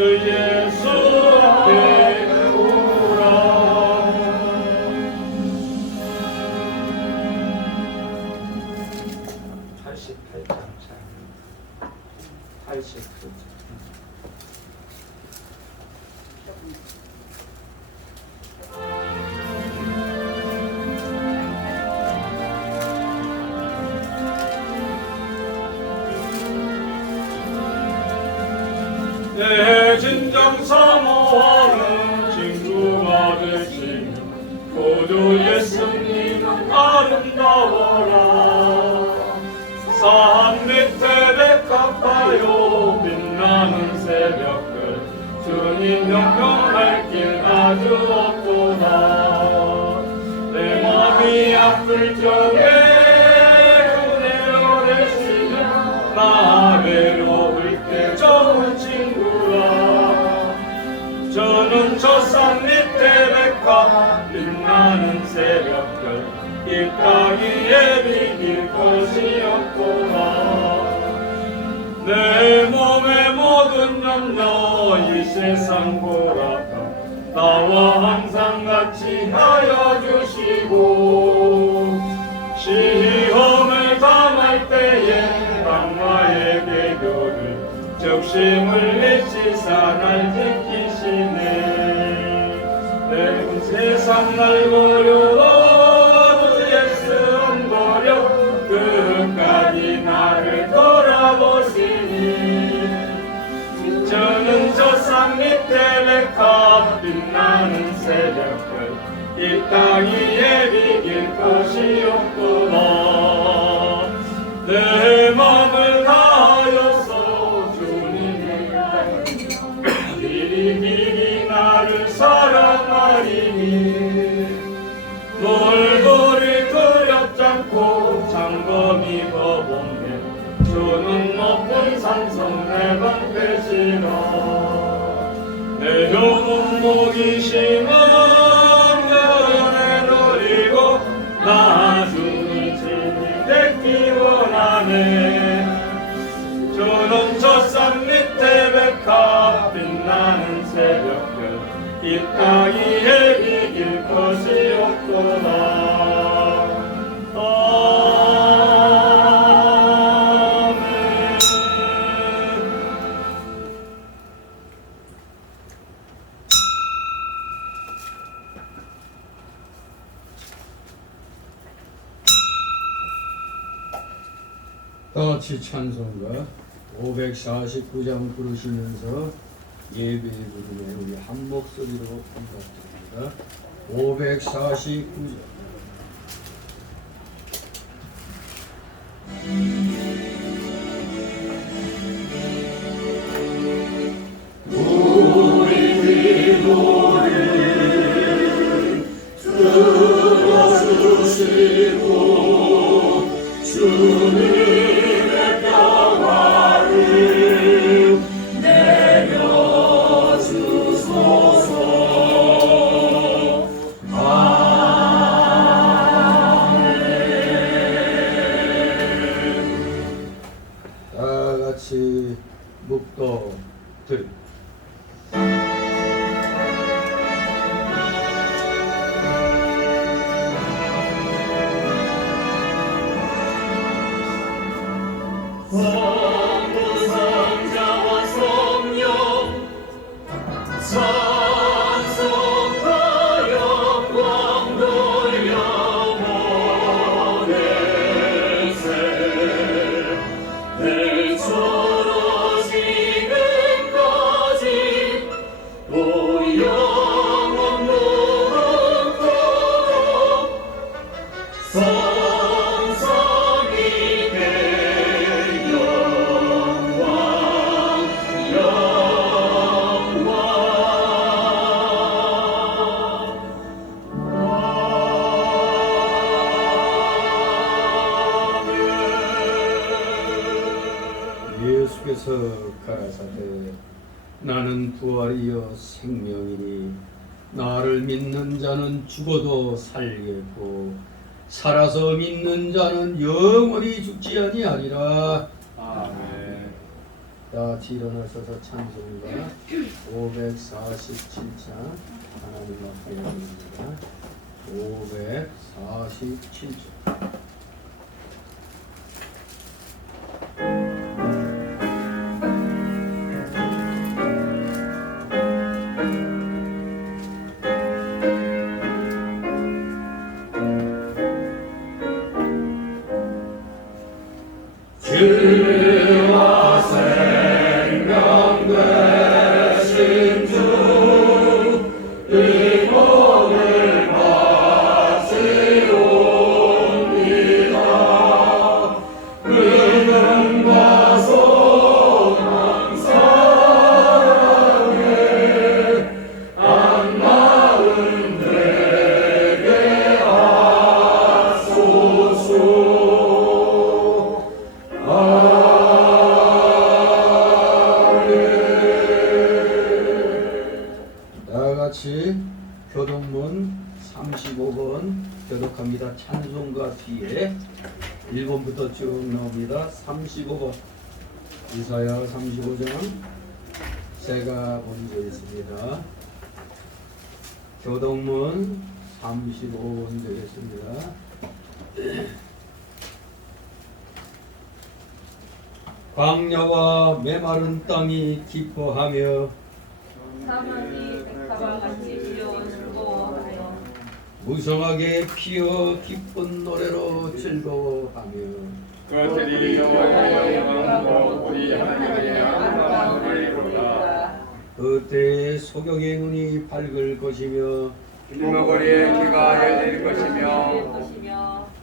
예수 앞에 오라. 88장 89장. 내 진정 사모하는 친구가 되신 구주 예수님은 아름다워라. 산 밑에 백합하여 빛나는 새벽별 주님 형평할 길 아주 없도다. 내 맘이 아플 적에 은혜로 되시면 나 외로울 때 좋은 친구라. 저는 저 산 밑에 백합 빛나는 새벽별 이 땅 위에 비길 것이 없도다. 내 몸의 모든 염려 이 세상 보라다 나와 항상 같이 하여 주시고, 시험을 당할 때에 악마의 계교를 적심을 잊지사 날 지키시네. 내 온 세상 날 버려도 예수 안 버려 끝까지 나를 돌아보시니. 저는 저 산 밑에 백합 빛나는 새벽별 이 땅 위에 비길 것이 없구나. 내 맘을 다하여서 주님을 미리 나를 사랑하리니. 놀고를 두렵지 않고 장검 입어보면 주는 높은 산성 내 방패시라. 내 영혼 목이심은 은혜 누리고 나 주님 친히 뵙기 원하네. 저는 저 산 밑에 백합 빛나는 새벽별 이 땅 위에 비길 것이 없구나. 다같이 찬송가 549장 부르시면서 예배 부름에 우리 한 목소리로 반갑습니다. 549장. 우리 기도를 들어주시고 주님의 평화를 내려주소서. 아멘. 다같이 묵도 드립니다. 성부성자와 성령 찬송과 영광 돌려보내세. 내처럼 지금까지 또 영원 무릇도록 성삼위께 예수께서 가라사대 나는 부활이요 생명이니 나를 믿는 자는 죽어도 살겠고 살아서 믿는 자는 영원히 죽지 아니하리라. 아멘. 다 같이 일어나셔서 찬송가 547장 하나님 앞에 올립니다. 547장. 주와 생명 되신 주 이 몸을 바치옵니다. 믿음과 소망 사랑에 한 마음 되게 하소서. 다같이 교독문 35번 교독합니다. 찬송가 뒤에 1번부터 쭉 나옵니다. 35번 이사야 35장 제가 먼저 있습니다. 교독문 35번 되겠습니다. 광야와 메마른 땅이 기뻐하며 사막이 백합과 같이 피어 즐거워하여 무성하게 피어 기쁜 노래로 즐거워하며 그것들이 여호와의 영광으로 우리 하나님의 영광을 이루라. 그때 소경의 눈이 밝을 것이며 길거리에 귀가 열릴 것이며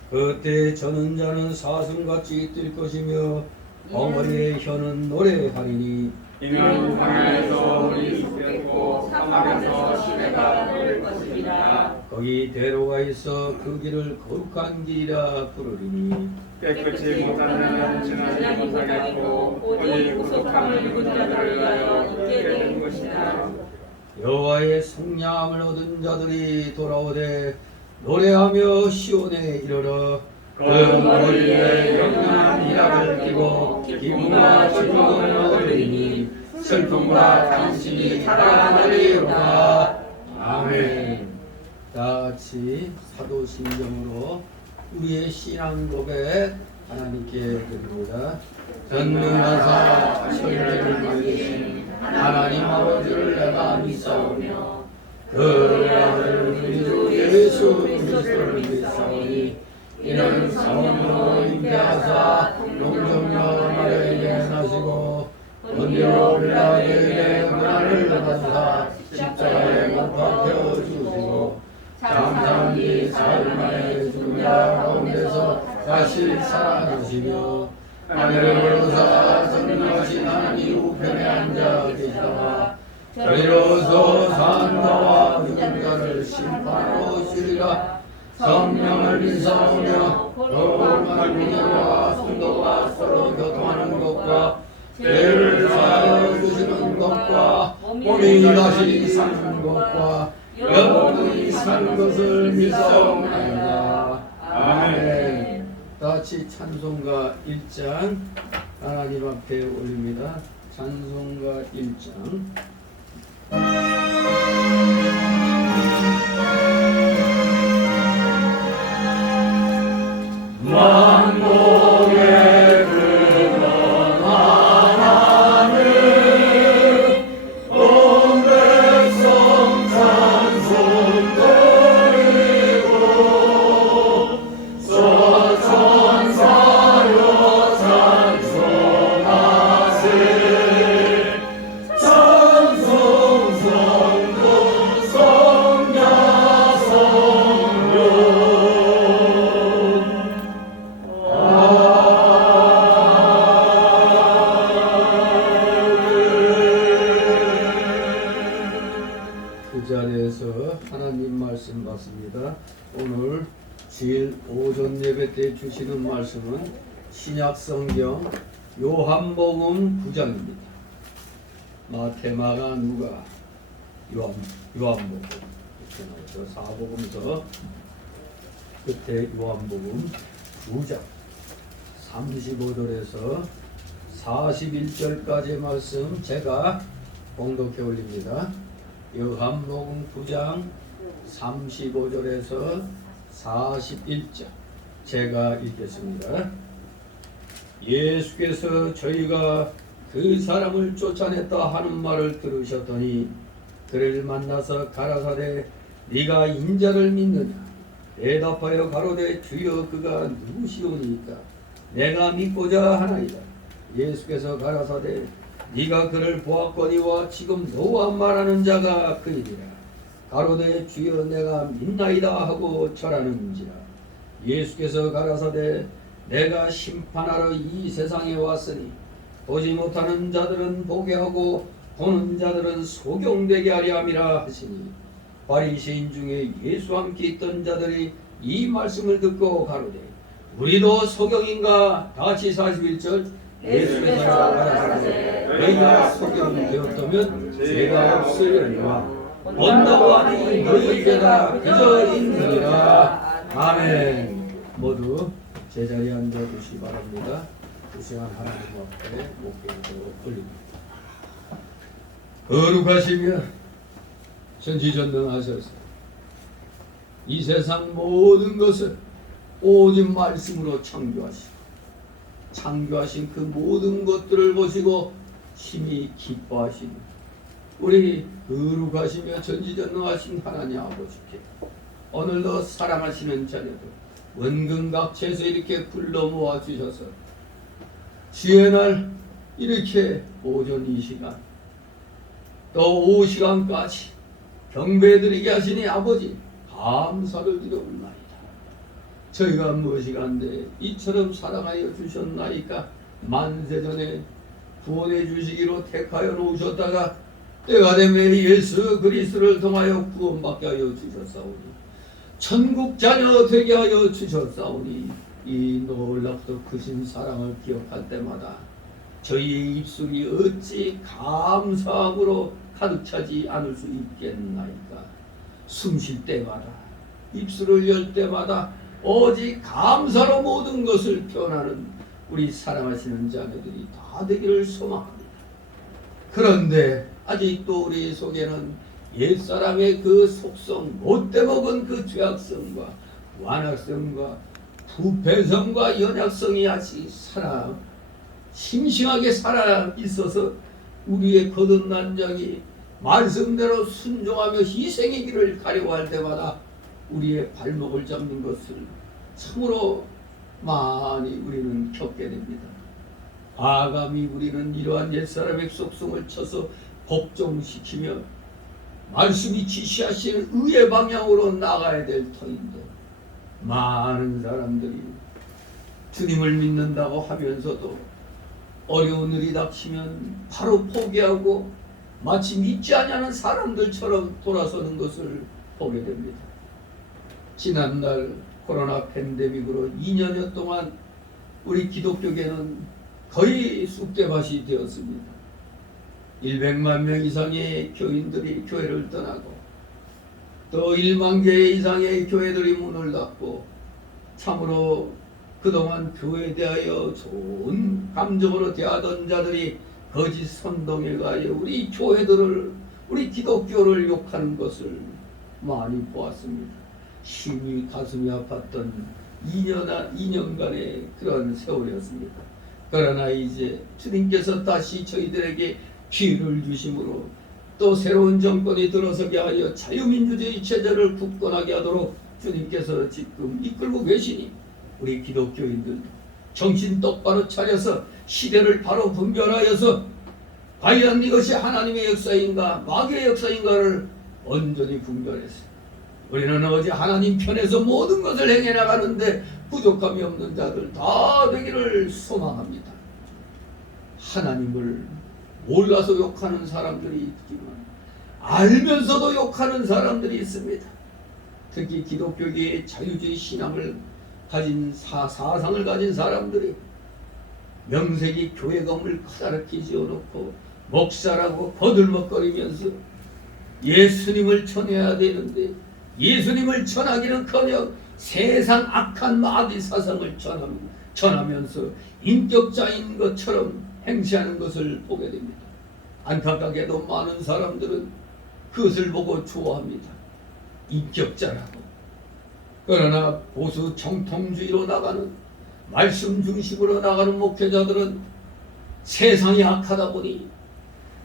그때 저는 자는 사슴같이 뛸 것이며 엉거리의 혀는 노래하리니 이는 광야에서 우리 숲겠고 사막에서 시내가 흐를 것이니라. 거기 대로가 있어 그 길을 거룩한 길이라 부르리니 깨끗이 못하는 자는 지나지 못하겠고 오직 구속함을 입은 자들을 위하여 있게 된 것이다. 여호와의 성량함을 얻은 자들이 돌아오되 노래하며 시온에 이르러 그 머리 위에 영원한 희락을 끼고 기쁨과 즐거움을 얻으리니 슬픔과 탄식이 달아나리로다. 아멘. 다같이 사도신경으로 우리의 신앙 고백 하나님께 드립니다. 전능하사 천지를 만드신 하나님 아버지를 내가 믿사오며 그 아들 우리 주 예수 그리스도를 믿사오니 이는 성령으로 임재하사 용정녀 마리아에게 나시고 본디오 빌라에게 고난을 받으사 십자가에 못 박혀 죽으시고 장사한 뒤 사흘 만에 죽은 자 가운데서 다시 살아나시며 하늘을 오르사 전능하신 하나님 우편에 앉아 계시다가 저희로서 산자와 죽은 자를 심판하러 오시리라. 성령을 믿사오며 거룩한 분야와 성도가 서로 교통하는 것과 죄를 사하여 주시는 것과 몸이 다시 사는 것과 영원히 사는 것을 믿사옵나이다. 아멘. 다같이 찬송가 1장 하나님 앞에 올립니다. 찬송가 1장 만복의 근원 하나님 온 백성 찬송 드리고 서천사여 찬송하세 찬송 성도 성자 성령 그 자리에서 하나님 말씀 받습니다. 오늘 주일 오전 예배 때 주시는 말씀은 신약성경 요한복음 9장입니다. 마태, 마가, 누가, 요한복음 이렇게 나오죠. 사복음서 끝에 요한복음 9장 35절에서 41절까지의 말씀 제가 봉독해 올립니다. 요한복음 9장 35절에서 41절 제가 읽겠습니다. 예수께서 저희가 그 사람을 쫓아냈다 하는 말을 들으셨더니 그를 만나서 가라사대 네가 인자를 믿느냐? 대답하여 가로되 주여 그가 누구시오니까 내가 믿고자 하나이다. 예수께서 가라사대 네가 그를 보았거니와 지금 너와 말하는 자가 그이니라. 가로되 주여 내가 믿나이다 하고 절하는지라. 예수께서 가라사대 내가 심판하러 이 세상에 왔으니 보지 못하는 자들은 보게 하고 보는 자들은 소경되게 하려 함이라 하시니 바리새인 중에 예수와 함께 있던 자들이 이 말씀을 듣고 가로되 우리도 소경인가? 다같이 41절 예수께서 가라사대 너희가 소경되었다면 죄가 없으려니와 원다고 하니 너희에게가 그저 있느니라. 아멘. 모두 제자리에 앉아주시기 바랍니다. 그 시간 하나님 앞에 목회로 올립니다. 거룩하시며 전지전능하셔서 이 세상 모든 것을 오직 말씀으로 창조하신 그 모든 것들을 보시고 심히 기뻐하시는 우리 거룩하시며 전지전능하신 하나님 아버지께 오늘도 사랑하시는 자녀들 원근각지에서 이렇게 불러 모아 주셔서 주의 날 이렇게 오전 이 시간 또 오후 시간까지 경배드리게 하시니 아버지 감사를 드려옵나이다. 저희가 무엇이간데 이처럼 사랑하여 주셨나이까 만세전에 구원해 주시기로 택하여 놓으셨다가 때가 되면 예수 그리스도를 통하여 구원받게 하여 주셨사오니 천국 자녀 되게 하여 주셨사오니 이 놀랍도 크신 사랑을 기억할 때마다 저희의 입술이 어찌 감사함으로 가득 차지 않을 수 있겠나이까. 숨 쉴 때마다 입술을 열 때마다 오직 감사로 모든 것을 표현하는 우리 사랑하시는 자녀들이 다 되기를 소망합니다. 그런데 아직도 우리 속에는 옛사람의 그 속성, 못돼 먹은 그 죄악성과 완악성과 부패성과 연약성이 아직 심심하게 살아 있어서 우리의 거듭난 자이 말씀대로 순종하며 희생의 길을 가려고 할 때마다 우리의 발목을 잡는 것을 참으로 많이 우리는 겪게 됩니다. 과감히 우리는 이러한 옛사람의 속성을 쳐서 복종시키며 말씀이 지시하시는 의의 방향으로 나가야 될 터인데 많은 사람들이 주님을 믿는다고 하면서도 어려운 일이 닥치면 바로 포기하고 마치 믿지 않냐는 사람들처럼 돌아서는 것을 보게 됩니다. 지난날 코로나 팬데믹으로 2년여 동안 우리 기독교계는 거의 쑥대밭이 되었습니다. 100만 명 이상의 교인들이 교회를 떠나고 또 1만 개 이상의 교회들이 문을 닫고 참으로 그동안 교회에 대하여 좋은 감정으로 대하던 자들이 거짓 선동에 가하여 우리 교회들을 우리 기독교를 욕하는 것을 많이 보았습니다. 심히 가슴이 아팠던 2년간의 그런 세월이었습니다. 그러나 이제 주님께서 다시 저희들에게 기회를 주심으로 또 새로운 정권이 들어서게 하여 자유민주주의 체제를 굳건하게 하도록 주님께서 지금 이끌고 계시니 우리 기독교인들도 정신 똑바로 차려서 시대를 바로 분별하여서 과연 이것이 하나님의 역사인가 마귀의 역사인가를 온전히 분별해서 우리는 어제 하나님 편에서 모든 것을 행해 나가는데 부족함이 없는 자들 다 되기를 소망합니다. 하나님을 몰라서 욕하는 사람들이 있지만 알면서도 욕하는 사람들이 있습니다. 특히 기독교계의 자유주의 신앙을 가진 사상을 가진 사람들이 명색이 교회 건물 커다랗게 지어놓고 목사라고 거들먹거리면서 예수님을 전해야 되는데 예수님을 전하기는커녕 세상 악한 마귀 사상을 전하면서 인격자인 것처럼 행시하는 것을 보게 됩니다. 안타깝게도 많은 사람들은 그것을 보고 좋아합니다. 인격자라고. 그러나 보수 정통주의로 나가는, 말씀 중심으로 나가는 목회자들은 세상이 악하다 보니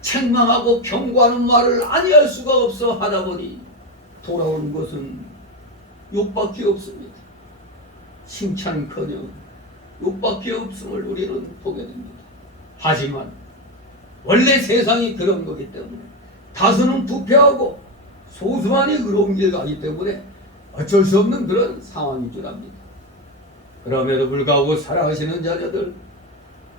책망하고 경고하는 말을 아니할 수가 없어 하다 보니 돌아오는 것은 욕밖에 없습니다. 칭찬커녕 욕밖에 없음을 우리는 보게 됩니다. 하지만 원래 세상이 그런 거기 때문에 다수는 부패하고 소수만이 의로운 길 가기 때문에 어쩔 수 없는 그런 상황인 줄 압니다. 그럼에도 불구하고 사랑하시는 자녀들,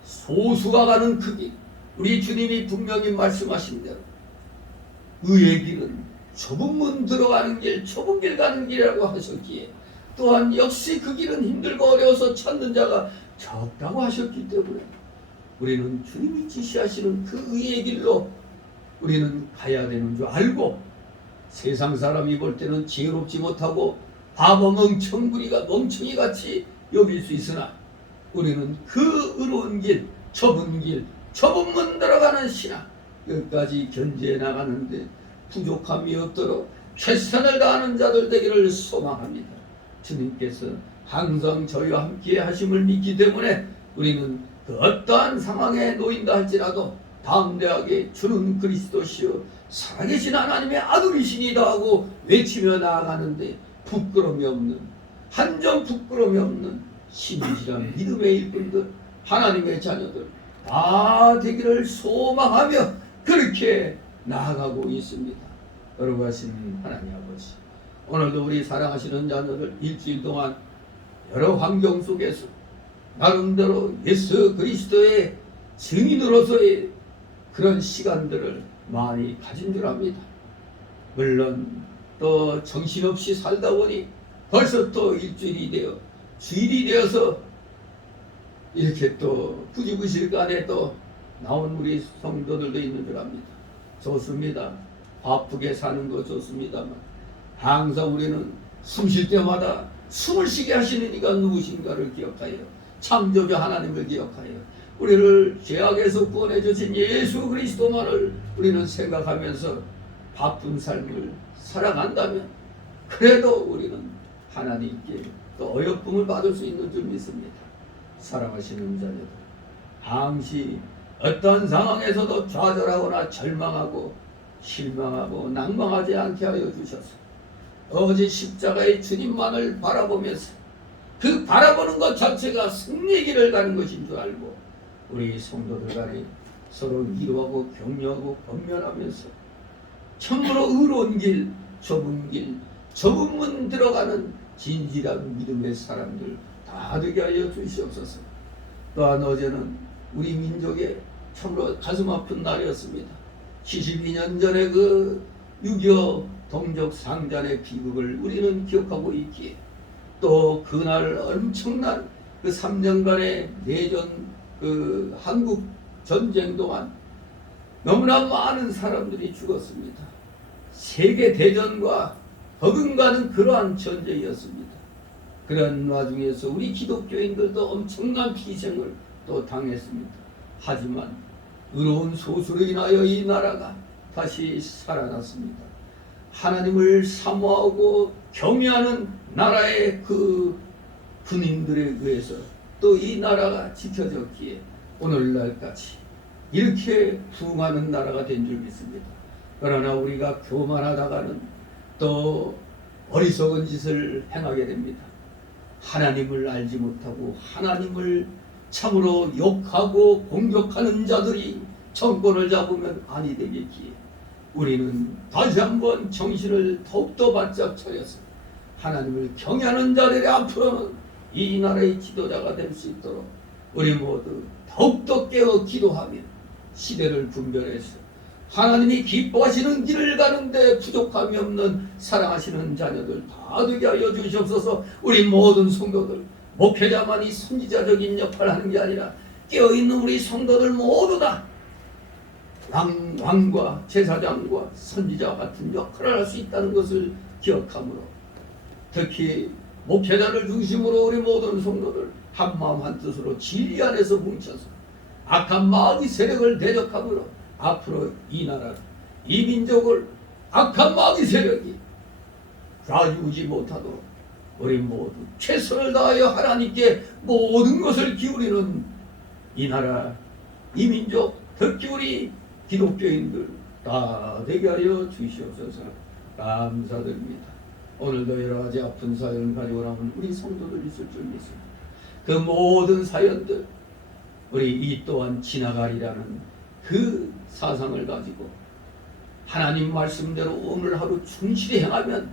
소수가 가는 그 길, 우리 주님이 분명히 말씀하신 대로 의의 길은 좁은 문 들어가는 길, 좁은 길 가는 길이라고 하셨기에, 또한 역시 그 길은 힘들고 어려워서 찾는 자가 적다고 하셨기 때문에 우리는 주님이 지시하시는 그 의의 길로 우리는 가야 되는 줄 알고, 세상 사람이 볼 때는 지혜롭지 못하고 바보 멍청이 같이 여길 수 있으나 우리는 그 의로운 길, 좁은 문 들어가는 신앙, 여기까지 견제해 나가는데 부족함이 없도록 최선을 다하는 자들 되기를 소망합니다. 주님께서 항상 저희와 함께 하심을 믿기 때문에 우리는 그 어떠한 상황에 놓인다 할지라도 담대하게 주는 그리스도시요 살아계신 하나님의 아들이시니다 하고 외치며 나아가는데 부끄러움이 없는, 한 점 부끄러움이 없는 신실한 믿음의 일꾼들, 하나님의 자녀들 다 되기를 소망하며 그렇게 나아가고 있습니다. 거룩하신 하나님 아버지, 오늘도 우리 사랑하시는 자녀들 일주일 동안 여러 환경 속에서 나름대로 예수 그리스도의 증인으로서의 그런 시간들을 많이 가진 줄 압니다. 물론 또 정신없이 살다 보니 벌써 또 일주일이 되어 주일이 되어서 이렇게 또 부지부실간에 또 나온 우리 성도들도 있는 줄 압니다. 좋습니다. 바쁘게 사는 거 좋습니다만 항상 우리는 숨 쉴 때마다 숨을 쉬게 하시는 이가 누구신가를 기억하여 창조주 하나님을 기억하여 우리를 죄악에서 구원해 주신 예수 그리스도만을 우리는 생각하면서 바쁜 삶을 살아간다면 그래도 우리는 하나님께 또 어여쁨을 받을 수 있는 줄 믿습니다. 사랑하시는 자녀들, 항시 어떠한 상황에서도 좌절하거나 절망하고 실망하고 낭망하지 않게 하여 주셔서 어제 십자가의 주님만을 바라보면서 그 바라보는 것 자체가 승리의 길을 가는 것인 줄 알고 우리 성도들 간에 서로 위로하고 격려하고 권면하면서 참으로 의로운 길, 좁은 문 들어가는 진실한 믿음의 사람들 다 되게 하여 주시옵소서. 또한 어제는 우리 민족의 참으로 가슴 아픈 날이었습니다. 72년 전에 그 6.25 동족 상잔의 비극을 우리는 기억하고 있기에 또 그날 엄청난 그 3년간의 내전, 그 한국 전쟁 동안 너무나 많은 사람들이 죽었습니다. 세계 대전과 버금가는 그러한 전쟁이었습니다. 그런 와중에서 우리 기독교인들도 엄청난 희생을 또 당했습니다. 하지만 의로운 소수로 인하여 이 나라가 다시 살아났습니다. 하나님을 사모하고 경외하는 나라의 그 군인들에 의해서 또 이 나라가 지켜졌기에 오늘날까지 이렇게 부흥하는 나라가 된 줄 믿습니다. 그러나 우리가 교만하다가는 또 어리석은 짓을 행하게 됩니다. 하나님을 알지 못하고 하나님을 참으로 욕하고 공격하는 자들이 정권을 잡으면 아니 되겠기에 우리는 다시 한번 정신을 더욱더 바짝 차려서 하나님을 경외하는 자들의 앞으로는 이 나라의 지도자가 될 수 있도록 우리 모두 더욱더 깨어 기도하며 시대를 분별해서 하나님이 기뻐하시는 길을 가는데 부족함이 없는 사랑하시는 자녀들 다 되게 하여 주시옵소서. 우리 모든 성도들, 목회자만이 선지자적인 역할을 하는 게 아니라 깨어있는 우리 성도들 모두 다 왕과 제사장과 선지자와 같은 역할을 할 수 있다는 것을 기억하므로 특히 목회자를 중심으로 우리 모든 성도들 한마음 한뜻으로 진리 안에서 뭉쳐서 악한 마귀 세력을 대적함으로 앞으로 이 나라, 이 민족을 악한 마귀 세력이 좌지우지 못하도록 우리 모두 최선을 다하여 하나님께 모든 것을 기울이는 이 나라, 이 민족, 특히 우리 기독교인들 다 되게 하여 주시옵소서. 감사드립니다. 오늘도 여러 가지 아픈 사연을 가지고 남은 우리 성도들 있을 줄 믿습니다. 그 모든 사연들 우리 이 또한 지나가리라는 그 사상을 가지고 하나님 말씀대로 오늘 하루 충실히 행하면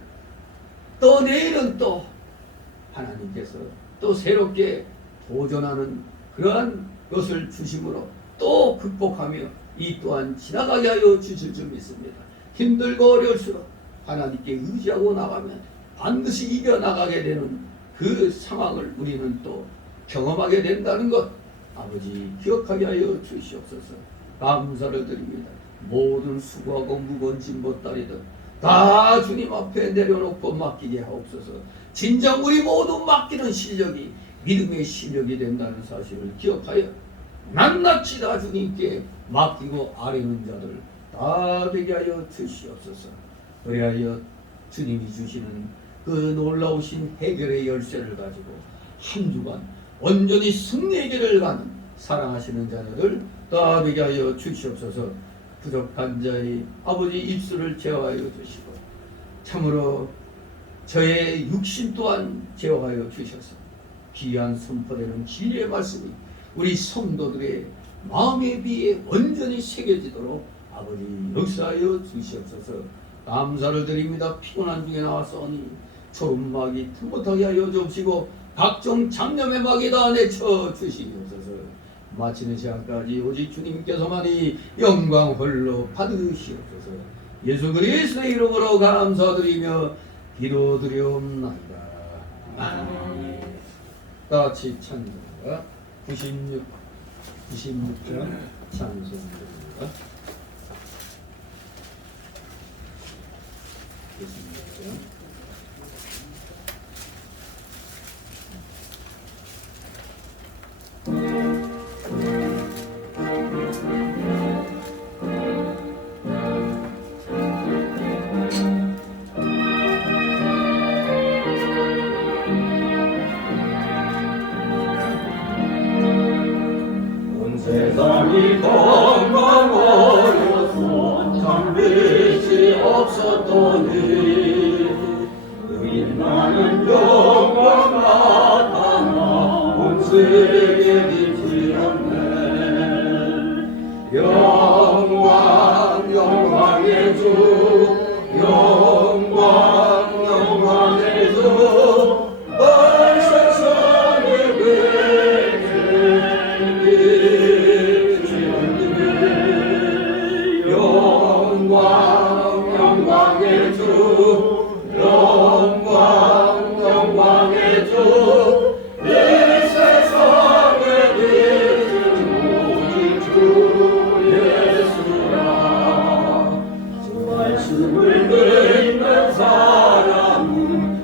또 내일은 또 하나님께서 또 새롭게 도전하는 그러한 것을 주심으로 또 극복하며 이 또한 지나가게 하여 주실 줄 믿습니다. 힘들고 어려울수록 하나님께 의지하고 나가면 반드시 이겨나가게 되는 그 상황을 우리는 또 경험하게 된다는 것 아버지 기억하게 하여 주시옵소서. 감사를 드립니다. 모든 수고하고 무거운 짐 보따리들 다 주님 앞에 내려놓고 맡기게 하옵소서. 진정 우리 모두 맡기는 실력이 믿음의 실력이 된다는 사실을 기억하여 낱낱이 다 주님께 맡기고 아뢰는 자들 다 되게 하여 주시옵소서. 그리하여 주님이 주시는 그 놀라우신 해결의 열쇠를 가지고 한 주간 온전히 승리의 길을 가는 사랑하시는 자녀들 다 되게 하여 주시옵소서. 부족한 자의 아버지 입술을 제어하여 주시고 참으로 저의 육신 또한 제어하여 주셔서 귀한 선포되는 진리의 말씀이 우리 성도들의 마음에 비해 온전히 새겨지도록 아버지 역사하여 주시옵소서. 감사를 드립니다. 피곤한 중에 나왔사오니 초음막이 틈 못하게 하여 주시고 각종 잡념의 막이 다 내쳐 주시옵소서. 마치는 시간까지 오직 주님께서만이 영광 홀로 받으시옵소서. 예수 그리스도의 이름으로 감사드리며 기도드리옵나이다. 아멘. 다 같이 찬송가 96장 찬송입니다. 96장 세상이 건강하여서 참 빛이 없었더니 의인 많은 영광 나타나 온 세계에 빛이었네. 영광 영광의 주 영광 영광의 주 온 세상에 영광의 주 영광 영광의 주 이 세상에 빛은 오직 주 예수라. 주 말씀을 듣는 사람은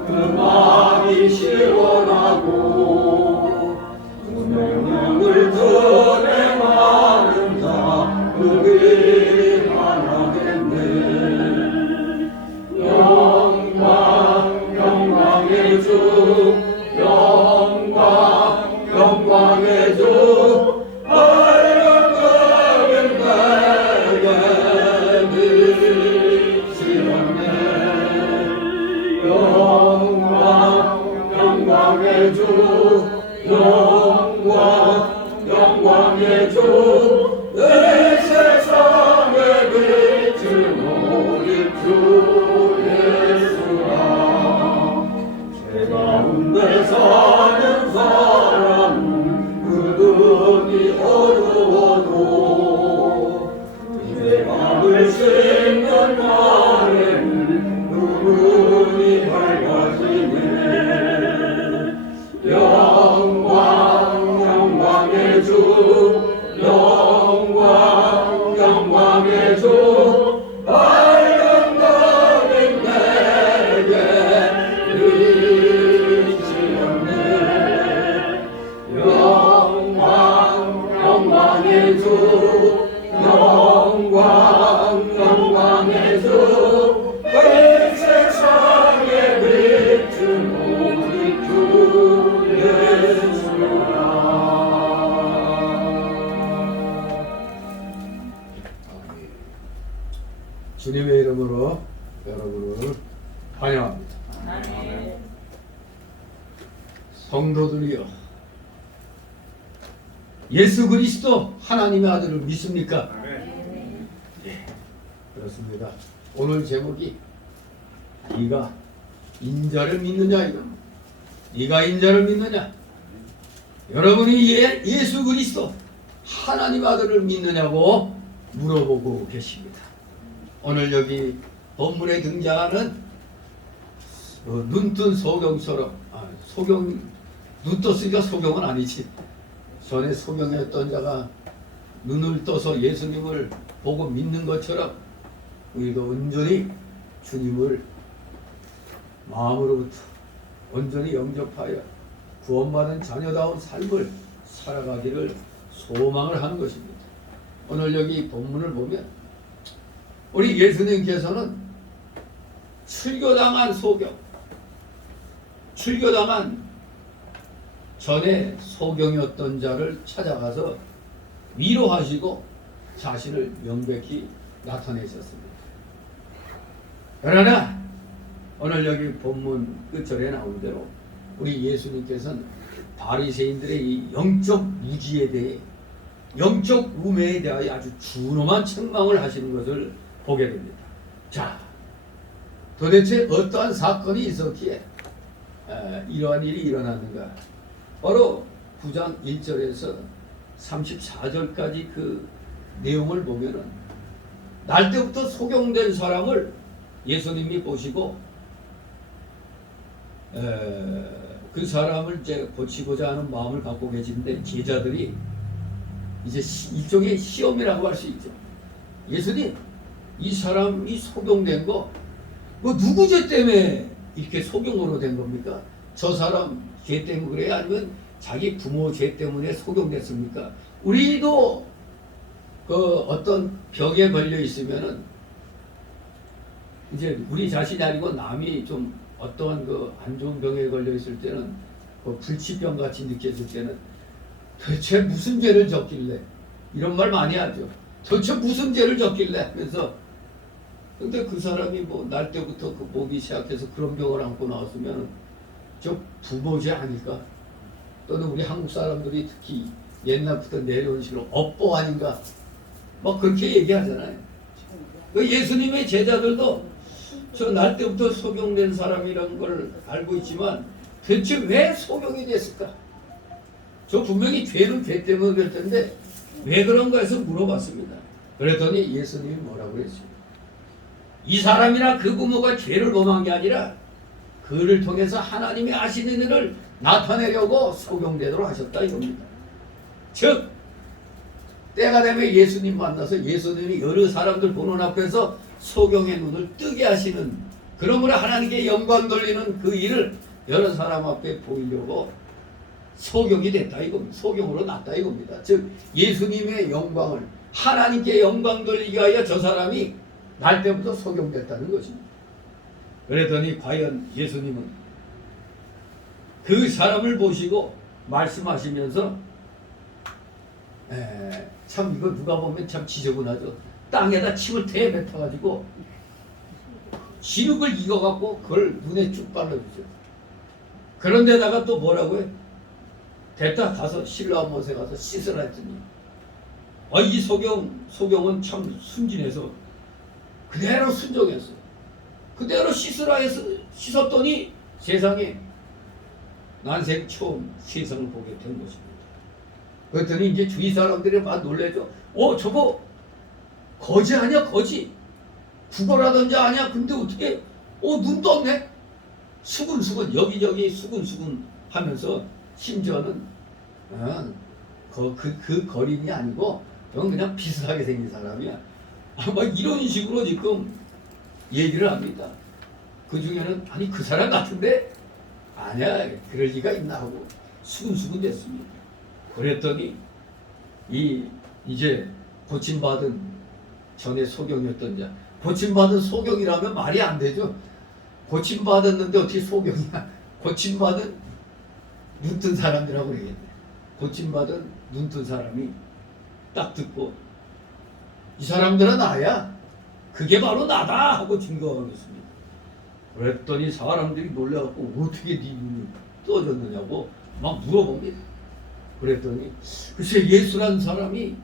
그 마음이 시원하고 그 명령을 전행하는 자 그들이 영광의 주 영광 영광의 주 밝은 그림 내게 비치었네. 영광 영광의 주 영광 영광의 주 이 세상에 빛은 오직 주 예수라. 가운데 사는 사람은 그분이 어려워도 그의 밥을 씻는 날에는 그분이 밝아지네. 영광 영광의 주 영광 영광의 주 밝은 그림 내게 영광 영광의 주님의 이름으로 여러분을 환영합니다. 아멘. 성도들이여, 예수 그리스도 하나님의 아들을 믿습니까? 아멘. 그렇습니다. 오늘 제목이 네가 인자를 믿느냐 이겁니다. 네가 인자를 믿느냐? 여러분이 예수 그리스도 하나님의 아들을 믿느냐고 물어보고 계십니다. 오늘 여기 본문에 등장하는 눈뜬 소경처럼, 소경, 눈 떴으니까 소경은 아니지. 전에 소경이었던 자가 눈을 떠서 예수님을 보고 믿는 것처럼 우리도 온전히 주님을 마음으로부터 온전히 영접하여 구원받은 자녀다운 삶을 살아가기를 소망을 하는 것입니다. 오늘 여기 본문을 보면 우리 예수님께서는 출교당한 소경, 출교당한 전에 소경이었던 자를 찾아가서 위로하시고 자신을 명백히 나타내셨습니다. 그러나 오늘 여기 본문 끝절에 나온 대로 우리 예수님께서는 바리새인들의 이 영적 무지에 대해, 영적 우매에 대하여 아주 준엄한 책망을 하시는 것을 보게 됩니다. 자, 도대체 어떠한 사건이 있었기에 이러한 일이 일어났는가? 바로 9장 1절에서 34절까지 그 내용을 보면은 날 때부터 소경된 사람을 예수님이 보시고 그 사람을 이제 고치고자 하는 마음을 갖고 계신데 제자들이 이제 일종의 시험이라고 할 수 있죠. 예수님, 이 사람이 소경된 거 뭐 누구 죄 때문에 이렇게 소경으로 된 겁니까? 저 사람 죄 때문에 그래요? 아니면 자기 부모 죄 때문에 소경됐습니까? 우리도 그 어떤 병에 걸려 있으면은 이제 우리 자신이 아니고 남이 좀 어떠한 그 안 좋은 병에 걸려 있을 때는 그 불치병 같이 느껴질 때는 도대체 무슨 죄를 졌길래, 이런 말 많이 하죠. 도대체 무슨 죄를 졌길래 하면서, 근데 그 사람이 뭐 날 때부터 그 목이 시작해서 그런 병을 안고 나왔으면 저 부모죄 아닐까? 또는 우리 한국 사람들이 특히 옛날부터 내려온 식으로 업보 아닌가? 막 그렇게 얘기하잖아요. 그 예수님의 제자들도 저 날 때부터 소경된 사람이라는 걸 알고 있지만 대체 왜 소경이 됐을까? 저 분명히 죄는 죄 때문에 그럴 텐데 왜 그런가 해서 물어봤습니다. 그랬더니 예수님이 뭐라고 그랬어요? 이 사람이나 그 부모가 죄를 범한 게 아니라 그를 통해서 하나님이 하시는 일을 나타내려고 소경되도록 하셨다 이겁니다. 즉 때가 되면 예수님 만나서 예수님이 여러 사람들 보는 앞에서 소경의 눈을 뜨게 하시는, 그러므로 하나님께 영광 돌리는 그 일을 여러 사람 앞에 보이려고 소경이 됐다 이겁니다. 소경으로 났다 이겁니다. 즉 예수님의 영광을, 하나님께 영광 돌리기 위하여 저 사람이 날 때부터 소경됐다는 것입니다. 그랬더니 과연 예수님은 그 사람을 보시고 말씀하시면서 참 이거 누가 보면 참 지저분하죠. 땅에다 침을 대 뱉어가지고 진흙을 익어갖고 그걸 눈에 쭉 발라주죠. 그런데다가 또 뭐라고 해? 됐다 가서 실로암 못에 가서 씻으라 했더니 이 소경은 참 순진해서 그대로 순종했어. 그대로 씻으라 해서 씻었더니 세상에 난생 처음 세상을 보게 된 것입니다. 그랬더니 이제 주위 사람들이 막 놀래죠. 저거 거지 아니야 거지? 국어라든지 아니야? 근데 어떻게 눈 떴네? 수근수근 여기저기 수근수근 하면서 심지어는 그 거린이 아니고 저건 그냥 비슷하게 생긴 사람이야. 막 이런 식으로 지금 얘기를 합니다. 그 중에는 아니 그 사람 같은데 아니야 그럴 리가 있나 하고 수근수근 됐습니다. 그랬더니 이제 고침받은 전에 소경이었던 자, 고침받은 소경이라면 말이 안 되죠. 고침받았는데 어떻게 소경이야? 고침받은 눈뜬 사람이라고 그러겠네. 고침받은 눈뜬 사람이 딱 듣고 이 사람들은 나야. 그게 바로 나다 하고 증거하겠습니다. 그랬더니 사람들이 놀라갖고 어떻게 네 눈이 떠졌느냐고 막 물어봅니다. 그랬더니 글쎄 예수란 사람이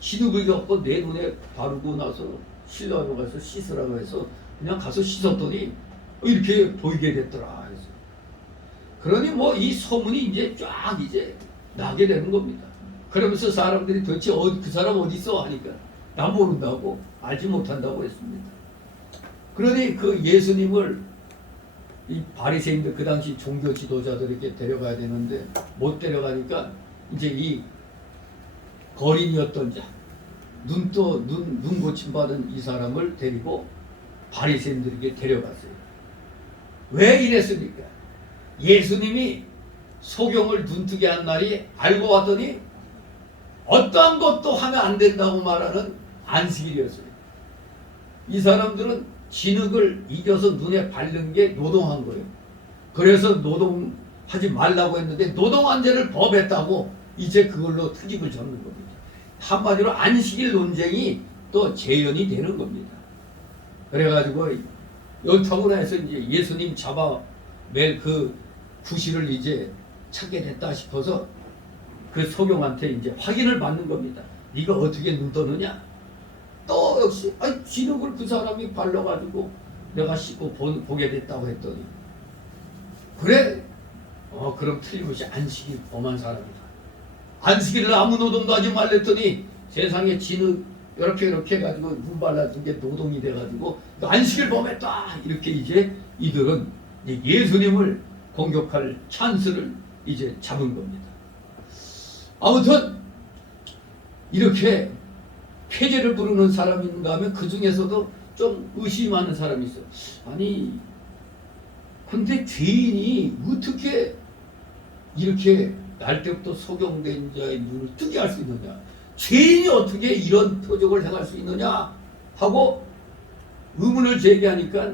진흙을 갖고 내 눈에 바르고 나서 신라로 가서 씻으라고 해서 그냥 가서 씻었더니 이렇게 보이게 됐더라 해서 그러니 뭐 이 소문이 이제 쫙 이제 나게 되는 겁니다. 그러면서 사람들이 도대체 그 사람 어디 있어 하니까 나 모른다고 알지 못한다고 했습니다. 그러니 그 예수님을 이 바리새인들 그 당시 종교 지도자들에게 데려가야 되는데 못 데려가니까 이제 이 거린이었던 자 눈 고침 받은 이 사람을 데리고 바리새인들에게 데려갔어요. 왜 이랬습니까? 예수님이 소경을 눈뜨게 한 날이 알고 왔더니 어떠한 것도 하면 안 된다고 말하는 안식일이었어요. 이 사람들은 진흙을 이겨서 눈에 바른 게 노동한 거예요. 그래서 노동하지 말라고 했는데 노동한 죄를 법했다고 이제 그걸로 트집을 잡는 겁니다. 한마디로 안식일 논쟁이 또 재현이 되는 겁니다. 그래가지고 여타고 나서 이제 예수님 잡아낼 그 구실을 이제 찾게 됐다 싶어서 그 소경한테 이제 확인을 받는 겁니다. 네가 어떻게 눈 떠느냐? 또 역시 진흙을 그 사람이 발라가지고 내가 씻고 보게 됐다고 했더니 그래? 그럼 틀림없이 안식일 범한 사람이다. 안식일을 아무 노동도 하지 말랬더니 세상에 진흙 이렇게 해가지고 눈 발라준 게 노동이 돼가지고 안식일 범했다. 이렇게 이제 이들은 예수님을 공격할 찬스를 이제 잡은 겁니다. 아무튼 이렇게 폐죄를 부르는 사람인가 하면 그 중에서도 좀 의심하는 사람이 있어요. 아니 근데 죄인이 어떻게 이렇게 날 때부터 소경된 자의 눈을 뜨게 할 수 있느냐, 죄인이 어떻게 이런 표적을 행할 수 있느냐 하고 의문을 제기하니까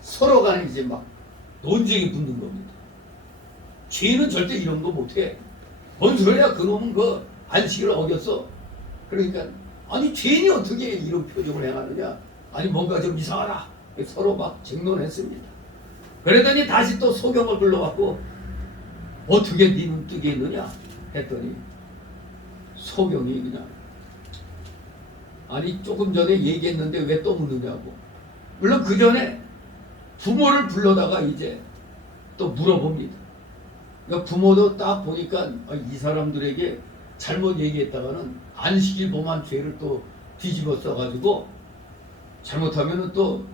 서로 간에 이제 막 논쟁이 붙는 겁니다. 죄인은 절대 이런 거 못해. 뭔 소리야, 그놈은 그 안식일을 어겼어. 그러니까 아니 죄인이 어떻게 이런 표적을 행하느냐, 아니 뭔가 좀 이상하다. 서로 막 쟁론했습니다. 그러더니 다시 또 소경을 불러갖고 어떻게 네 눈 뜨게 했느냐 했더니 소경이 그냥 아니 조금 전에 얘기했는데 왜 또 묻느냐고. 물론 그 전에 부모를 불러다가 이제 또 물어봅니다. 그러니까 부모도 딱 보니까 이 사람들에게 잘못 얘기했다가는 안식일 범한 죄를 또 뒤집어 써가지고 잘못하면 또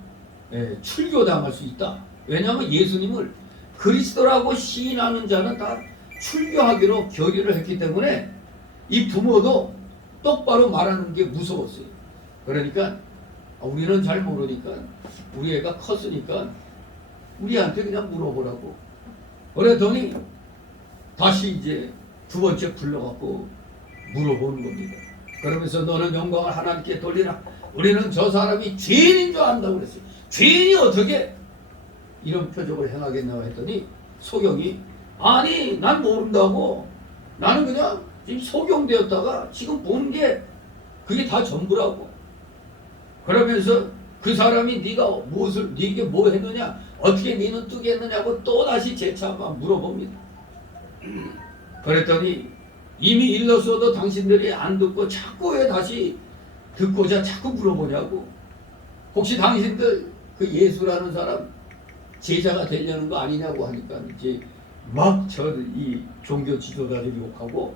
출교당할 수 있다. 왜냐하면 예수님을 그리스도라고 시인하는 자는 다 출교하기로 결의를 했기 때문에 이 부모도 똑바로 말하는 게 무서웠어요. 그러니까 우리는 잘 모르니까 우리 애가 컸으니까 우리한테 그냥 물어보라고. 그랬더니 다시 이제 두 번째 불러갖고 물어보는 겁니다. 그러면서 너는 영광을 하나님께 돌리라. 우리는 저 사람이 죄인인 줄 안다고 그랬어요. 죄인이 어떻게 이런 표적을 행하겠냐고 했더니 소경이 아니 난 모른다고, 나는 그냥 지금 소경되었다가 지금 본 게 그게 다 전부라고. 그러면서 그 사람이 네게 뭐 했느냐, 어떻게 네는 뜨게 했느냐고 또 다시 재차 막 물어봅니다. 그랬더니 이미 일렀어도 당신들이 안 듣고 자꾸 왜 다시 듣고자 자꾸 물어보냐고. 혹시 당신들 그 예수라는 사람 제자가 되려는 거 아니냐고 하니까 이제 막 이 종교 지도자들이 욕하고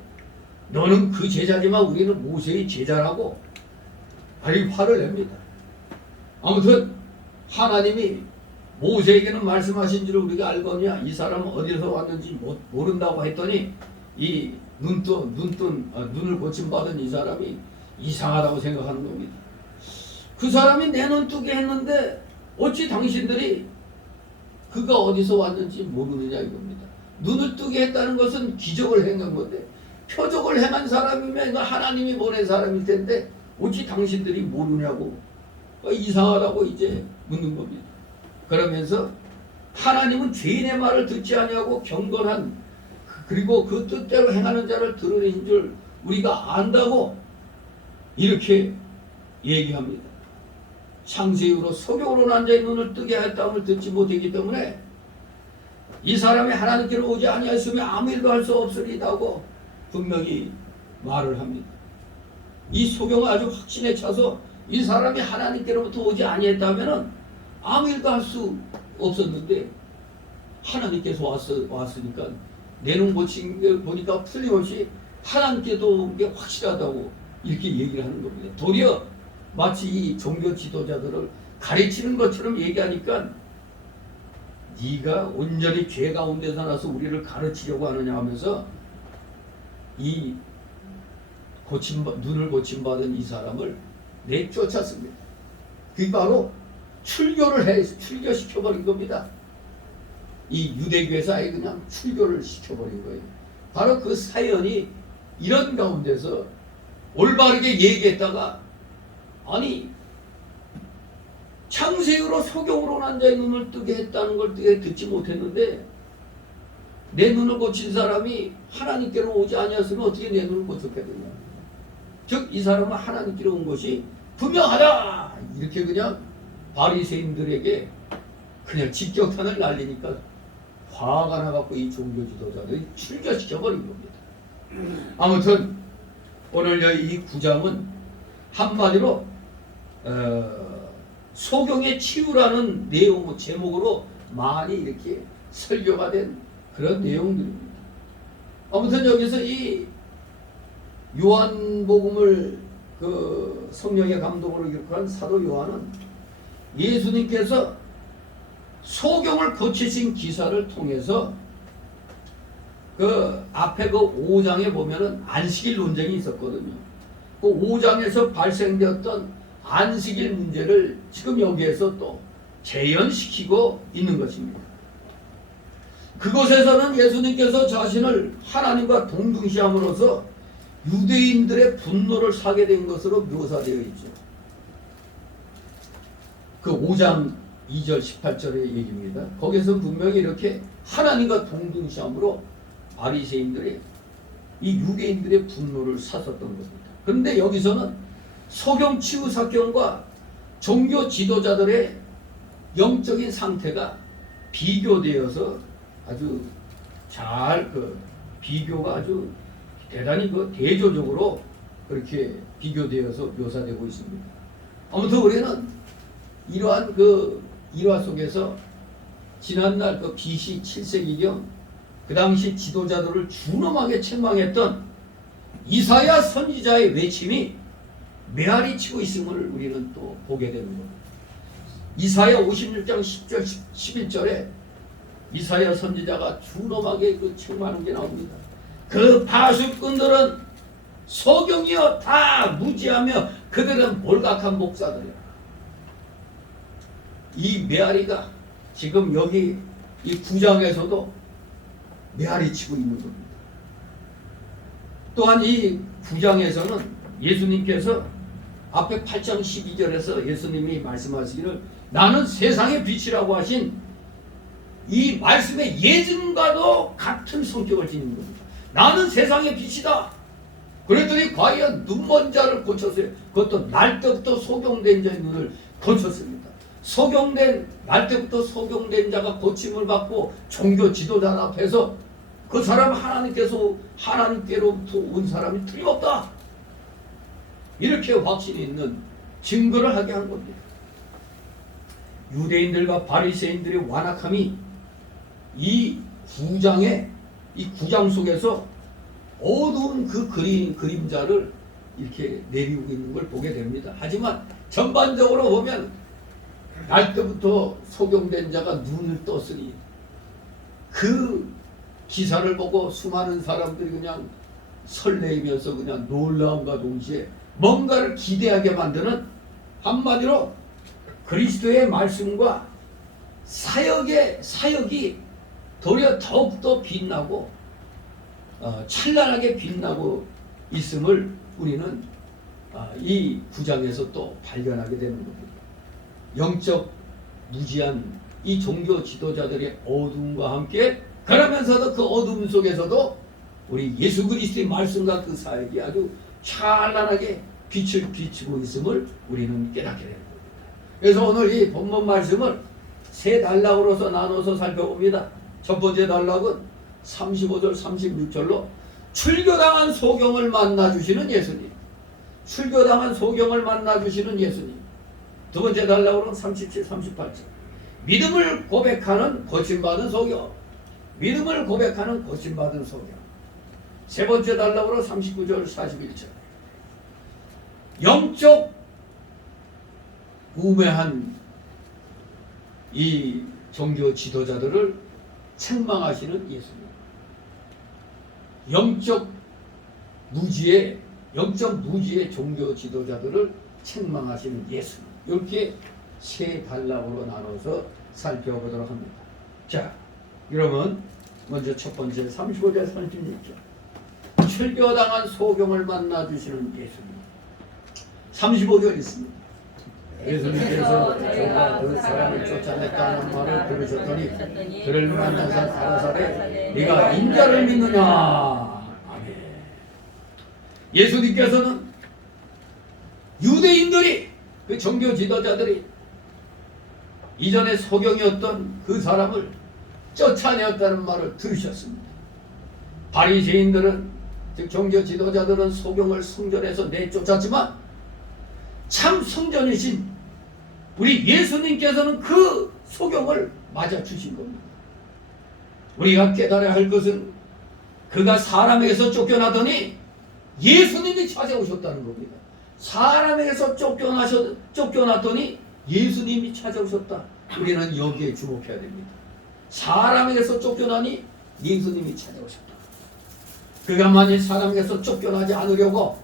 너는 그 제자지만 우리는 모세의 제자라고 아니 화를 냅니다. 아무튼 하나님이 모세에게는 말씀하신 줄 우리가 알거냐, 이 사람은 어디서 왔는지 모른다고 했더니 이 눈을 고침받은 이 사람이 이상하다고 생각하는 겁니다. 그 사람이 내 눈 뜨게 했는데 어찌 당신들이 그가 어디서 왔는지 모르느냐 이겁니다. 눈을 뜨게 했다는 것은 기적을 행한 건데 표적을 행한 사람이면 하나님이 보낸 사람일 텐데 어찌 당신들이 모르냐고 이상하다고 이제 묻는 겁니다. 그러면서 하나님은 죄인의 말을 듣지 아니하고 경건한 그리고 그 뜻대로 행하는 자를 드러내신 줄 우리가 안다고 이렇게 얘기합니다. 창세 이후로 소경으로 난 자의 눈을 뜨게 하였다함을 듣지 못했기 때문에 이 사람이 하나님께로 오지 아니하였으면 아무 일도 할 수 없으리라고 분명히 말을 합니다. 이 소경은 아주 확신에 차서 이 사람이 하나님께로부터 오지 아니했다면 아무 일도 할 수 없었는데 하나님께서 왔으니까 내 눈 고친 걸 보니까 틀림없이 하나님께도 온 게 확실하다고 이렇게 얘기를 하는 겁니다. 도리어 마치 이 종교 지도자들을 가르치는 것처럼 얘기하니까 네가 온전히 죄 가운데서 나서 우리를 가르치려고 하느냐 하면서 이 눈을 고침받은 이 사람을 내쫓았습니다. 그게 바로 출교시켜버린 겁니다. 이 유대교에서 아예 그냥 출교를 시켜버린 거예요. 바로 그 사연이 이런 가운데서 올바르게 얘기했다가 아니 창세유로 소경으로 난 자의 눈을 뜨게 했다는 걸 듣지 못했는데 내 눈을 고친 사람이 하나님께로 오지 아니었으면 어떻게 내 눈을 고쳤겠느냐. 즉 이 사람은 하나님께로 온 것이 분명하다 이렇게 그냥 바리새인들에게 그냥 직격탄을 날리니까 화가 나갖고 이 종교 지도자들이 출교시켜버린 겁니다. 아무튼 오늘 이 9장은 한마디로 소경의 치유라는 내용 제목으로 많이 이렇게 설교가 된 그런 내용들입니다. 아무튼 여기서 이 요한복음을 그 성령의 감동으로 기록한 사도 요한은 예수님께서 소경을 고치신 기사를 통해서 그 앞에 그 5장에 보면은 안식일 논쟁이 있었거든요. 그 5장에서 발생되었던 안식일 문제를 지금 여기에서 또 재현시키고 있는 것입니다. 그곳에서는 예수님께서 자신을 하나님과 동등시함으로써 유대인들의 분노를 사게 된 것으로 묘사되어 있죠. 그 5장 2절 18절의 얘기입니다. 거기서 분명히 이렇게 하나님과 동등시함으로 바리새인들의 이 유대인들의 분노를 샀었던 겁니다. 그런데 여기서는 소경 치유 사건과 종교 지도자들의 영적인 상태가 비교되어서 아주 잘 비교가 아주 대단히 대조적으로 그렇게 비교되어서 묘사되고 있습니다. 아무튼 우리는 이러한 일화 속에서 지난날 BC 7세기경 그 당시 지도자들을 준엄하게 책망했던 이사야 선지자의 외침이 메아리치고 있음을 우리는 또 보게 되는 겁니다. 이사야 56장 10절 11절에 이사야 선지자가 준엄하게 책망하는 게 나옵니다. 그 파수꾼들은 소경이여 다 무지하며 그들은 몰각한 목사들이야. 이 메아리가 지금 여기 이 9장에서도 메아리치고 있는 겁니다. 또한 이 9장에서는 예수님께서 앞에 8장 12절에서 예수님이 말씀하시기를 나는 세상의 빛이라고 하신 이 말씀의 예증과도 같은 성격을 지닌 겁니다. 나는 세상의 빛이다. 그랬더니 과연 눈먼 자를 고쳤어요. 그것도 날 때부터 소경된 자의 눈을 고쳤습니다. 날 때부터 소경된 자가 고침을 받고 종교 지도자 앞에서 그 사람 하나님께로부터 온 사람이 틀림없다. 이렇게 확신이 있는 증거를 하게 한 겁니다. 유대인들과 바리새인들의 완악함이 이 9장 속에서 어두운 그 그림자를 이렇게 내리우고 있는 걸 보게 됩니다. 하지만 전반적으로 보면 날 때부터 소경된 자가 눈을 떴으니 그 기사를 보고 수많은 사람들이 그냥 설레이면서 그냥 놀라움과 동시에 뭔가를 기대하게 만드는 한마디로 그리스도의 말씀과 사역이 도리어 더욱더 빛나고 찬란하게 빛나고 있음을 우리는 이 9장에서 또 발견하게 되는 겁니다. 영적 무지한 이 종교 지도자들의 어둠과 함께 그러면서도 그 어둠 속에서도 우리 예수 그리스도의 말씀과 그 사역이 아주 찬란하게 빛을 비추고 있음을 우리는 깨닫게 됩니다. 그래서 오늘 이 본문 말씀을 세 단락으로서 나눠서 살펴봅니다. 첫 번째 단락은 35절 36절로 출교당한 소경을 만나주시는 예수님. 출교당한 소경을 만나주시는 예수님. 두 번째 단락으로는 37, 38절. 믿음을 고백하는 고침받은 소경. 믿음을 고백하는 고침받은 소경. 세 번째 단락으로 39절 41절. 영적 우매한 이 종교 지도자들을 책망하시는 예수님. 영적 무지의 종교 지도자들을 책망하시는 예수님. 이렇게 세 단락으로 나눠서 살펴보도록 합니다. 자, 그러면 먼저 첫 번째 35절 36절. 출교당한 소경을 만나주시는 예수님. 35절 있습니다. 예수님께서 저가 그 사람을 쫓아냈다는 말을 들으셨더니 그를 만나서 가라사대 네가 인자를 믿느냐. 아멘. 예수님께서는 유대인들이 그 종교 지도자들이 이전에 소경이었던 그 사람을 쫓아내었다는 말을 들으셨습니다. 바리새인들은 즉 종교 지도자들은 소경을 성전에서 내쫓았지만 참 성전이신 우리 예수님께서는 그 소경을 맞아주신 겁니다. 우리가 깨달아야 할 것은 그가 사람에게서 쫓겨나더니 예수님이 찾아오셨다는 겁니다. 사람에게서 쫓겨났더니 예수님이 찾아오셨다. 우리는 여기에 주목해야 됩니다. 사람에게서 쫓겨나니 예수님이 찾아오셨다. 그가 만일 사람에게서 쫓겨나지 않으려고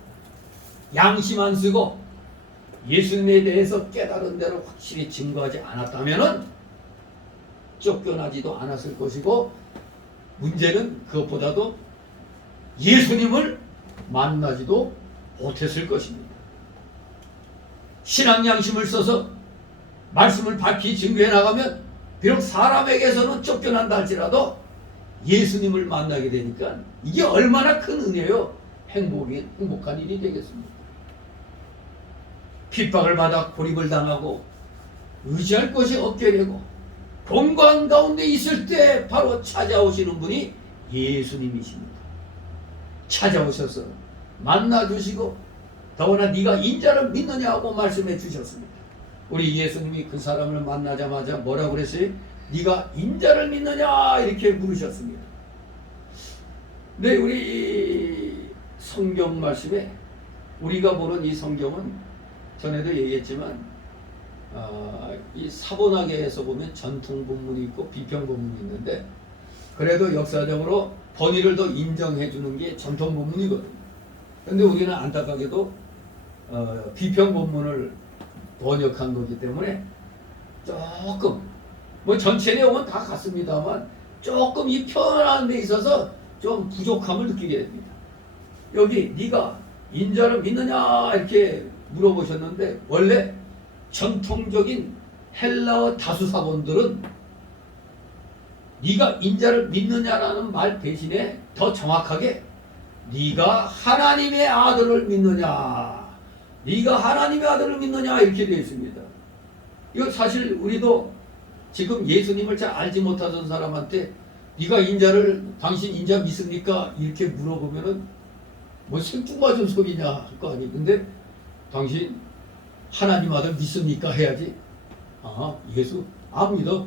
양심 안 쓰고 예수님에 대해서 깨달은 대로 확실히 증거하지 않았다면 쫓겨나지도 않았을 것이고 문제는 그것보다도 예수님을 만나지도 못했을 것입니다. 신앙 양심을 써서 말씀을 밝히 증거해 나가면 비록 사람에게서는 쫓겨난다 할지라도 예수님을 만나게 되니까 이게 얼마나 큰 은혜요. 행복한 일이 되겠습니다. 핍박을 받아 고립을 당하고 의지할 것이 없게 되고 공간 가운데 있을 때 바로 찾아오시는 분이 예수님이십니다. 찾아오셔서 만나주시고 더구나 네가 인자를 믿느냐고 말씀해 주셨습니다. 우리 예수님이 그 사람을 만나자마자 뭐라고 그랬어요? 네가 인자를 믿느냐 이렇게 물으셨습니다. 네, 우리 성경 말씀에 우리가 보는 이 성경은 전에도 얘기했지만 이 사본학에서 보면 전통 본문이 있고 비평 본문이 있는데 그래도 역사적으로 번위를 더 인정해 주는 게 전통 본문이거든요. 그런데 우리는 안타깝게도 비평 본문을 번역한 거기 때문에 조금 뭐 전체 내용은 다 같습니다만 조금 이 표현하는 데 있어서 좀 부족함을 느끼게 됩니다. 여기 네가 인자를 믿느냐 이렇게 물어보셨는데 원래 전통적인 헬라어 다수사본들은 네가 인자를 믿느냐라는 말 대신에 더 정확하게 네가 하나님의 아들을 믿느냐, 네가 하나님의 아들을 믿느냐 이렇게 되어 있습니다. 이거 사실 우리도 지금 예수님을 잘 알지 못하던 사람한테 네가 당신 인자 믿습니까? 이렇게 물어보면은 뭐 생뚱맞은 소리냐 할 거 아니에요. 근데 당신 하나님 아들 믿습니까? 해야지. 아, 예수 믿어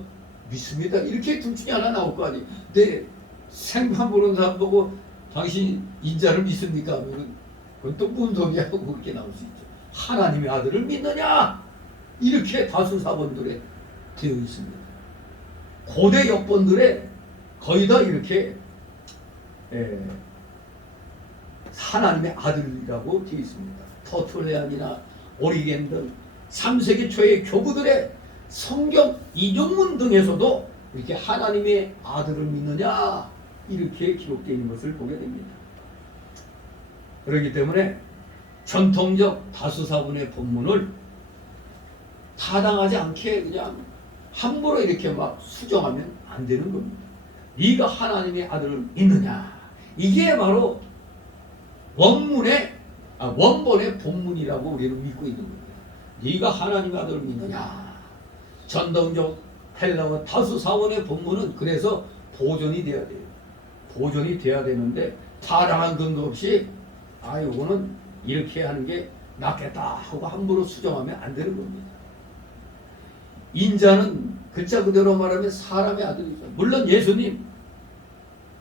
믿습니다. 이렇게 둘 중에 하나 나올 거 아니에요. 근데 생판 보는 사람 보고 당신 인자를 믿습니까? 하면 그건 또 무슨 소리야 하고 그렇게 나올 수 있죠. 하나님의 아들을 믿느냐? 이렇게 다수사본들에 되어 있습니다. 고대 역본들에 거의 다 이렇게 하나님의 아들이라고 되어 있습니다. 터툴레안이나 오리겐 등 3세기 초의 교부들의 성경 이종문 등에서도 이렇게 하나님의 아들을 믿느냐 이렇게 기록되어 있는 것을 보게 됩니다. 그렇기 때문에 전통적 다수사본의 본문을 타당하지 않게 그냥 함부로 이렇게 막 수정하면 안 되는 겁니다. 네가 하나님의 아들을 믿느냐 이게 바로 원본의 본문이라고 우리는 믿고 있는 겁니다. 네가 하나님 아들을 믿느냐. 전통적 헬라어 다수 사원의 본문은 그래서 보존이 돼야 돼요. 보존이 돼야 되는데 타당한 근거 없이 이거는 이렇게 하는 게 낫겠다 하고 함부로 수정하면 안 되는 겁니다. 인자는 글자 그대로 말하면 사람의 아들이죠. 물론 예수님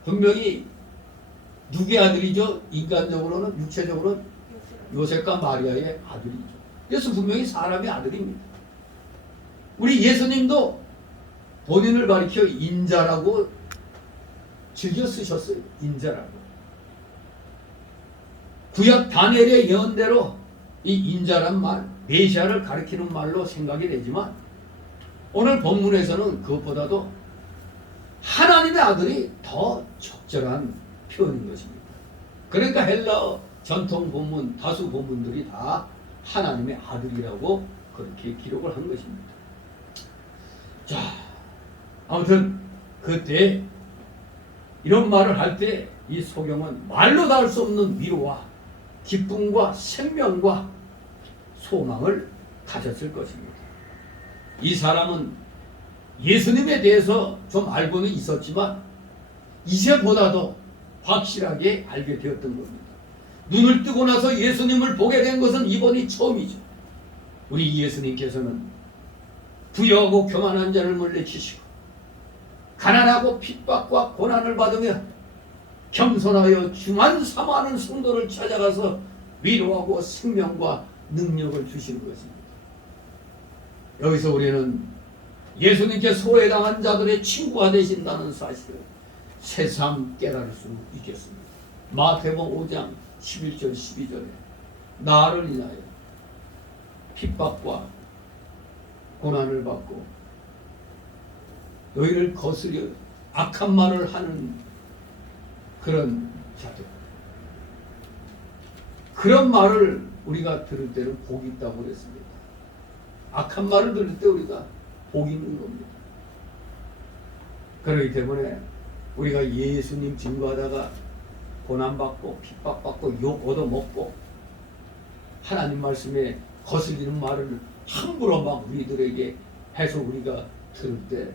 분명히 누구의 아들이죠? 인간적으로는 육체적으로는 요셉과 마리아의 아들이죠. 그래서 분명히 사람의 아들입니다. 우리 예수님도 본인을 가리켜 인자라고 즐겨 쓰셨어요. 인자라고. 구약 다니엘의 예언대로 이 인자란 말, 메시아를 가리키는 말로 생각이 되지만 오늘 본문에서는 그것보다도 하나님의 아들이 더 적절한 표현인 것입니다. 그러니까 헬라어 전통 본문, 다수 본문들이 다 하나님의 아들이라고 그렇게 기록을 한 것입니다. 자, 아무튼 그때 이런 말을 할 때 이 소경은 말로 다 할 수 없는 위로와 기쁨과 생명과 소망을 가졌을 것입니다. 이 사람은 예수님에 대해서 좀 알고는 있었지만 이제보다도 확실하게 알게 되었던 겁니다. 눈을 뜨고 나서 예수님을 보게 된 것은 이번이 처음이죠. 우리 예수님께서는 부유하고 교만한 자를 물리치시고 가난하고 핍박과 고난을 받으며 겸손하여 중한 사모하는 성도를 찾아가서 위로하고 생명과 능력을 주시는 것입니다. 여기서 우리는 예수님께 소외당한 자들의 친구가 되신다는 사실을 새삼 깨달을 수 있겠습니다. 마태복음 5장 11절 12절에 나를 인하여 핍박과 고난을 받고 너희를 거스려 악한 말을 하는 그런 자들, 그런 말을 우리가 들을 때는 복이 있다고 그랬습니다. 악한 말을 들을 때 우리가 복이 있는 겁니다. 그렇기 때문에 우리가 예수님 증거하다가 고난받고 핍박받고 욕 얻어먹고 하나님 말씀에 거슬리는 말을 함부로 막 우리들에게 해서 우리가 들을 때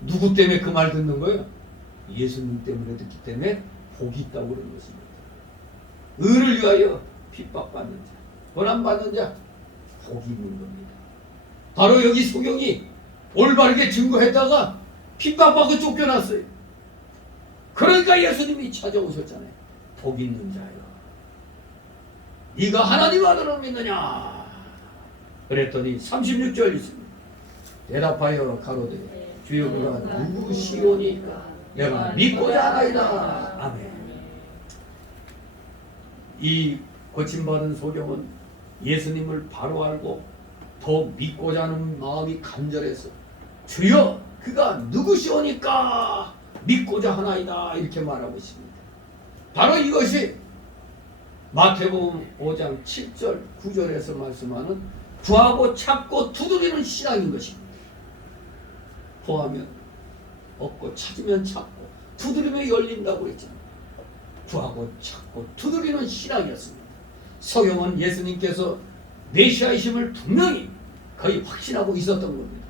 누구 때문에 그 말 듣는 거예요? 예수님 때문에 듣기 때문에 복이 있다고 그러는 것입니다. 의를 위하여 핍박받는 자, 고난받는 자, 복이 있는 겁니다. 바로 여기 소경이 올바르게 증거했다가 핍박받고 쫓겨났어요. 그러니까 예수님이 찾아오셨잖아요. 복 있는 자여, 네가 하나님 아들을 믿느냐? 그랬더니 36절 있습니다. 대답하여 가로되 주여 그가 누구시오니까 내가 믿고자 하나이다. 아멘. 이 고침받은 소경은 예수님을 바로 알고 더 믿고자 하는 마음이 간절해서 주여 그가 누구시오니까 믿고자 하나이다 이렇게 말하고 있습니다. 바로 이것이 마태복음 5장 7절 9절에서 말씀하는 구하고 찾고 두드리는 신앙인 것입니다. 구하면 얻고 찾으면 찾고 두드리면 열린다고 했잖아요. 구하고 찾고 두드리는 신앙이었습니다. 소경은 예수님께서 메시아이심을 분명히 거의 확신하고 있었던 겁니다.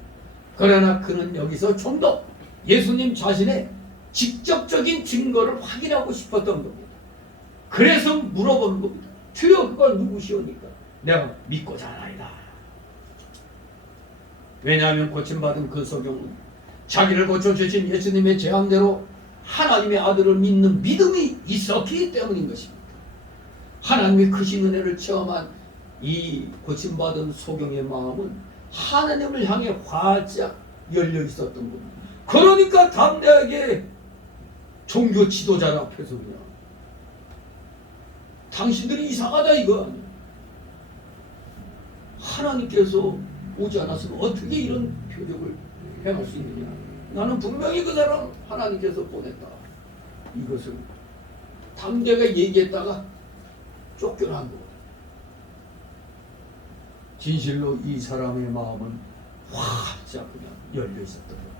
그러나 그는 여기서 좀 더 예수님 자신의 직접적인 증거를 확인하고 싶었던 겁니다. 그래서 물어보는 겁니다. 주여 그걸 누구시오니까 내가 믿고자 하나이다. 왜냐하면 고침받은 그 소경은 자기를 고쳐주신 예수님의 제안대로 하나님의 아들을 믿는 믿음이 있었기 때문인 것입니다. 하나님의 크신 은혜를 체험한 이 고침받은 소경의 마음은 하나님을 향해 활짝 열려 있었던 겁니다. 그러니까 담대하게 종교 지도자 앞에서 그냥 당신들이 이상하다 이거 아니야. 하나님께서 오지 않았으면 어떻게 이런 표적을 행할 수 있느냐. 나는 분명히 그 사람 하나님께서 보냈다. 이것을 담대하게 얘기했다가 쫓겨난 거다. 진실로 이 사람의 마음은 활짝 그냥 열려 있었던 겁니다.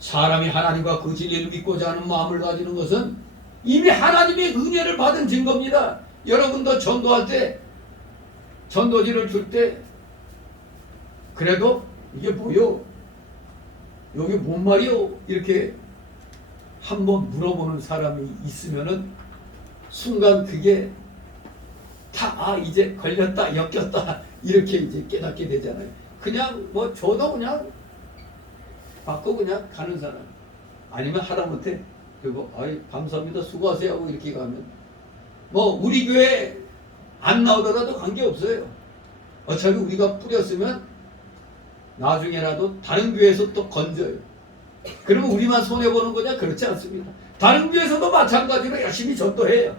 사람이 하나님과 그 진리를 믿고자 하는 마음을 가지는 것은 이미 하나님의 은혜를 받은 증거입니다. 여러분도 전도할 때 전도지를 줄 때 그래도 이게 뭐요? 여기 뭔 말이요? 이렇게 한번 물어보는 사람이 있으면은 순간 그게 다 이제 걸렸다 엮였다 이렇게 이제 깨닫게 되잖아요. 그냥 뭐 줘도 그냥 받고 그냥 가는 사람, 아니면 하다못해 그리고 아이 감사합니다 수고하세요 하고 이렇게 가면 뭐 우리 교회 안 나오더라도 관계없어요. 어차피 우리가 뿌렸으면 나중에라도 다른 교회에서 또 건져요. 그러면 우리만 손해보는 거냐? 그렇지 않습니다. 다른 교회에서도 마찬가지로 열심히 전도해요.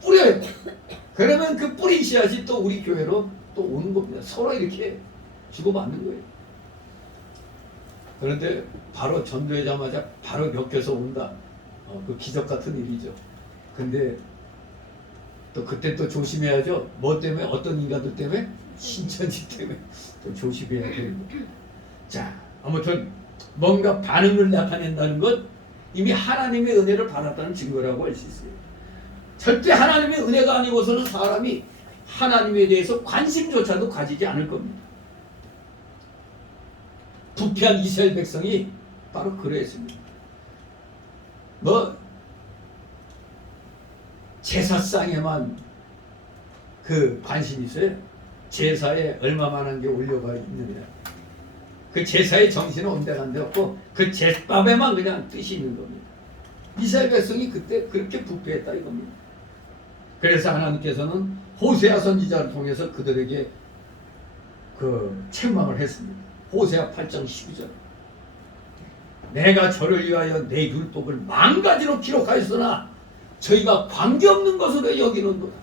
뿌려요. 그러면 그 뿌린 씨앗이 또 우리 교회로 또 오는 겁니다. 서로 이렇게 주고받는 거예요. 그런데 바로 전도하자마자 바로 엮여서 온다. 그 기적 같은 일이죠. 근데 또 그때 또 조심해야죠. 뭐 때문에? 어떤 인간들 때문에? 신천지 때문에 또 조심해야 되는 거예요. 자, 아무튼 뭔가 반응을 나타낸다는 것 이미 하나님의 은혜를 받았다는 증거라고 할 수 있어요. 절대 하나님의 은혜가 아니고서는 사람이 하나님에 대해서 관심조차도 가지지 않을 겁니다. 부패한 이스라엘 백성이 바로 그랬습니다. 뭐 제사상에만 그 관심이 있어요. 제사에 얼마만한 게 올려가 있느냐. 그 제사의 정신은 온데간데 없고 그 제밥에만 그냥 뜻이 있는 겁니다. 이스라엘 백성이 그때 그렇게 부패했다 이겁니다. 그래서 하나님께서는 호세아 선지자를 통해서 그들에게 그 책망을 했습니다. 호세아 8장 12절. 내가 저를 위하여 내 율법을 만가지로 기록하였으나 저희가 관계없는 것으로 여기는도다.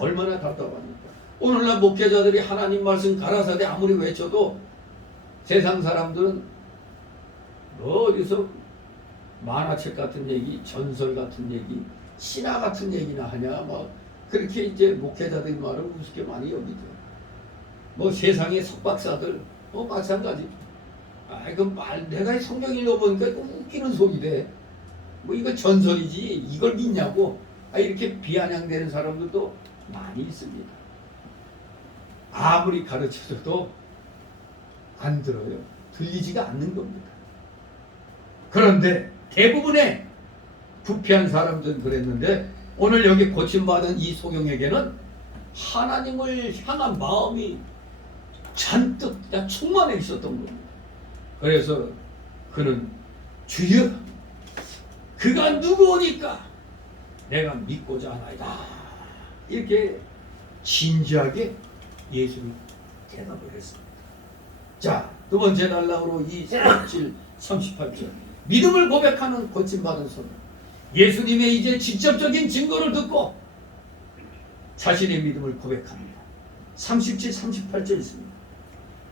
얼마나 답답합니까? 오늘날 목회자들이 하나님 말씀 가라사대 아무리 외쳐도 세상 사람들은 어디서 만화책 같은 얘기, 전설 같은 얘기, 신화 같은 얘기나 하냐, 뭐 그렇게 이제 목회자들이 말을 우습게 많이 여기죠. 뭐 세상의 석박사들 마찬가지. 내가 성경 읽어보니까 이거 웃기는 소리래. 뭐 이거 전설이지 이걸 믿냐고 이렇게 비아냥대는 사람들도 많이 있습니다. 아무리 가르쳐줘도 안 들어요. 들리지가 않는 겁니다. 그런데 대부분의 부패한 사람들은 그랬는데 오늘 여기 고침받은 이 소경에게는 하나님을 향한 마음이 잔뜩 충만해 있었던 겁니다. 그래서 그는 주여 그가 누구오니까 내가 믿고자 하나이다. 이렇게 진지하게 예수님 대답을 했습니다. 자, 두 번째 단락으로 이 37, 38절 믿음을 고백하는 고침받은 소녀. 예수님의 이제 직접적인 증거를 듣고 자신의 믿음을 고백합니다. 37, 38절 있습니다.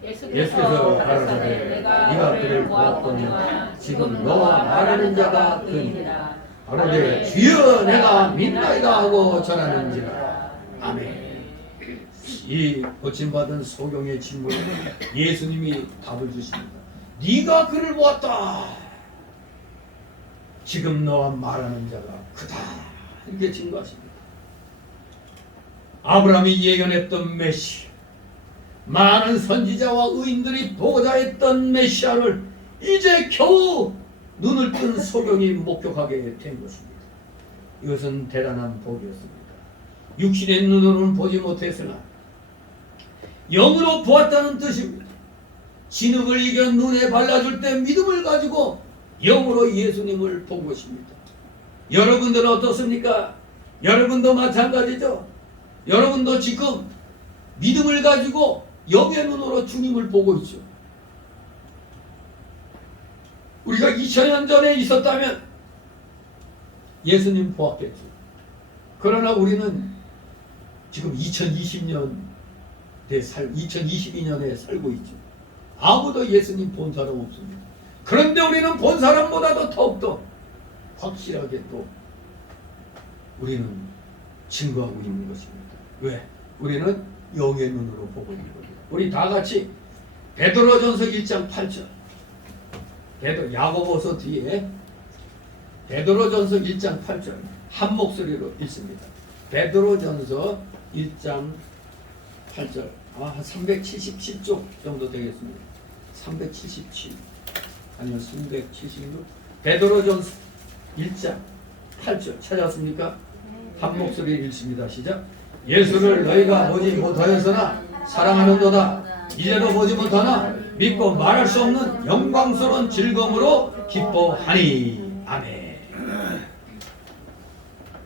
예수께서 가라사대 내가 그를 보았거니와 지금 너와 말하는 자가 그이니라. 바로 내 주여 내가 믿나이다 하고 전하는지라. 아멘. 이 고침받은 소경의 질문에 예수님이 답을 주십니다. 네가 그를 보았다. 지금 너와 말하는 자가 그다. 이렇게 증거하십니다. 아브라함이 예견했던 메시아, 많은 선지자와 의인들이 보고자 했던 메시아를 이제 겨우 눈을 뜬 소경이 목격하게 된 것입니다. 이것은 대단한 복이었습니다. 육신의 눈으로는 보지 못했으나 영으로 보았다는 뜻입니다. 진흙을 이겨 눈에 발라줄 때 믿음을 가지고 영으로 예수님을 본 것입니다. 여러분들은 어떻습니까? 여러분도 마찬가지죠? 여러분도 지금 믿음을 가지고 영의 눈으로 주님을 보고 있죠. 우리가 2000년 전에 있었다면 예수님 보았겠죠. 그러나 우리는 지금 2022년에 살고 있죠. 아무도 예수님 본 사람 없습니다. 그런데 우리는 본 사람보다도 더욱더 확실하게 또 우리는 증거하고 있는 것입니다. 왜? 우리는 영의 눈으로 보고 있는 겁니다. 우리 다 같이 베드로전서 1장 8절 야고보서 뒤에 베드로전서 1장 8절 한 목소리로 읽습니다. 베드로전서 1장 8절. 아마 한 377쪽 정도 되겠습니다. 377 아니면 376. 베드로전서 1장 8절 찾았습니까? 한 목소리 읽습니다. 시작. 예수를 너희가 보지 못하였으나 사랑하는도다. 이제도 보지 못하나 믿고 말할 수 없는 영광스러운 즐거움으로 기뻐하니. 아멘.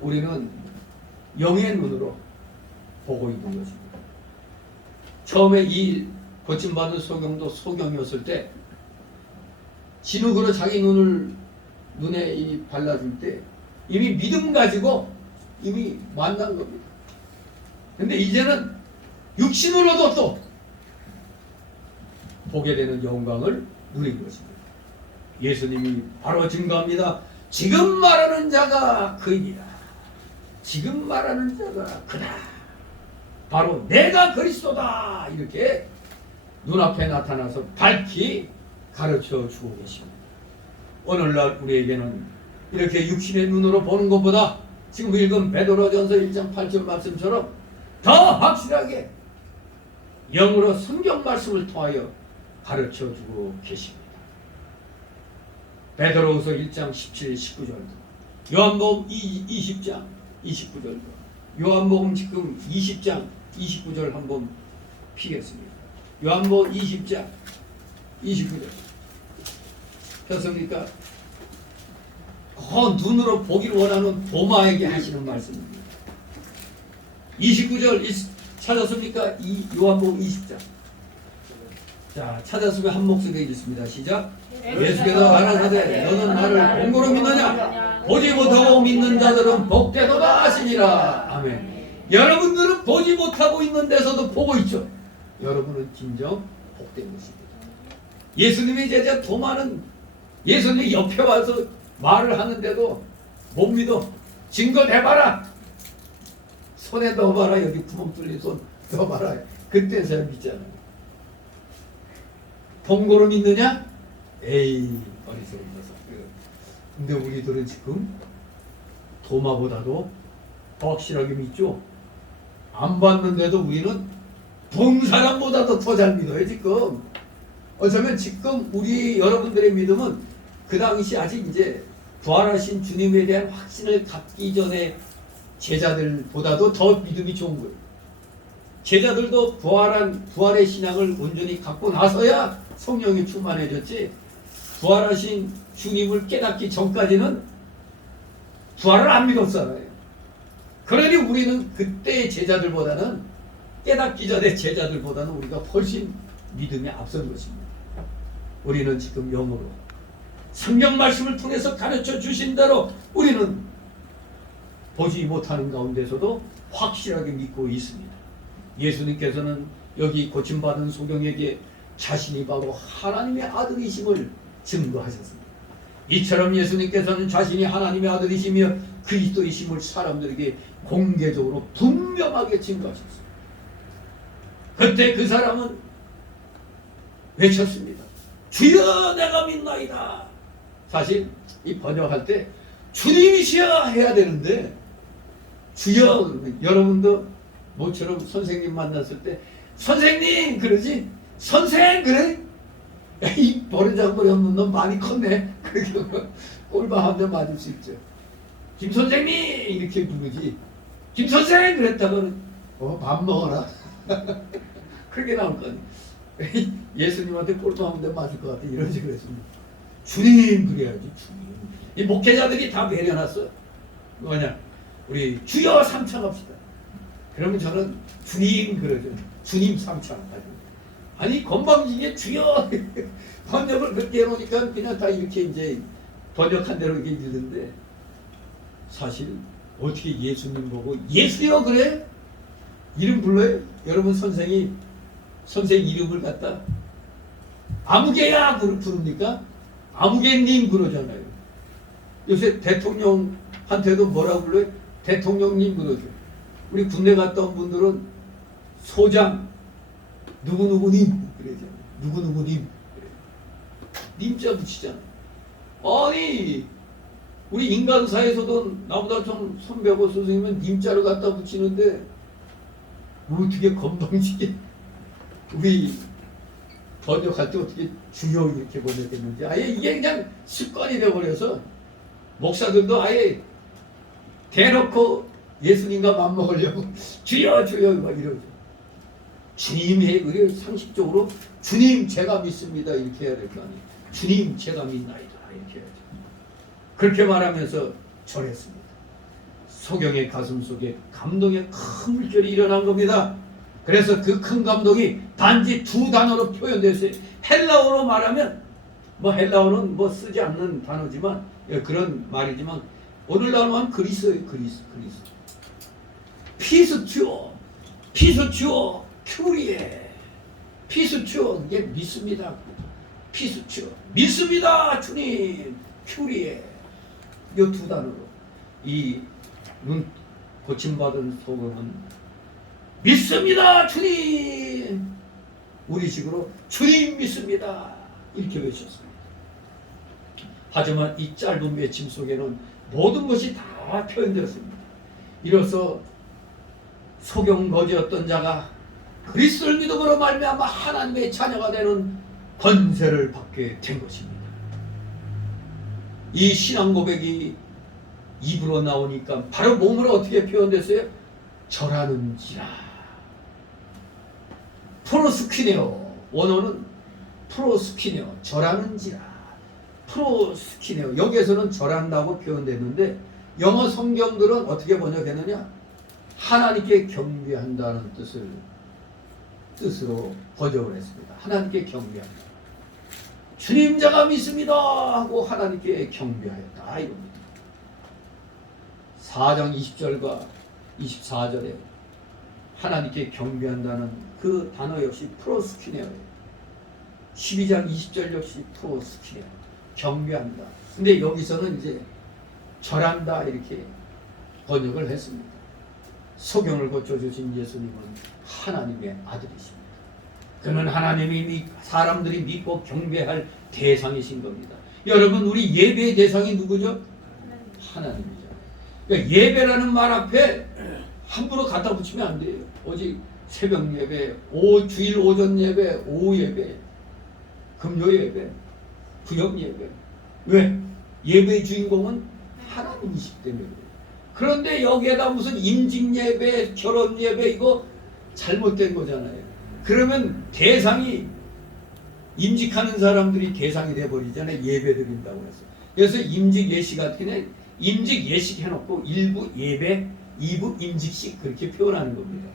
우리는 영의 눈으로 보고 있는 것입니다. 처음에 이 고침받은 소경도 소경이었을 때 진흙으로 자기 눈에 이 발라줄 때 이미 믿음 가지고 이미 만난 겁니다. 근데 이제는 육신으로도 또 보게 되는 영광을 누린 것입니다. 예수님이 바로 증거합니다. 지금 말하는 자가 그이니라. 지금 말하는 자가 그다. 바로 내가 그리스도다. 이렇게 눈앞에 나타나서 밝히 가르쳐 주고 계십니다. 오늘날 우리에게는 이렇게 육신의 눈으로 보는 것보다 지금 읽은 베드로전서 1장 8절 말씀처럼 더 확실하게 영으로 성경 말씀을 통하여 가르쳐 주고 계십니다. 베드로후서 1장 17, 19절도 요한복음 20장 29절도 요한복음 지금 20장 29절 한번 피겠습니다. 요한복음 20장 29절 폈습니까? 눈으로 보기를 원하는 도마에게 하시는 말씀입니다. 29절 찾았습니까? 요한복음 20장. 자, 찾았으면 한 목소리 읽겠습니다. 시작. 예수께서 가라사대 너는 나를 본고로 믿느냐? 보지 못하고 믿는 자들은 복되도다 하시니라. 아멘. 여러분들은 보지 못하고 있는 데서도 보고 있죠. 여러분은 진정 복된 것입니다. 예수님의 제자 도마는 예수님이 옆에 와서 말을 하는데도 못 믿어. 증거 내봐라. 손에 넣어봐라. 여기 구멍 뚫린 손 넣어봐라. 그때서야 믿잖아요. 본고로 믿느냐? 에이, 어리석은 녀석. 근데 우리들은 지금 도마보다도 더 확실하게 믿죠. 안 봤는데도 우리는 본 사람보다도 더 잘 믿어요. 지금 어쩌면 지금 우리 여러분들의 믿음은 그 당시 아직 이제 부활하신 주님에 대한 확신을 갖기 전에 제자들보다도 더 믿음이 좋은 거예요. 제자들도 부활의 신앙을 온전히 갖고 나서야 성령이 충만해졌지, 부활하신 주님을 깨닫기 전까지는 부활을 안 믿었잖아요. 그러니 우리는 그때의 제자들보다는, 깨닫기 전의 제자들보다는 우리가 훨씬 믿음이 앞선 것입니다. 우리는 지금 영으로 성경 말씀을 통해서 가르쳐 주신 대로 우리는 보지 못하는 가운데서도 확실하게 믿고 있습니다. 예수님께서는 여기 고침받은 소경에게 자신이 바로 하나님의 아들이심을 증거하셨습니다. 이처럼 예수님께서는 자신이 하나님의 아들이시며 그리스도이심을 사람들에게 공개적으로 분명하게 증거하셨습니다. 그때 그 사람은 외쳤습니다. 주여 내가 믿나이다. 사실 이 번역할 때 주님이시여 해야 되는데, 주여, 여러분도 모처럼 선생님 만났을 때 선생님 그러지, 선생 그래? 이 버르장머리 없는 놈 많이 컸네. 그렇게 꼴방 한 대 맞을 수 있죠. 김 선생님 이렇게 부르지, 김 선생 그랬다고는 밥 먹어라. 그렇게 나올 거 아니에요. 예수님한테 꼴방 한 대 맞을 것 같아. 이런 식으로 했습니다. 주님 그래야지, 주님. 이 목회자들이 다 배려놨어. 뭐냐, 우리 주여 삼창합시다. 그러면 저는 주님 그러죠. 주님 삼창. 아니 건방지게 주여 번역을 그렇게 해놓으니까 그냥 다 이렇게 이제 번역한 대로 이렇게 읽는데, 사실 어떻게 예수님 보고 예수여 그래? 이름 불러요? 여러분 선생 이름을 갖다 아무개야 부릅니까? 아무개님 그러잖아요. 요새 대통령한테도 뭐라고 불러요? 대통령님 그러죠. 우리 군대 갔다 온 분들은 소장 누구누구님 그러잖아요. 누구누구님 그래요. 님자 붙이잖아요. 아니 우리 인간사에서도 나보다 좀 선배고 선생님은 님자를 갖다 붙이는데, 어떻게 건방지게 우리 번역할 때 어떻게 주여 이렇게 번역했는지 아예 이게 그냥 습관이 되어버려서 목사들도 아예 대놓고 예수님과 맞먹으려고 주여 주여 막 이러죠. 주님의 의를 상식적으로 주님 제가 믿습니다 이렇게 해야 될 거 아니에요. 주님 제가 믿나이다 이렇게 해야죠. 그렇게 말하면서 절했습니다. 소경의 가슴 속에 감동의 큰 물결이 일어난 겁니다. 그래서 그 큰 감동이 단지 두 단어로 표현됐어요. 헬라어로 말하면 뭐 헬라어는 뭐 쓰지 않는 단어지만 그런 말이지만 오늘날로 하면 그리스어예요. 그리스 피스튜어 큐리에 피스튜어 이게 믿습니다. 피스튜어 믿습니다 주님 큐리에 이 두 단어로 이 눈 고침받은 소금은 믿습니다 주님 우리식으로 주님 믿습니다 이렇게 외쳤습니다. 하지만 이 짧은 외침 속에는 모든 것이 다 표현되었습니다. 이로써 소경거지였던 자가 그리스도를 믿음으로 말미암아 하나님의 자녀가 되는 권세를 받게 된 것입니다. 이 신앙 고백이 입으로 나오니까 바로 몸으로 어떻게 표현됐어요? 절하는지라. 프로스키네오 원어는 프로스키네오 절하는지라. 프로스키네오 여기에서는 절한다고 표현됐는데 영어 성경들은 어떻게 번역했느냐? 하나님께 경배한다는 뜻으로 번역을 했습니다. 하나님께 경배한다. 주님 제가 믿습니다 하고 하나님께 경배하였다 이겁니다. 4장 20절과 24절에 하나님께 경배한다는 그 단어 역시 프로스키네오예요. 12장 20절 역시 프로스키네오 경배한다. 근데 여기서는 이제 절한다 이렇게 번역을 했습니다. 소경을 고쳐주신 예수님은 하나님의 아들이십니다. 그는 하나님이 사람들이 믿고 경배할 대상이신 겁니다. 여러분 우리 예배의 대상이 누구죠? 하나님이죠. 그러니까 예배라는 말 앞에 함부로 갖다 붙이면 안 돼요. 오직 새벽 예배, 주일 오전 예배, 오후 예배, 금요 예배, 구역 예배. 왜? 예배의 주인공은 하나님이시기 때문에 그래요. 그런데 여기에다 무슨 임직 예배, 결혼 예배 이거 잘못된 거잖아요. 그러면 대상이 임직하는 사람들이 대상이 돼버리잖아요. 예배 드린다고 해서. 그래서 임직 예식 같은 게 임직 예식 해놓고 일부 예배, 2부 임직식 그렇게 표현하는 겁니다.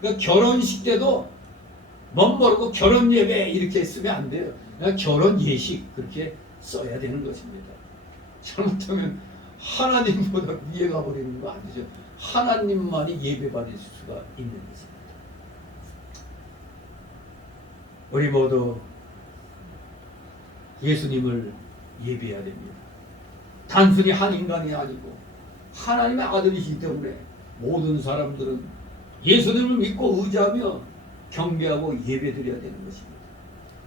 그러니까 결혼식 때도 멋모르고 결혼 예배 이렇게 쓰면 안 돼요. 그냥 결혼 예식 그렇게 써야 되는 것입니다. 잘못하면 하나님보다 위에 가버리는 거 아니죠. 하나님만이 예배받을 수가 있는 것입니다. 우리 모두 예수님을 예배해야 됩니다. 단순히 한 인간이 아니고 하나님의 아들이시기 때문에 모든 사람들은 예수님을 믿고 의지하며 경배하고 예배드려야 되는 것입니다.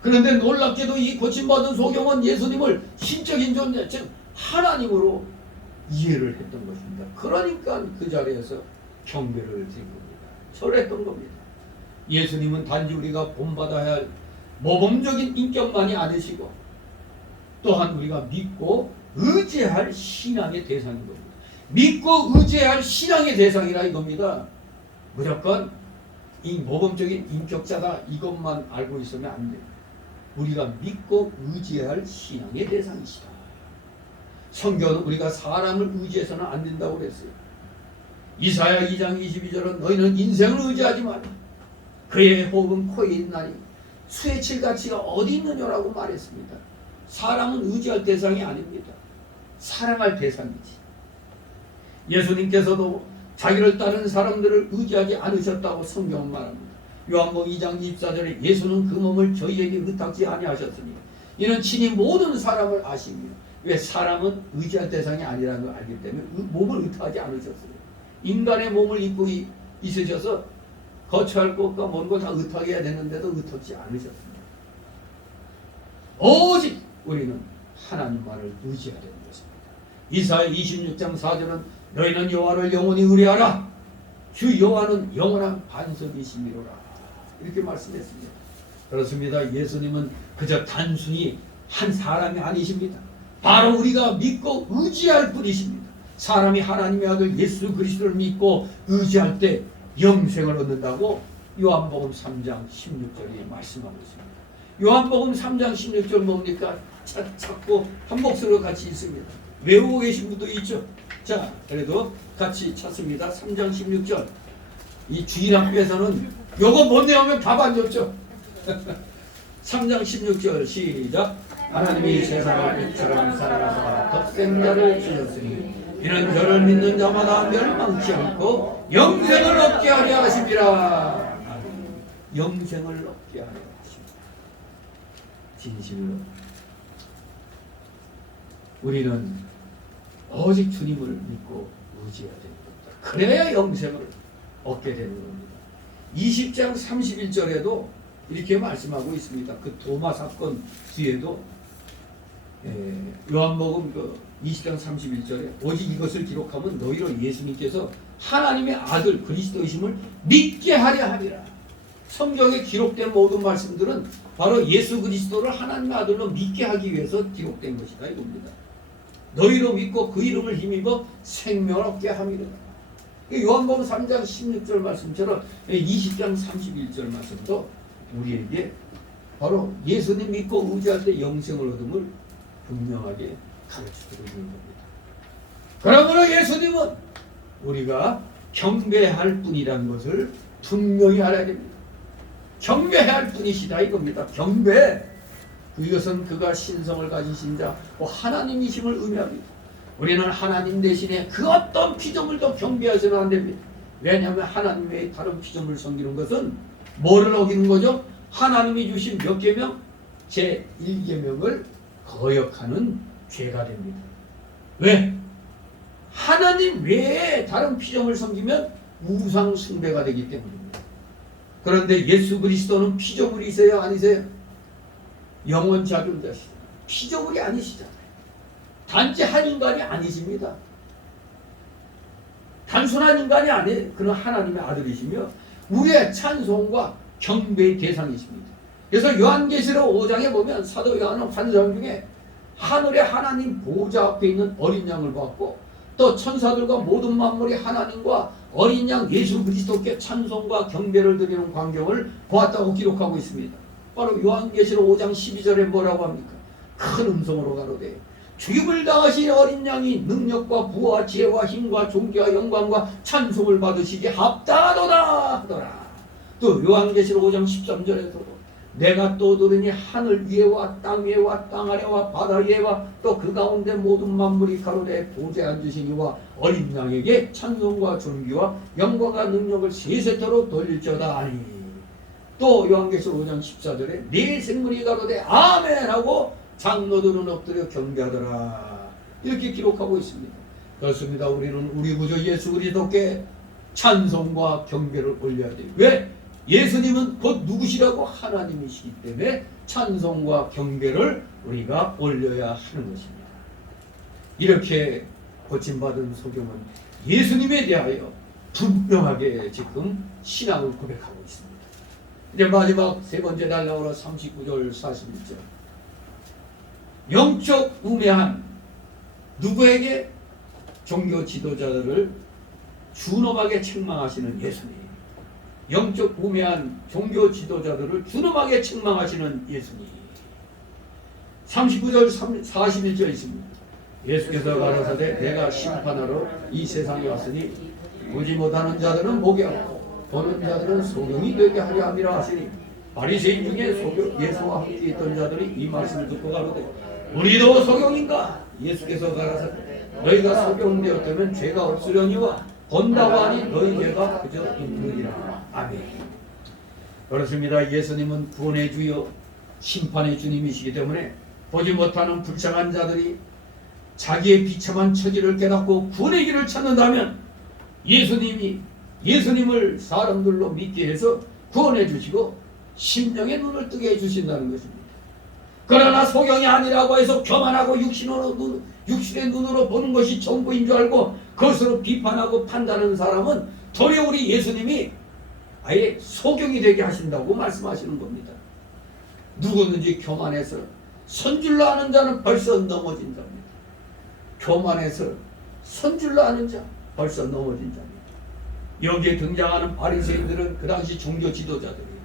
그런데 놀랍게도 이 고침받은 소경은 예수님을 신적인 존재, 즉 하나님으로 이해를 했던 것입니다. 그러니까 그 자리에서 경배를 드린 겁니다. 절했던 겁니다. 예수님은 단지 우리가 본받아야 할 모범적인 인격만이 아니시고 또한 우리가 믿고 의지할 신앙의 대상인 겁니다. 믿고 의지할 신앙의 대상이라 이겁니다. 무조건 이 모범적인 인격자다 이것만 알고 있으면 안 돼요. 우리가 믿고 의지할 신앙의 대상이시다. 성경은 우리가 사람을 의지해서는 안 된다고 그랬어요. 이사야 2장 22절은 너희는 인생을 의지하지 마라. 그의 호흡은 코에 있나니 수의 칠가치가 어디 있느냐라고 말했습니다. 사람은 의지할 대상이 아닙니다. 사랑할 대상이지. 예수님께서도 자기를 따르는 사람들을 의지하지 않으셨다고 성경은 말합니다. 요한복음 2장 24절에 예수는 그 몸을 저희에게 의탁지 아니하셨으니 이는 친히 모든 사람을 아시며 왜 사람은 의지할 대상이 아니라는 걸 알기 때문에 몸을 의탁하지 않으셨어요. 인간의 몸을 입고 있으셔서 거처할 곳과 먼 곳 다 의탁해야 되는데도 의탁지 않으셨습니다. 오직 우리는 하나님만을 의지해야 되는 것입니다. 이사야 26장 4절은 너희는 여호와를 영원히 의뢰하라. 주 여호와는 영원한 반석이시미로라. 이렇게 말씀했습니다. 그렇습니다. 예수님은 그저 단순히 한 사람이 아니십니다. 바로 우리가 믿고 의지할 분이십니다. 사람이 하나님의 아들 예수 그리스도를 믿고 의지할 때 영생을 얻는다고 요한복음 3장 16절에 말씀하고 있습니다. 요한복음 3장 16절 뭡니까? 찾고 한 목소리로 같이 읽습니다. 외우고 계신 분도 있죠? 자, 그래도 같이 찾습니다. 3장 16절. 이 주일학교에서는 요거 못 내오면 답 안 줬죠? 3장 16절 시작. 하나님이 세상을 빛처럼 사랑하사 독생자를 주셨으니 이는 저를 믿는 자마다 멸망치 않고 영생을 얻게 하려 하심이라. 영생을 얻게 하려 하십니다. 진실로 우리는 오직 주님을 믿고 의지해야 됩니다. 그래야 영생을 얻게 되는 겁니다. 20장 31절에도 이렇게 말씀하고 있습니다. 그 도마 사건 뒤에도 요한복음 그 20장 31절에 오직 이것을 기록하면 너희로 예수님께서 하나님의 아들 그리스도이심을 믿게 하려 함이라. 성경에 기록된 모든 말씀들은 바로 예수 그리스도를 하나님의 아들로 믿게 하기 위해서 기록된 것이다 이겁니다. 너희로 믿고 그 이름을 힘입어 생명을 얻게 함이라. 요한복음 3장 16절 말씀처럼 20장 31절 말씀도 우리에게 바로 예수님 믿고 의지할 때 영생을 얻음을 분명하게 가르쳐주고 있는 겁니다. 그러므로 예수님은 우리가 경배할 분이라는 것을 분명히 알아야 됩니다. 경배해야 할 분이시다 이겁니다. 경배. 이것은 그가 신성을 가지신 자, 하나님이심을 의미합니다. 우리는 하나님 대신에 그 어떤 피조물도 경배해서는 안 됩니다. 왜냐하면 하나님 외에 다른 피조물을 섬기는 것은 뭐를 어기는 거죠? 하나님이 주신 몇 계명? 제1계명을 거역하는 죄가 됩니다. 왜? 하나님 외에 다른 피조물을 섬기면 우상 숭배가 되기 때문입니다. 그런데 예수 그리스도는 피조물이세요? 아니세요? 영원 자존자시죠. 피조물이 아니시잖아요. 단지 한 인간이 아니십니다. 단순한 인간이 아니에요. 그는 하나님의 아들이시며 우리의 찬송과 경배의 대상이십니다. 그래서 요한계시록 5장에 보면 사도 요한은 환상 중에 하늘의 하나님 보좌 앞에 있는 어린 양을 봤고 또 천사들과 모든 만물이 하나님과 어린 양 예수 그리스도께 찬송과 경배를 드리는 광경을 보았다고 기록하고 있습니다. 바로 요한계시록 5장 12절에 뭐라고 합니까? 큰 음성으로 가로되 죽임을 당하신 어린 양이 능력과 부와 지혜와 힘과 존귀와 영광과 찬송을 받으시기에 합당하도다 하더라. 또 요한계시록 5장 13절에서도 내가 또 들으니 하늘 위에와 땅 위에와 땅 아래와 바다 위에와 또 그 가운데 모든 만물이 가로되 보좌에 앉으신 이와 어린 양에게 찬송과 존귀와 영광과 능력을 세세토록 돌릴지어다 하니 또 요한계시록 5장 14절에 네 생물이 가로되 아멘 하고 장로들은 엎드려 경배하더라. 이렇게 기록하고 있습니다. 그렇습니다. 우리는 우리 구주 예수 그리스도께 찬송과 경배를 올려야 돼요. 왜? 예수님은 곧 누구시라고? 하나님이시기 때문에 찬송과 경배를 우리가 올려야 하는 것입니다. 이렇게 고침받은 소경은 예수님에 대하여 분명하게 지금 신앙을 고백하고 있습니다. 이제 마지막 세 번째 달라오라 39절 41절. 영적 우매한 누구에게? 종교 지도자들을 준엄하게 책망하시는 예수님. 영적 우매한 종교 지도자들을 준엄하게 책망하시는 예수님. 39절 41절 있습니다. 예수께서 가라사대 내가 심판하러 이 세상에 왔으니 보지 못하는 자들은 보게 하고 보는 자들은 소경이 되게 하려 함이라 하시니 바리새인 중에 예수와 함께 있던 자들이 이 말씀을 듣고 가로되 우리도 소경인가? 예수께서 가라사대 너희가 소경되었다면 죄가 없으려니와 본다고 하니 너희 죄가 그저 있느니라. 아멘. 그렇습니다. 예수님은 구원의 주요 심판의 주님이시기 때문에 보지 못하는 불쌍한 자들이 자기의 비참한 처지를 깨닫고 구원의 길을 찾는다면 예수님을 사람들로 믿게 해서 구원해 주시고 심령의 눈을 뜨게 해주신다는 것입니다. 그러나 소경이 아니라고 해서 교만하고 육신의 눈으로 보는 것이 전부인 줄 알고 그것으로 비판하고 판단하는 사람은 도리어 우리 예수님이 아예 소경이 되게 하신다고 말씀하시는 겁니다. 누구든지 교만해서 선줄로 아는 자는 벌써 넘어진 자입니다. 교만해서 선줄로 아는 자 벌써 넘어진 자입니다. 여기에 등장하는 바리새인들은 그 당시 종교 지도자들이에요.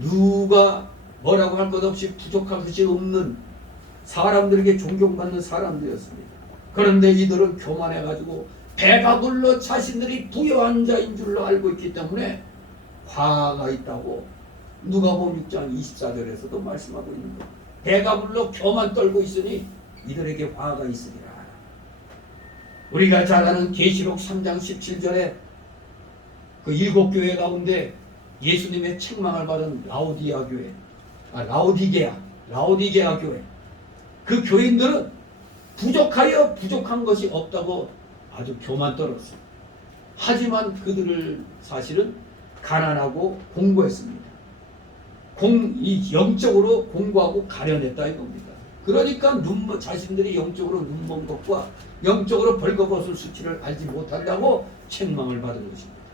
누가 뭐라고 할 것 없이 부족한 것이 없는 사람들에게 존경받는 사람들이었습니다. 그런데 이들은 교만해가지고 배가 불러 자신들이 부유한 자인 줄로 알고 있기 때문에 화가 있다고 누가복음 6장 24절에서도 말씀하고 있는 거예요. 배가 불러 교만 떨고 있으니 이들에게 화가 있으리라. 우리가 잘 아는 계시록 3장 17절에 그 7교회 가운데 예수님의 책망을 받은 라오디게아 교회, 그 교인들은 부족하여 부족한 것이 없다고 아주 교만 떨었어요. 하지만 그들을 사실은 가난하고 공고했습니다. 영적으로 공고하고 가련했다 이겁니다. 그러니까 자신들이 영적으로 눈먼 것과 영적으로 벌거벗은 수치를 알지 못한다고 책망을 받은 것입니다.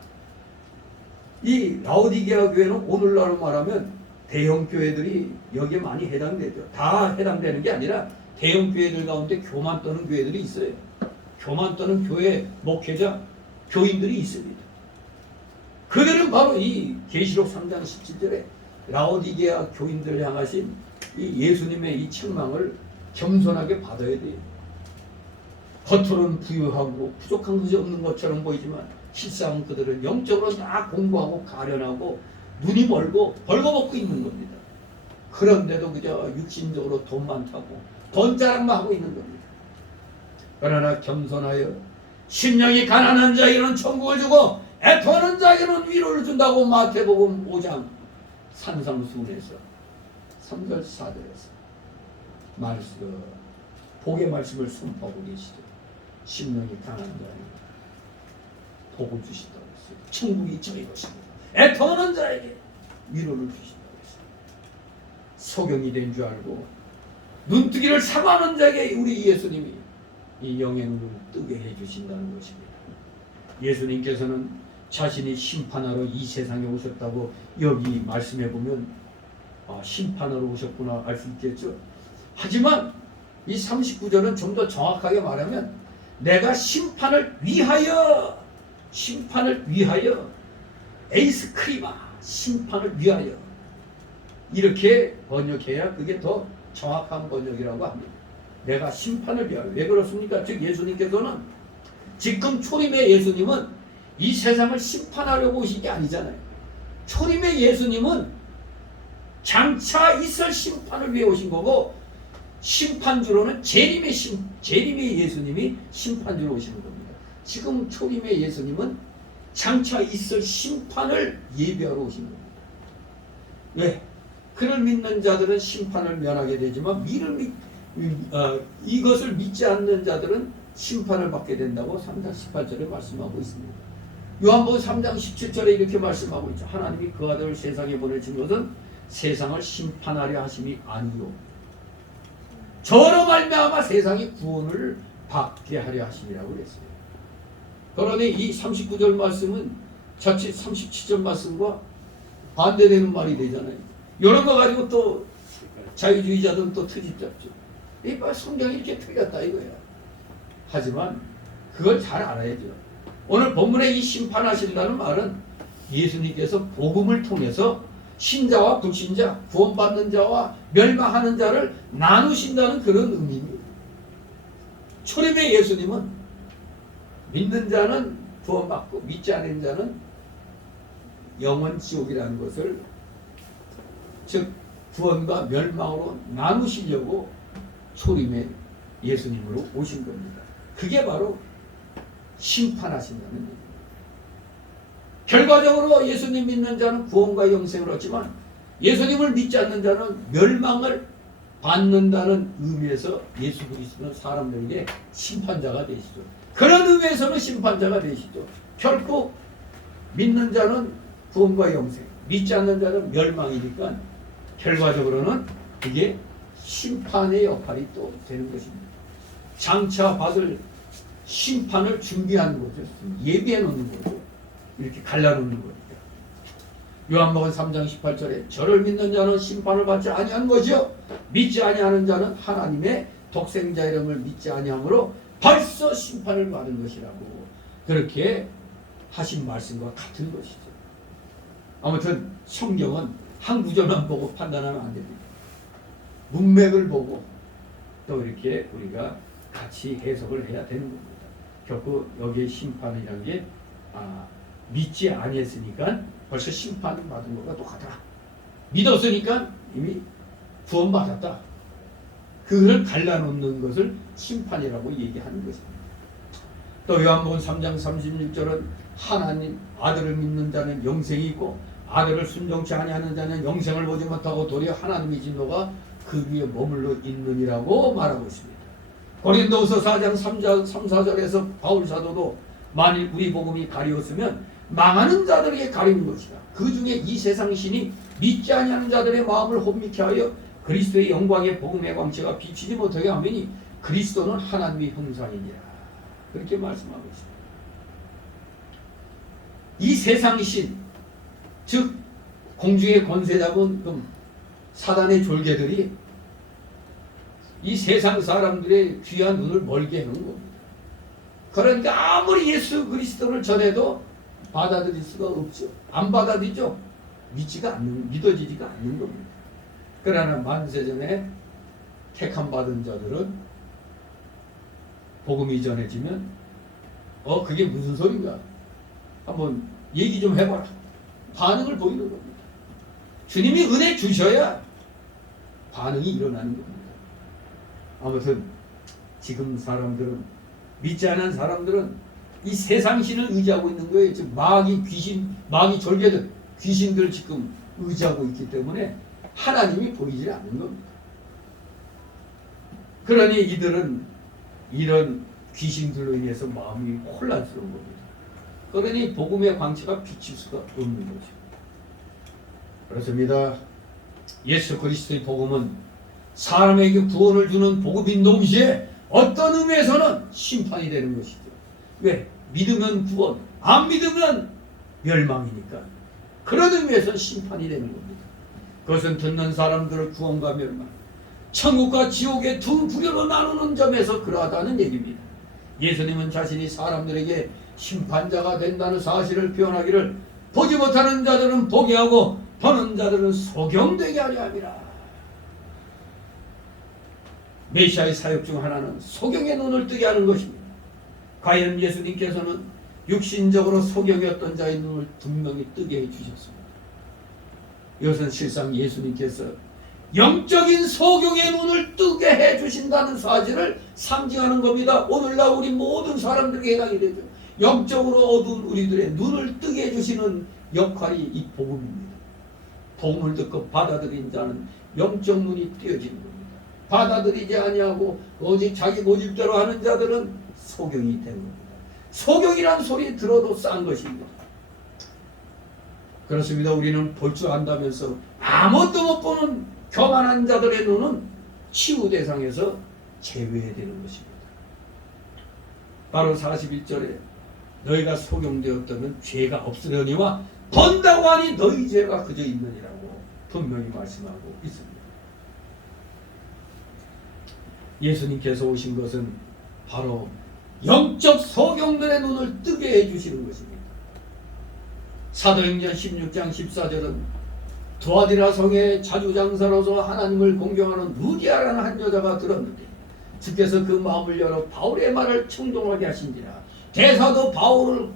이 라오디게아 교회는 오늘날로 말하면 대형 교회들이 여기에 많이 해당되죠. 다 해당되는 게 아니라 대형 교회들 가운데 교만 떠는 교회들이 있어요. 교만 떠는 교회 목회자, 교인들이 있습니다. 그들은 바로 이 계시록 3장 17절에 라오디게아 교인들 향하신 이 예수님의 이 책망을 겸손하게 받아야 돼요. 겉으로는 부유하고 부족한 것이 없는 것처럼 보이지만 실상 그들은 영적으로 다 공부하고 가련하고 눈이 멀고 벌거벗고 있는 겁니다. 그런데도 그저 육신적으로 돈 많다고 돈 자랑만 하고 있는 겁니다. 그러나 겸손하여 심령이 가난한 자에게는 천국을 주고 애통하는 자에게는 위로를 준다고 마태복음 5장 산상수훈에서 3절 4절에서 복의 말씀을 선포하고 계시죠. 심령이 강한 자에게 복을 주신다고 했어요. 천국이 저희 것입니다. 애통하는 자에게 위로를 주신다고 했어요. 소경이 된 줄 알고 눈뜨기를 사모하는 자에게 우리 예수님이 이 영의 눈을 뜨게 해주신다는 것입니다. 예수님께서는 자신이 심판하러 이 세상에 오셨다고 여기 말씀해 보면 심판하러 오셨구나 알 수 있겠죠. 하지만 이 39절은 좀 더 정확하게 말하면 내가 심판을 위하여 에이스크리마 심판을 위하여 이렇게 번역해야 그게 더 정확한 번역이라고 합니다. 내가 심판을 위하여. 왜 그렇습니까? 즉 예수님께서는 지금 초림의 예수님은 이 세상을 심판하려고 오신 게 아니잖아요. 초림의 예수님은 장차 있을 심판을 위해 오신 거고 심판주로는 재림의 예수님이 심판주로 오시는 겁니다. 지금 초림의 예수님은 장차 있을 심판을 예비하러 오신 겁니다. 왜? 그를 믿는 자들은 심판을 면하게 되지만 이것을 믿지 않는 자들은 심판을 받게 된다고 3장 18절에 말씀하고 있습니다. 요한복음 3장 17절에 이렇게 말씀하고 있죠. 하나님이 그 아들을 세상에 보내신 것은 세상을 심판하려 하심이 아니요 저로 말미암아 세상이 구원을 받게 하려 하심이라고 그랬어요. 그러니 이 39절 말씀은 자칫 37절 말씀과 반대되는 말이 되잖아요. 이런 거 가지고 또 자유주의자들은 또 트집 잡죠. 이 성경이 이렇게 틀렸다 이거야. 하지만 그걸 잘 알아야죠. 오늘 본문에 이 심판하신다는 말은 예수님께서 복음을 통해서 신자와 불신자, 구원받는 자와 멸망하는 자를 나누신다는 그런 의미입니다. 초림의 예수님은 믿는 자는 구원받고 믿지 않는 자는 영원 지옥이라는 것을 즉 구원과 멸망으로 나누시려고 초림의 예수님으로 오신 겁니다. 그게 바로 심판하신다는 겁니다. 결과적으로 예수님 믿는 자는 구원과 영생을 얻지만 예수님을 믿지 않는 자는 멸망을 받는다는 의미에서 예수 그리스도는 사람들에게 심판자가 되시죠. 그런 의미에서는 심판자가 되시죠. 결코 믿는 자는 구원과 영생, 믿지 않는 자는 멸망이니까 결과적으로는 이게 심판의 역할이 또 되는 것입니다. 장차 받을 심판을 준비하는 거죠. 예비해 놓는 거죠. 이렇게 갈라놓는 겁니다. 요한복음 3장 18절에 저를 믿는 자는 심판을 받지 아니한 것이요 믿지 아니하는 자는 하나님의 독생자 이름을 믿지 아니함으로 벌써 심판을 받은 것이라고 그렇게 하신 말씀과 같은 것이죠. 아무튼 성경은 한 구절만 보고 판단하면 안 됩니다. 문맥을 보고 또 이렇게 우리가 같이 해석을 해야 되는 겁니다. 결코 여기에 심판이라는 게 믿지 아니했으니까 벌써 심판을 받은 것과 똑같다. 믿었으니까 이미 구원받았다. 그걸 갈라놓는 것을 심판이라고 얘기하는 것입니다. 또 요한복음 3장 36절은 하나님 아들을 믿는 자는 영생이 있고 아들을 순종치 아니하는 자는 영생을 보지 못하고 도리어 하나님의 진노가 그 위에 머물러 있느니라고 말하고 있습니다. 고린도후서 4장 3, 4절에서 바울 사도도 만일 우리 복음이 가리웠으면 망하는 자들에게 가리는 것이다. 그 중에 이 세상 신이 믿지 아니하는 자들의 마음을 혼미케 하여 그리스도의 영광의 복음의 광채가 비치지 못하게 하매니 그리스도는 하나님의 형상이니라. 그렇게 말씀하고 있습니다. 이 세상 신, 즉 공중의 권세 잡은 사단의 졸개들이 이 세상 사람들의 귀한 눈을 멀게 하는 겁니다. 그러니까 아무리 예수 그리스도를 전해도 받아들일 수가 없죠. 안 받아들이죠. 믿어지지가 않는 겁니다. 그러나 만세전에 택함 받은 자들은 복음이 전해지면 그게 무슨 소린가? 한번 얘기 좀 해봐라. 반응을 보이는 겁니다. 주님이 은혜 주셔야 반응이 일어나는 겁니다. 아무튼 지금 사람들은 믿지 않은 사람들은 이 세상 신을 의지하고 있는 거예요. 지금 마귀 귀신, 마귀 졸개들, 귀신들 지금 의지하고 있기 때문에 하나님이 보이지 않는 겁니다. 그러니 이들은 이런 귀신들로 인해서 마음이 혼란스러운 겁니다. 그러니 복음의 광채가 비칠 수가 없는 거죠. 그렇습니다. 예수 그리스도의 복음은 사람에게 구원을 주는 복음인 동시에 어떤 의미에서는 심판이 되는 것이죠. 왜? 믿으면 구원, 안 믿으면 멸망이니까. 그런 의미에서 심판이 되는 겁니다. 그것은 듣는 사람들을 구원과 멸망, 천국과 지옥의 두 부류로 나누는 점에서 그러하다는 얘기입니다. 예수님은 자신이 사람들에게 심판자가 된다는 사실을 표현하기를 보지 못하는 자들은 보게 하고 보는 자들은 소경되게 하려 함이라. 메시아의 사역 중 하나는 소경의 눈을 뜨게 하는 것입니다. 과연 예수님께서는 육신적으로 소경이었던 자의 눈을 분명히 뜨게 해주셨습니다. 이것은 실상 예수님께서 영적인 소경의 눈을 뜨게 해주신다는 사실을 상징하는 겁니다. 오늘날 우리 모든 사람들에게 해당이 되죠. 영적으로 어두운 우리들의 눈을 뜨게 해주시는 역할이 이 복음입니다. 복음을 듣고 받아들인 자는 영적 눈이 띄어지는 겁니다. 받아들이지 아니하고 오직 자기 고집대로 하는 자들은 소경이 되는 겁니다. 소경이란 소리 들어도 싼 것입니다. 그렇습니다. 우리는 볼 줄 안다면서 아무것도 못 보는 교만한 자들의 눈은 치유 대상에서 제외되는 것입니다. 바로 41절에 너희가 소경되었다면 죄가 없으려니와 번다고 하니 너희 죄가 그저 있느니라고 분명히 말씀하고 있습니다. 예수님께서 오신 것은 바로 영적 소경들의 눈을 뜨게 해주시는 것입니다. 사도행전 16장 14절은 두아디라 성의 자주장사로서 하나님을 공경하는 루디아라는 한 여자가 들었는데 주께서 그 마음을 열어 바울의 말을 청종하게 하신지라. 대사도 바울을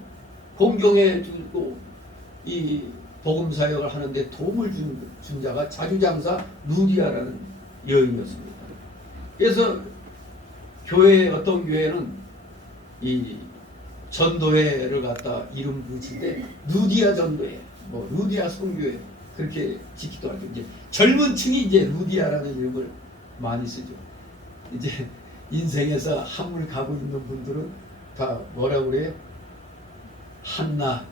공경해 주고 이 복음 사역을 하는데 도움을 준 자가 자주장사 루디아라는 여인이었습니다. 그래서 교회 어떤 교회는 이 전도회를 갖다 이름 붙일 때 루디아 전도회, 뭐 루디아 선교회 그렇게 짓기도 하죠. 이제 젊은 층이 이제 루디아라는 이름을 많이 쓰죠. 이제 인생에서 한물 가고 있는 분들은 다 뭐라 그래요? 한나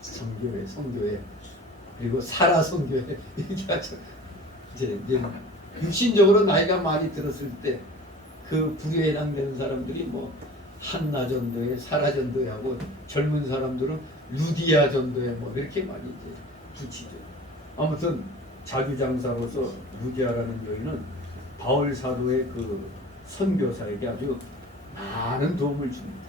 성교회 그리고 사라 성교회 이렇게 하죠. 이제 육신적으로 나이가 많이 들었을 때 그 부교에 해당되는 사람들이 뭐 한나 전도회, 사라 전도회 하고 젊은 사람들은 루디아 전도에 뭐 이렇게 많이 이제 붙이죠. 아무튼 자주장사로서 루디아라는 여인은 바울 사도의 그 선교사에게 아주 많은 도움을 줍니다.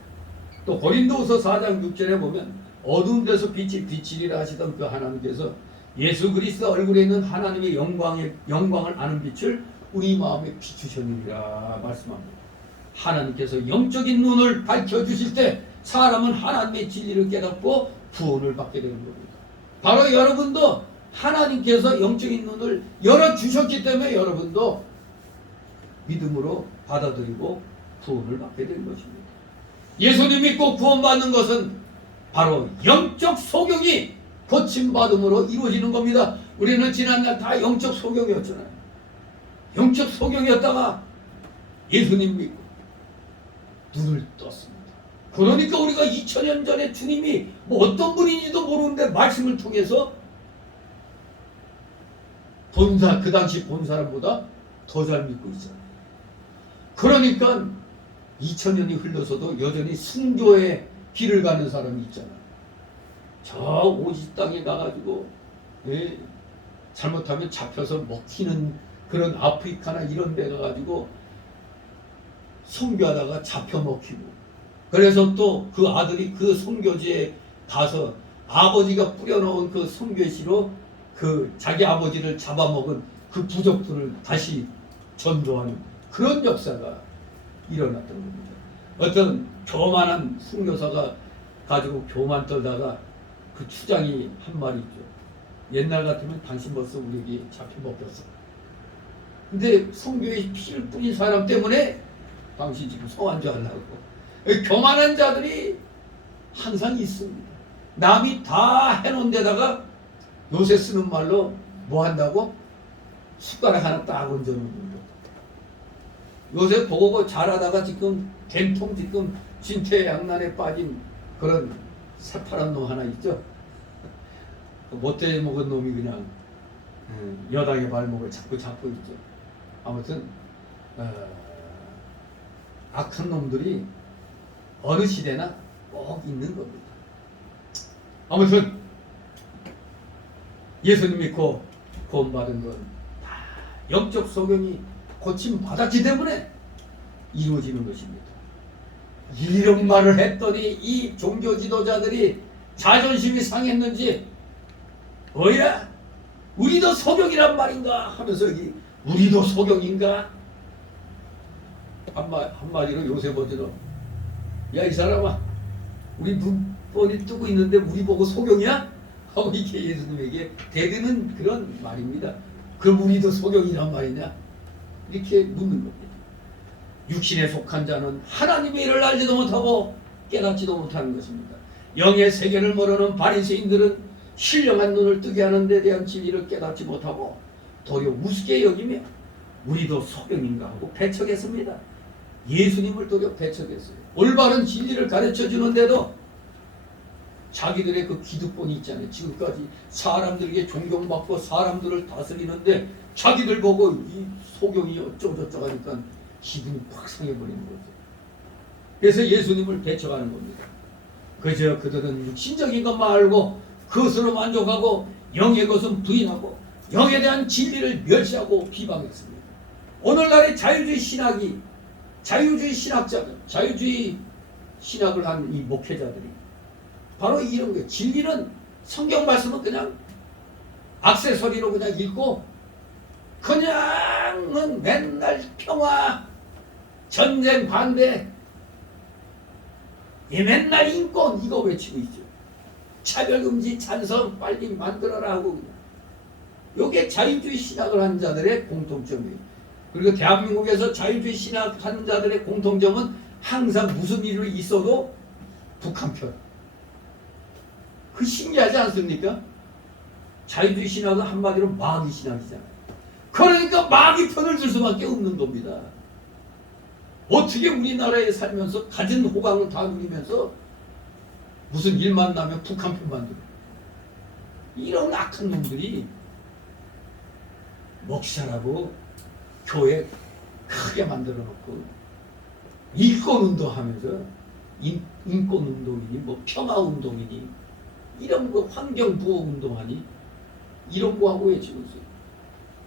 또 고린도후서 4장 6절에 보면 어두운 데서 빛이 비치리라 하시던 그 하나님께서 예수 그리스도 얼굴에 있는 하나님의 영광을 아는 빛을 우리 마음에 비추셨느니라 말씀합니다. 하나님께서 영적인 눈을 밝혀주실 때 사람은 하나님의 진리를 깨닫고 구원을 받게 되는 겁니다. 바로 여러분도 하나님께서 영적인 눈을 열어주셨기 때문에 여러분도 믿음으로 받아들이고 구원을 받게 되는 것입니다. 예수님 믿고 구원받는 것은 바로 영적 소경이 고침받음으로 이루어지는 겁니다. 우리는 지난날 다 영적 소경이었잖아요. 영적 소경이었다가 예수님 믿고 눈을 떴습니다. 그러니까 우리가 2000년 전에 주님이 뭐 어떤 분인지도 모르는데 말씀을 통해서 그 당시 본 사람보다 더 잘 믿고 있잖아요. 그러니까 2000년이 흘러서도 여전히 순교의 길을 가는 사람이 있잖아요. 저 오지 땅에 가가지고 잘못하면 잡혀서 먹히는 그런 아프리카나 이런 데 가가지고 선교하다가 잡혀 먹히고, 그래서 또 그 아들이 그 선교지에 가서 아버지가 뿌려놓은 그 선교시로 그 자기 아버지를 잡아먹은 그 부족들을 다시 전도하는 그런 역사가 일어났던 겁니다. 어떤 교만한 선교사가 가지고 교만 떨다가 그 추장이 한 말이 있죠. 옛날 같으면 당신 벌써 우리에게 잡혀 먹혔어. 근데 선교에 피를 뿌린 사람 때문에 당신 지금 성한줄 알라고. 교만한 자들이 항상 있습니다. 남이 다 해놓은 데다가 요새 쓰는 말로 뭐 한다고? 숟가락 하나 딱 얹어놓는 거. 요새 보고 잘하다가 지금 된통 지금 진퇴양난에 빠진 그런 새파란 놈 하나 있죠. 못돼 먹은 놈이 그냥 여당의 발목을 자꾸 잡고 있죠. 아무튼 악한 놈들이 어느 시대나 꼭 있는 겁니다. 아무튼 예수님 믿고 구원받은 건 다 영적 소경이 고침받았기 때문에 이루어지는 것입니다. 이런 말을 했더니 이 종교 지도자들이 자존심이 상했는지 뭐야? 우리도 소경이란 말인가? 하면서 우리도 소경인가? 한마디로 요새 버전은 야 이 사람아 우리 눈 뻔히 뜨고 있는데 우리 보고 소경이야? 하고 이게 예수님에게 대드는 그런 말입니다. 그럼 우리도 소경이란 말이냐? 이렇게 묻는 겁니다. 육신에 속한 자는 하나님의 일을 알지도 못하고 깨닫지도 못하는 것입니다. 영의 세계를 모르는 바리새인들은 신령한 눈을 뜨게 하는 데 대한 진리를 깨닫지 못하고 도리어 우습게 여기며 우리도 소경인가 하고 배척했습니다. 예수님을 도리어 배척했어요. 올바른 진리를 가르쳐 주는데도 자기들의 그 기득권이 있잖아요. 지금까지 사람들에게 존경받고 사람들을 다스리는데 자기들 보고 이 소경이 어쩌고저쩌고 하니까 기분이 팍 상해버리는 거죠. 그래서 예수님을 배척하는 겁니다. 그저 그들은 육신적인 것만 알고 그것으로 만족하고 영의 것은 부인하고 영에 대한 진리를 멸시하고 비방했습니다. 오늘날의 자유주의 신학이 자유주의 신학자들, 자유주의 신학을 한 이 목회자들이 바로 이런 거예요. 진리는 성경 말씀은 그냥 액세서리로 그냥 읽고 그냥은 맨날 평화, 전쟁 반대, 맨날 인권 이거 외치고 있죠. 차별금지 찬성 빨리 만들어라 하고 그냥. 이게 자유주의 신학을 하는 자들의 공통점이에요. 그리고 대한민국에서 자유주의 신학 하는 자들의 공통점은 항상 무슨 일이 있어도 북한 편. 그 신기하지 않습니까? 자유주의 신학은 한마디로 마귀 신학이잖아요. 그러니까 마귀 편을 들 수밖에 없는 겁니다. 어떻게 우리나라에 살면서 가진 호강을 다 누리면서 무슨 일만 나면 북한 편만 들어. 이런 악한 놈들이 목사라고 교회 크게 만들어 놓고 인권운동 하면서 인권운동이니 뭐 평화운동이니 이런 거 환경보호운동하니? 이런 거 하고 외치면서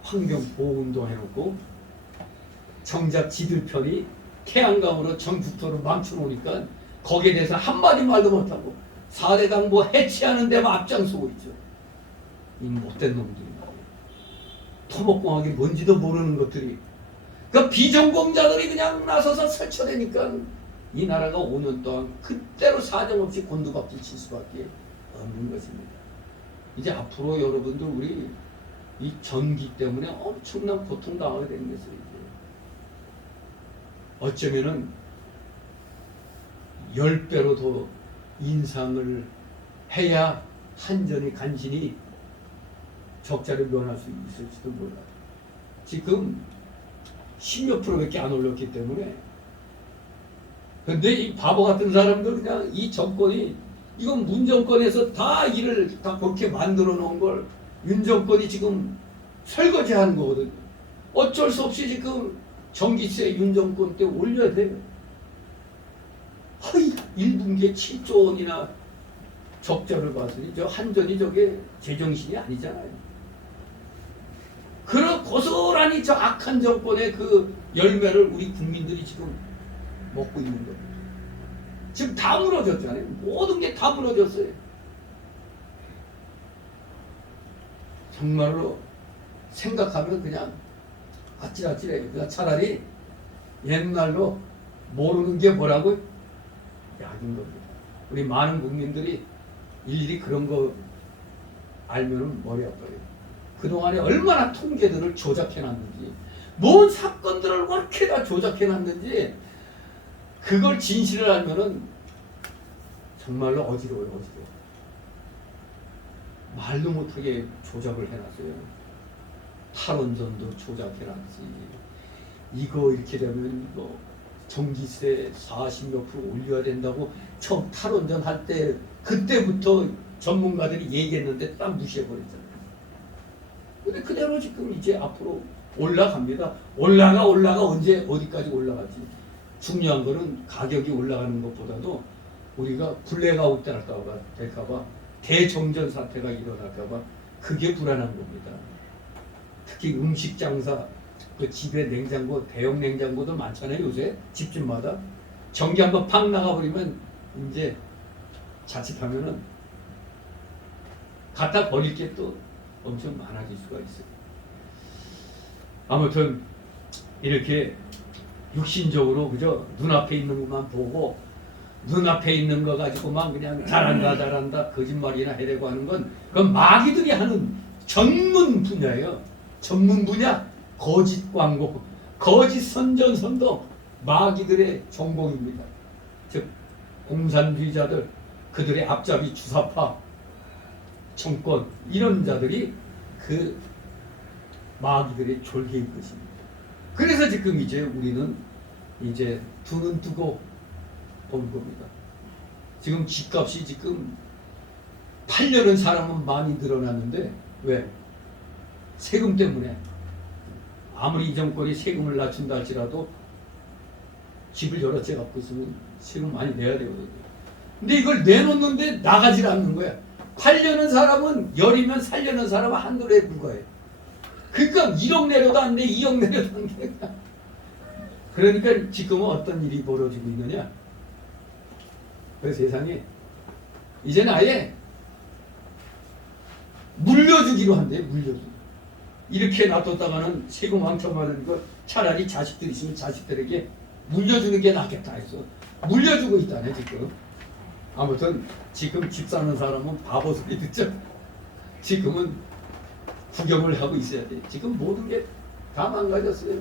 환경보호운동 해놓고 정작 지들 편이 태양광으로 전국토를 망쳐놓으니까 거기에 대해서 한마디 말도 못하고 4대 강보 해체하는 데만 앞장서고 있죠. 이 못된 놈들이 말이에요. 토목공학이 뭔지도 모르는 것들이 그 비전공자들이 그냥 나서서 설쳐대니까 이 나라가 5년 동안 그때로 사정없이 곤두박질 칠 수밖에 없는 것입니다. 이제 앞으로 여러분들 우리 이 전기 때문에 엄청난 고통당하게 되는 것을 이제 어쩌면은 10배로 더 인상을 해야 한전이 간신히 적자를 면할 수 있을지도 몰라요. 지금 10몇 프로밖에 안 올랐기 때문에. 근데 이 바보 같은 사람들 그냥 이 정권이 이건 문정권에서 다 일을 다 그렇게 만들어 놓은 걸 윤 정권이 지금 설거지하는 거거든요. 어쩔 수 없이 지금 전기세 윤 정권 때 올려야 돼요. 허이 1분기에 7조 원이나 적자를 봤으니 저 한전이 저게 제정신이 아니잖아요. 그런 고스란히 저 악한 정권의 그 열매를 우리 국민들이 지금 먹고 있는 거예요. 지금 다 무너졌잖아요. 모든 게 다 무너졌어요. 정말로 생각하면 그냥 아찔아찔해요. 그러니까 차라리 옛날로 모르는 게 뭐라고? 약인 겁니다. 우리 많은 국민들이 일일이 그런 거 알면은 머리 아파요. 그동안에 얼마나 통계들을 조작해놨는지, 뭔 사건들을 그렇게 다 조작해놨는지, 그걸 진실을 알면은 정말로 어지러워요, 어지러워. 말도 못하게 조작을 해놨어요. 탈원전도 조작해놨지. 이거 이렇게 되면 이거 전기세 40몇 프로 올려야 된다고 처음 탈원전 할 때 그때부터 전문가들이 얘기했는데 딱 무시해버렸잖아요. 근데 그대로 지금 이제 앞으로 올라갑니다. 올라가 언제 어디까지 올라가지. 중요한 거는 가격이 올라가는 것보다도 우리가 블랙아웃 될까봐 대정전 사태가 일어날까봐 그게 불안한 겁니다. 특히 음식 장사, 그 집에 냉장고, 대형 냉장고도 많잖아요. 요새 집집마다 전기 한번 팍 나가버리면 이제 자칫하면은 갖다 버릴 게 또 엄청 많아질 수가 있어요. 아무튼 이렇게 육신적으로 그저 눈앞에 있는 것만 보고 눈앞에 있는 거 가지고만 그냥 잘한다 거짓말이나 해대고 하는 건 그건 마귀들이 하는 전문 분야예요. 전문 분야 거짓 광고, 거짓 선전 선동 마귀들의 전공입니다. 즉 공산주의자들, 그들의 앞잡이 주사파 정권 이런 자들이 그 마귀들의 졸개인 것입니다. 그래서 지금 이제 우리는 이제 두 눈 뜨고 본 겁니다. 지금 집값이 지금 팔려는 사람은 많이 늘어났는데 왜? 세금 때문에. 아무리 이 정권이 세금을 낮춘다 할지라도 집을 여러 채 갖고 있으면 세금 많이 내야 되거든요. 근데 이걸 내놓는데 나가질 않는 거야. 팔려는 사람은 열이면 살려는 사람은 한도에 불과해. 그러니까 1억 내려도 안 돼, 2억 내려도 안 돼. 그러니까 지금은 어떤 일이 벌어지고 있느냐? 그 세상에 이제는 아예 물려주기로 한대. 물려주기. 이렇게 놔뒀다가는 세금 왕창 받는 거 차라리 자식들 있으면 자식들에게 물려주는 게 낫겠다 해서 물려주고 있다네 지금. 아무튼 지금 집 사는 사람은 바보 소리 듣죠. 지금은 구경을 하고 있어야 돼. 지금 모든 게 다 망가졌어요.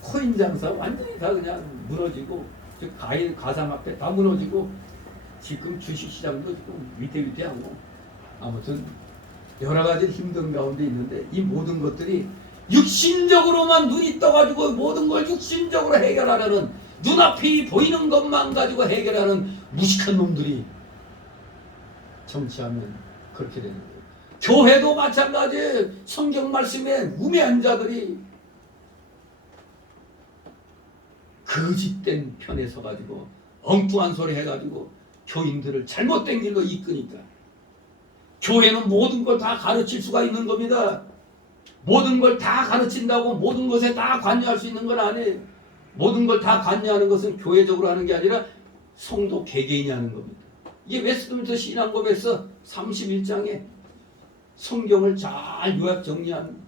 코인 장사 완전히 다 그냥 무너지고, 즉 가상화폐 다 무너지고, 지금 주식시장도 지금 위태위태하고. 아무튼 여러 가지 힘든 가운데 있는데 이 모든 것들이 육신적으로만 눈이 떠가지고 모든 걸 육신적으로 해결하려는, 눈앞이 보이는 것만 가지고 해결하는 무식한 놈들이 정치하면 그렇게 되는 거예요. 교회도 마찬가지. 성경 말씀에 우매한 자들이 거짓된 편에 서가지고 엉뚱한 소리 해가지고 교인들을 잘못된 길로 이끄니까 교회는 모든 걸 다 가르칠 수가 있는 겁니다. 모든 걸 다 가르친다고 모든 것에 다 관여할 수 있는 건 아니에요. 모든 걸 다 관여하는 것은 교회적으로 하는 게 아니라 성도 개개인이 하는 겁니다. 이게 웨스트민스터 신앙법에서 31장에 성경을 잘 요약 정리한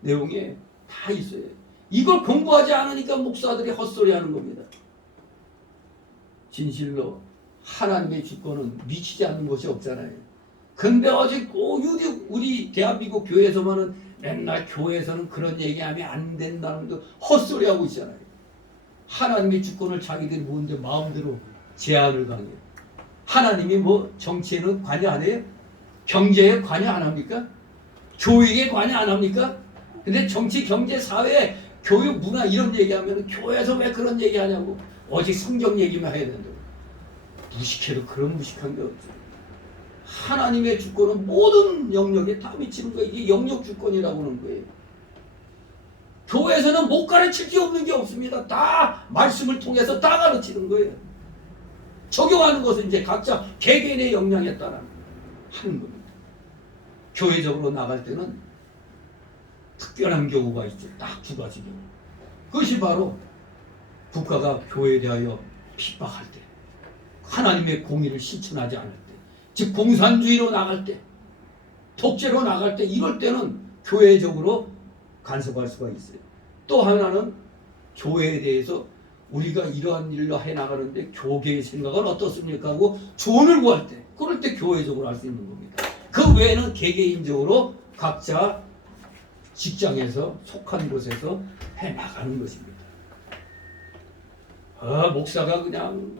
내용에 다 있어요. 이걸 공부하지 않으니까 목사들이 헛소리 하는 겁니다. 진실로 하나님의 주권은 미치지 않는 것이 없잖아요. 근데 아직 우리 대한민국 교회에서만은 맨날 교회에서는 그런 얘기하면 안 된다는 거 헛소리 하고 있잖아요. 하나님의 주권을 자기들이 뭔데 마음대로 제한을 강해요. 하나님이 뭐 정치에는 관여 안 해요? 경제에 관여 안 합니까? 교육에 관여 안 합니까? 근데 정치, 경제, 사회, 교육, 문화 이런 얘기하면 교회에서 왜 그런 얘기하냐고. 오직 성경 얘기만 해야 된다고. 무식해도 그런 무식한 게 없죠. 하나님의 주권은 모든 영역에 다 미치는 거예요. 이게 영역 주권이라고 하는 거예요. 교회에서는 못 가르칠 게 없는 게 없습니다. 다 말씀을 통해서 다 가르치는 거예요. 적용하는 것은 이제 각자 개개인의 역량에 따라 하는 겁니다. 교회적으로 나갈 때는 특별한 경우가 있죠. 딱 두 가지 경우. 그것이 바로 국가가 교회에 대하여 핍박할 때, 하나님의 공의를 실천하지 않을 때, 즉 공산주의로 나갈 때, 독재로 나갈 때, 이럴 때는 교회적으로 간섭할 수가 있어요. 또 하나는 교회에 대해서 우리가 이러한 일로 해나가는데 교계의 생각은 어떻습니까 하고 조언을 구할 때, 그럴 때 교회적으로 할 수 있는 겁니다. 그 외에는 개개인적으로 각자 직장에서 속한 곳에서 해나가는 것입니다. 목사가 그냥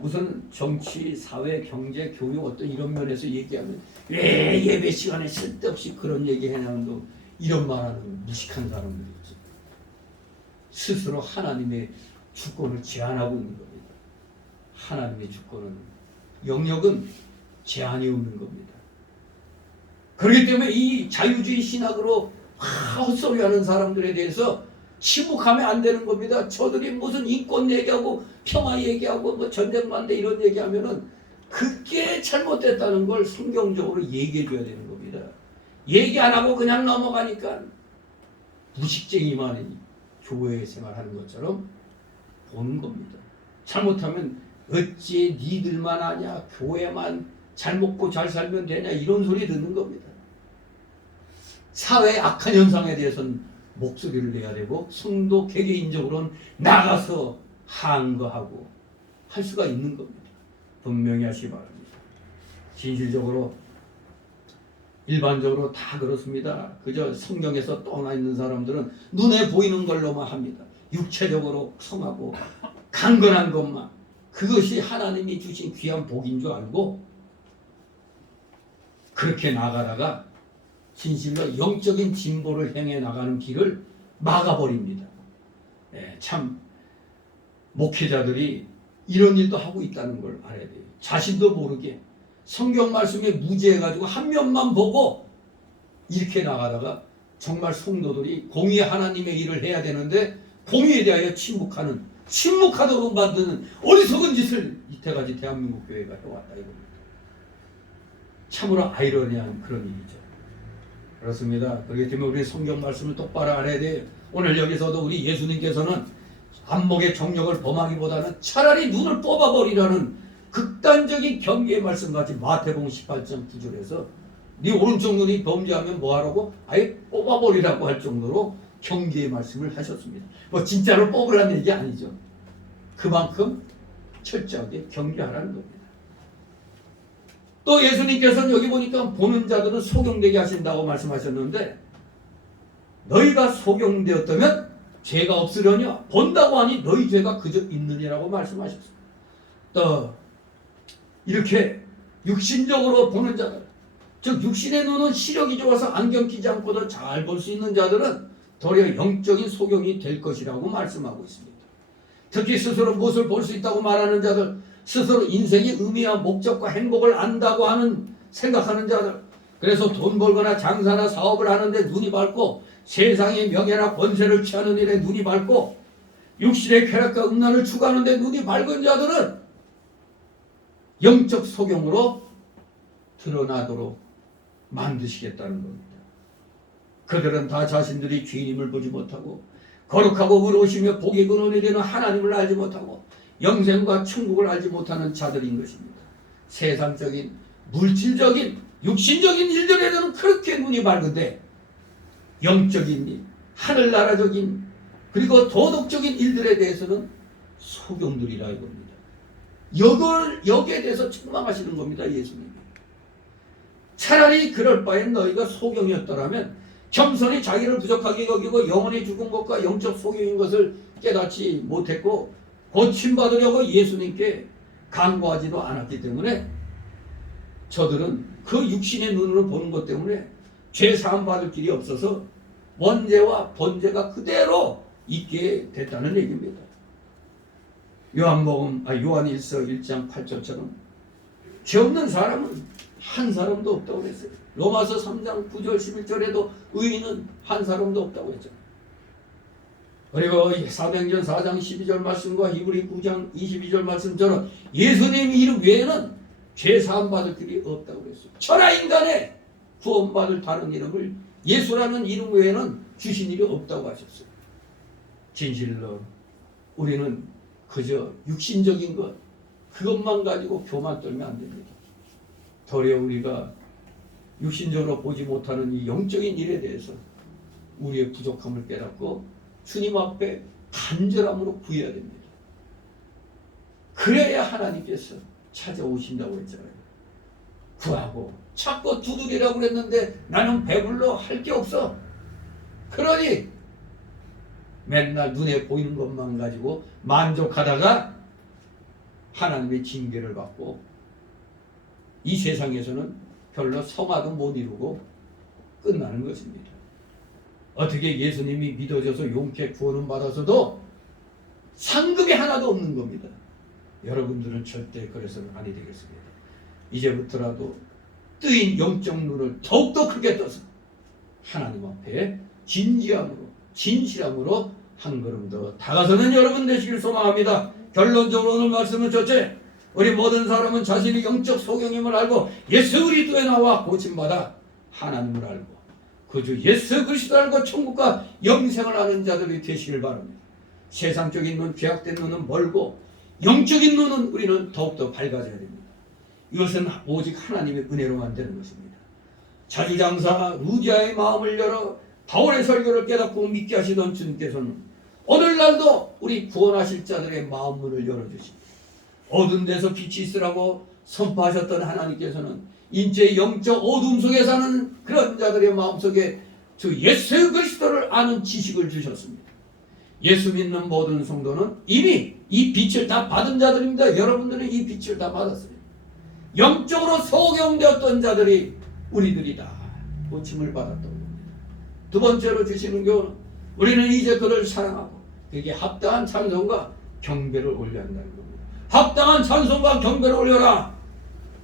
무슨 정치, 사회, 경제, 교육 어떤 이런 면에서 얘기하면 왜 예배 시간에 쓸데없이 그런 얘기 해나가는 이런 말하는 무식한 사람들이 있죠. 스스로 하나님의 주권을 제한하고 있는 겁니다. 하나님의 주권은 영역은 제한이 없는 겁니다. 그렇기 때문에 이 자유주의 신학으로 헛소리하는 사람들에 대해서 침묵하면 안 되는 겁니다. 저들이 무슨 인권 얘기하고 평화 얘기하고 뭐 전쟁 반대 이런 얘기하면은 그게 잘못됐다는 걸 성경적으로 얘기해 줘야 되는 겁니다. 얘기 안 하고 그냥 넘어가니까 무식쟁이만 교회 생활하는 것처럼 보는 겁니다. 잘못하면 어찌 니들만 하냐, 교회만 잘 먹고 잘 살면 되냐 이런 소리 듣는 겁니다. 사회의 악한 현상에 대해서는 목소리를 내야 되고 성도 개개인적으로는 나가서 항거하고 할 수가 있는 겁니다. 분명히 하시기 바랍니다. 진실적으로 일반적으로 다 그렇습니다. 그저 성경에서 떠나 있는 사람들은 눈에 보이는 걸로만 합니다. 육체적으로 성하고 강건한 것만, 그것이 하나님이 주신 귀한 복인 줄 알고 그렇게 나가다가 진실로 영적인 진보를 향해 나가는 길을 막아버립니다. 참 목회자들이 이런 일도 하고 있다는 걸 알아야 돼요. 자신도 모르게 성경 말씀에 무지해가지고 한 면만 보고 이렇게 나가다가 정말 성도들이 공의 하나님의 일을 해야 되는데 공의에 대하여 침묵하도록 만드는 어리석은 짓을 이때까지 대한민국 교회가 해왔다 이겁니다. 참으로 아이러니한 그런 일이죠. 그렇습니다. 그렇기 때문에 우리 성경 말씀을 똑바로 알아야 돼요. 오늘 여기서도 우리 예수님께서는 안목의 정력을 범하기보다는 차라리 눈을 뽑아버리라는 극단적인 경계의 말씀같이 마태복음 18장 9절에서 네 오른쪽 눈이 범죄하면 뭐하라고? 아예 뽑아버리라고 할 정도로 경계의 말씀을 하셨습니다. 뭐 진짜로 뽑으라는 얘기 아니죠. 그만큼 철저하게 경계하라는 겁니다. 또 예수님께서는 여기 보니까 보는 자들은 소경되게 하신다고 말씀하셨는데 너희가 소경되었다면 죄가 없으려냐? 본다고 하니 너희 죄가 그저 있느니라고 말씀하셨습니다. 또 이렇게 육신적으로 보는 자들, 즉 육신의 눈은 시력이 좋아서 안경 끼지 않고도 잘 볼 수 있는 자들은 도리어 영적인 소경이 될 것이라고 말씀하고 있습니다. 특히 스스로 무엇을 볼 수 있다고 말하는 자들, 스스로 인생의 의미와 목적과 행복을 안다고 생각하는 자들, 그래서 돈 벌거나 장사나 사업을 하는데 눈이 밝고 세상의 명예나 권세를 취하는 일에 눈이 밝고 육신의 쾌락과 음란을 추구하는데 눈이 밝은 자들은 영적 소경으로 드러나도록 만드시겠다는 겁니다. 그들은 다 자신들이 주인임을 보지 못하고 거룩하고 의로우시며 복이 근원이 되는 하나님을 알지 못하고 영생과 천국을 알지 못하는 자들인 것입니다. 세상적인 물질적인 육신적인 일들에는 그렇게 눈이 밝은데 영적인 일, 하늘나라적인 그리고 도덕적인 일들에 대해서는 소경들이라 이겁니다. 여기에 대해서 책망하시는 겁니다. 예수님이. 차라리 그럴 바엔 너희가 소경이었더라면 겸손히 자기를 부족하게 여기고 영원히 죽은 것과 영적 소경인 것을 깨닫지 못했고 고침받으려고 예수님께 간구하지도 않았기 때문에 저들은 그 육신의 눈으로 보는 것 때문에 죄 사함 받을 길이 없어서 원죄와 번죄가 그대로 있게 됐다는 얘기입니다. 요한일서 1장 8절처럼 죄 없는 사람은 한 사람도 없다고 했어요. 로마서 3장 9절 11절에도 의인은 한 사람도 없다고 했죠. 그리고 사도행전 4장 12절 말씀과 히브리 9장 22절 말씀처럼 예수님 이름 외에는 죄 사함 받을 길이 없다고 했어요. 천하 인간의 구원받을 다른 이름을 예수라는 이름 외에는 주신 일이 없다고 하셨어요. 진실로 우리는 그저 육신적인 것 그것만 가지고 교만 떨면 안 됩니다. 도리어 우리가 육신적으로 보지 못하는 이 영적인 일에 대해서 우리의 부족함을 깨닫고 주님 앞에 간절함으로 구해야 됩니다. 그래야 하나님께서 찾아오신다고 했잖아요. 구하고 찾고 두드리라고 그랬는데 나는 배불러 할 게 없어. 그러니 맨날 눈에 보이는 것만 가지고 만족하다가 하나님의 징계를 받고 이 세상에서는 별로 성화도 못 이루고 끝나는 것입니다. 어떻게 예수님이 믿어져서 용케 구원을 받아서도 상급이 하나도 없는 겁니다. 여러분들은 절대 그래서는 아니 되겠습니다. 이제부터라도 뜨인 영적 눈을 더욱더 크게 떠서 하나님 앞에 진지함으로 진실함으로 한 걸음 더 다가서는 여러분 되시길 소망합니다. 결론적으로 오늘 말씀은 첫째, 우리 모든 사람은 자신이 영적 소경임을 알고 예수 그리스도에 나와 고침받아 하나님을 알고 그 주 예수 그리스도를 알고 천국과 영생을 아는 자들이 되시길 바랍니다. 세상적인 눈, 죄악된 눈은 멀고 영적인 눈은 우리는 더욱더 밝아져야 됩니다. 이것은 오직 하나님의 은혜로만 되는 것입니다. 자주장사 루디아의 마음을 열어 바울의 설교를 깨닫고 믿게 하시던 주님께서는 오늘날도 우리 구원하실 자들의 마음문을 열어주십니다. 어두운 데서 빛이 있으라고 선포하셨던 하나님께서는 인체의 영적 어둠 속에 사는 그런 자들의 마음속에 주 예수 그리스도를 아는 지식을 주셨습니다. 예수 믿는 모든 성도는 이미 이 빛을 다 받은 자들입니다. 여러분들은 이 빛을 다 받았어요. 영적으로 소경되었던 자들이 우리들이다. 고침을 받았던 겁니다. 두 번째로 주시는 교훈은 우리는 이제 그를 사랑하고 그에게 합당한 찬송과 경배를 올려야 한다는 겁니다. 합당한 찬송과 경배를 올려라.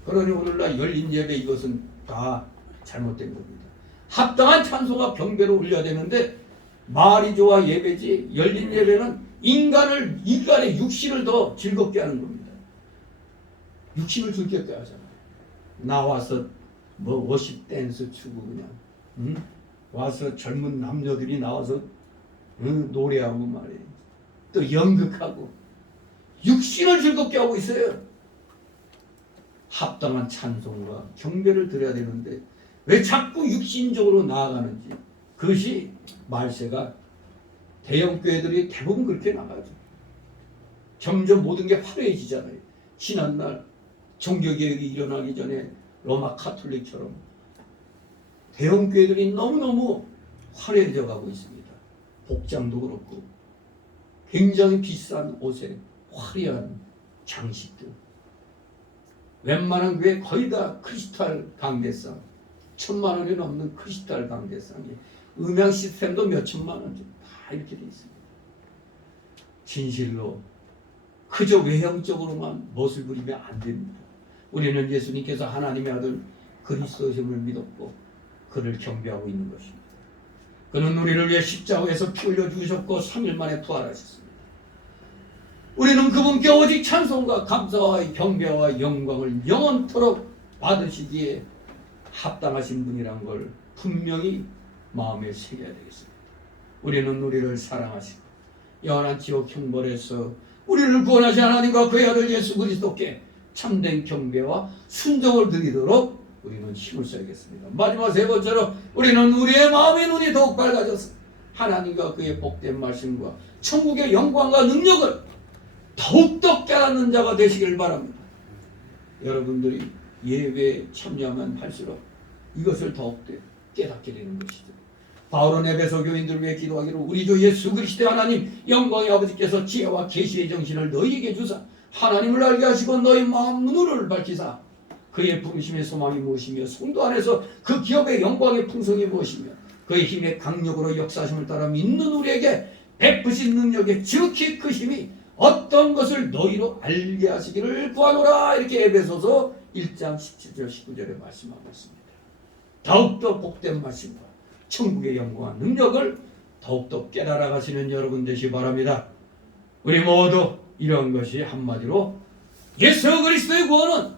그러니 오늘날 열린 예배 이것은 다 잘못된 겁니다. 합당한 찬송과 경배를 올려야 되는데 말이 좋아 예배지 열린 예배는 인간의 육신을 더 즐겁게 하는 겁니다. 육신을 즐겁게 하잖아요. 나와서 뭐 워십 댄스 추고 그냥 와서 젊은 남녀들이 나와서 노래하고 말이에요. 또 연극하고 육신을 즐겁게 하고 있어요. 합당한 찬송과 경배를 드려야 되는데 왜 자꾸 육신적으로 나아가는지 그것이 말세가 대형교회들이 대부분 그렇게 나가죠. 점점 모든 게 화려해지잖아요. 지난날 종교개혁이 일어나기 전에 로마 카톨릭처럼 대형교회들이 너무너무 화려해져 가고 있습니다. 복장도 그렇고 굉장히 비싼 옷에 화려한 장식들 웬만한 교회 거의 다 크리스탈 강대상 1,000만 원이 넘는 크리스탈 강대상에 음향 시스템도 몇 천만 원 다 이렇게 돼 있습니다. 진실로 그저 외형적으로만 멋을 부리면 안 됩니다. 우리는 예수님께서 하나님의 아들 그리스도심을 믿었고 그를 경배하고 있는 것입니다. 그는 우리를 위해 십자가에서 피 흘려 주셨고 3일 만에 부활하셨습니다. 우리는 그분께 오직 찬송과 감사와 경배와 영광을 영원토록 받으시기에 합당하신 분이란 걸 분명히 마음에 새겨야 되겠습니다. 우리는 우리를 사랑하시고 영원한 지옥 형벌에서 우리를 구원하신 하나님과 그의 아들 예수 그리스도께 참된 경배와 순종을 드리도록 우리는 힘을 써야겠습니다. 마지막 세 번째로 우리는 우리의 마음의 눈이 더욱 밝아져서 하나님과 그의 복된 말씀과 천국의 영광과 능력을 더욱더 깨닫는 자가 되시길 바랍니다. 여러분들이 예배에 참여하면 할수록 이것을 더욱더 깨닫게 되는 것이죠. 바울은 에베소 교인들을 위해 기도하기로 우리 주 예수 그리스도 하나님 영광의 아버지께서 지혜와 계시의 정신을 너희에게 주사 하나님을 알게 하시고 너희 마음 눈을 밝히사 그의 부르심의 소망이 무엇이며 성도 안에서 그 기업의 영광의 풍성이 무엇이며 그의 힘의 강력으로 역사하심을 따라 믿는 우리에게 베푸신 능력의 지극히 크심이 어떤 것을 너희로 알게 하시기를 구하노라. 이렇게 에베소서 1장 17절 19절에 말씀하고 있습니다. 더욱더 복된 말씀과 천국의 영광과 능력을 더욱더 깨달아 가시는 여러분 되시기 바랍니다. 우리 모두 이런 것이 한마디로 예수 그리스도의 구원은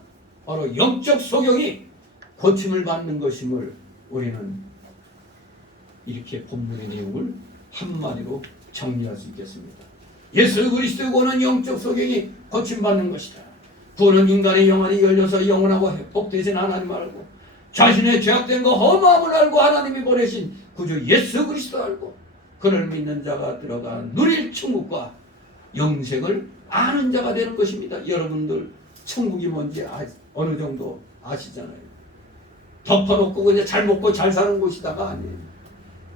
바로 영적 소경이 고침을 받는 것임을 우리는 이렇게 본문의 내용을 한마디로 정리할 수 있겠습니다. 예수 그리스도의 구원은 영적 소경이 고침받는 것이다. 구원은 인간의 영안이 열려서 영원하고 회복되신 하나님 알고 자신의 죄악된 거 험함을 알고 하나님이 보내신 구주 예수 그리스도 알고 그를 믿는 자가 들어가 누릴 천국과 영생을 아는 자가 되는 것입니다. 여러분들 천국이 뭔지 어느 정도 아시잖아요. 덮어놓고 그냥 잘 먹고 잘 사는 곳이다가 아니에요.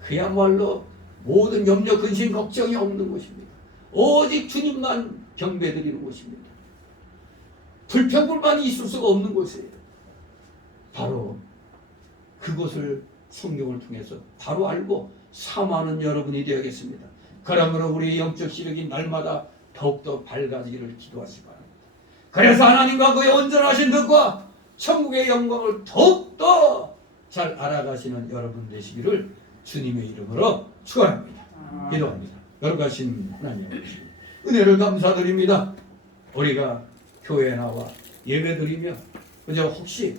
그야말로 모든 염려 근심 걱정이 없는 곳입니다. 오직 주님만 경배드리는 곳입니다. 불평불만이 있을 수가 없는 곳이에요. 바로 그것을 성경을 통해서 바로 알고 사모하는 여러분이 되어야겠습니다. 그러므로 우리의 영적 시력이 날마다 더욱더 밝아지기를 기도하시 바랍니다. 그래서 하나님과 그의 온전하신 뜻과 천국의 영광을 더욱더 잘 알아가시는 여러분 되시기를 주님의 이름으로 축원합니다. 기도합니다. 거룩하신 하나님 아버지, 은혜를 감사드립니다. 우리가 교회에 나와 예배드리며 그저 혹시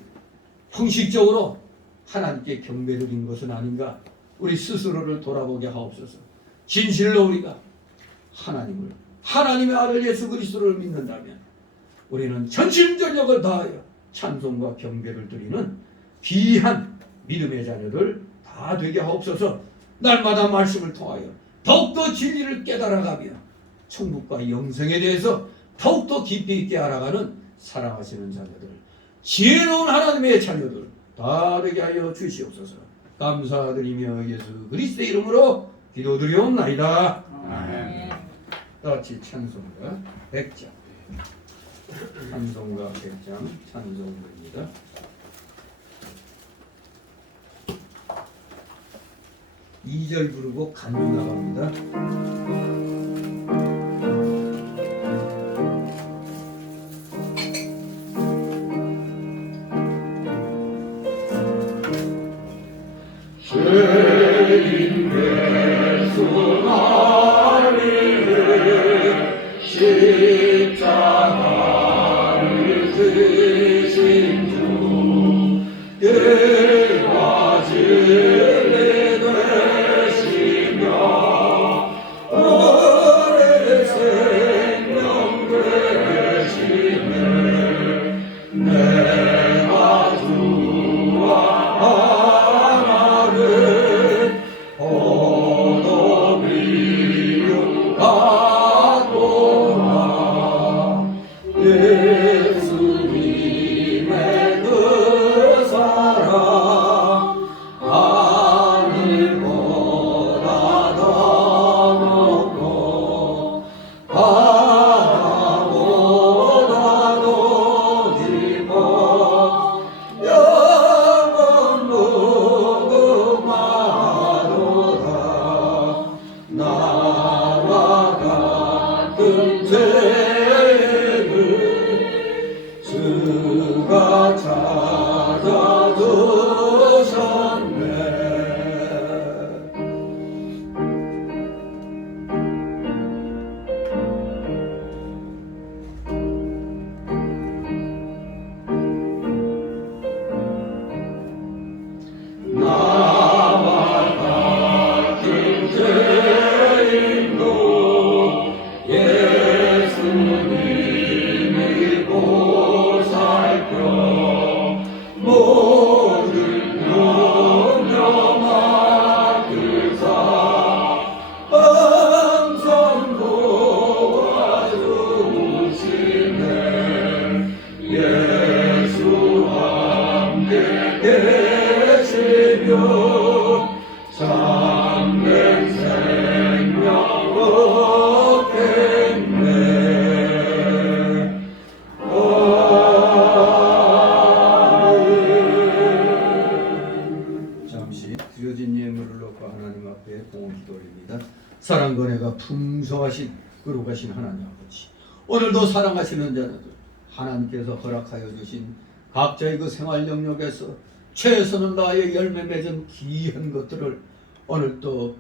형식적으로 하나님께 경배드린 것은 아닌가, 우리 스스로를 돌아보게 하옵소서. 진실로 우리가 하나님을, 하나님의 아들 예수 그리스도를 믿는다면 우리는 전심전력을 다하여 찬송과 경배를 드리는 귀한 믿음의 자녀들 다 되게 하옵소서. 날마다 말씀을 통하여 더욱더 진리를 깨달아가며 천국과 영생에 대해서 더욱더 깊이 있게 알아가는 사랑하시는 자녀들, 지혜로운 하나님의 자녀들 다 되게 하여 주시옵소서. 감사드리며 예수 그리스도의 이름으로 기도드리옵나이다. 아멘. 같이 찬송가 100장, 찬송가 100장 찬송가입니다. 이 절 부르고 간주 나갑니다. 죄인 예수 나를 십자가를 지신 주 그와 진리 되시며 오래 생명 되시네. 내가 주와 예수님의 그 사랑 하늘보다 더 높고 바다보다 더 깊어 영원 무궁하도다. 나와 은혜가 풍성하신 거룩하신 하나님 아버지, 오늘도 사랑하시는 자녀들 하나님께서 허락하여 주신 각자의 그 생활 영역에서 최선을 다하여 열매 맺은 귀한 것들을 오늘 또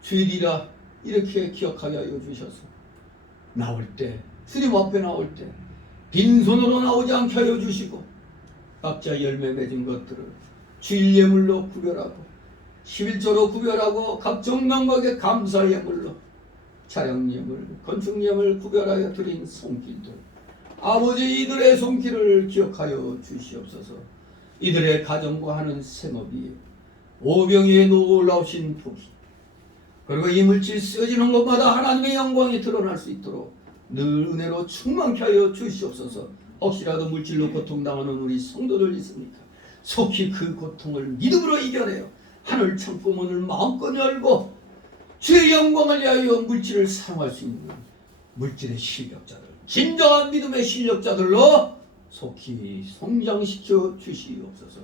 주일이라 이렇게 기억하여 주셔서 나올 때, 주님 앞에 나올 때 빈손으로 나오지 않게 하여 주시고 각자 열매 맺은 것들을 주일 예물로 구별하고 11조로 구별하고 각종 명목의 감사 예물로 차량 예물, 건축 예물 구별하여 드린 손길들, 아버지 이들의 손길을 기억하여 주시옵소서. 이들의 가정과 하는 생업이 오병이의 놀라우신 복이, 그리고 이 물질 쓰여지는 곳마다 하나님의 영광이 드러날 수 있도록 늘 은혜로 충만케 하여 주시옵소서. 혹시라도 물질로 고통당하는 우리 성도들 있습니까? 속히 그 고통을 믿음으로 이겨내어 하늘 창고문을 마음껏 열고 주의 영광을 위하여 물질을 사용할 수 있는 물질의 실력자들, 진정한 믿음의 실력자들로 속히 성장시켜 주시옵소서.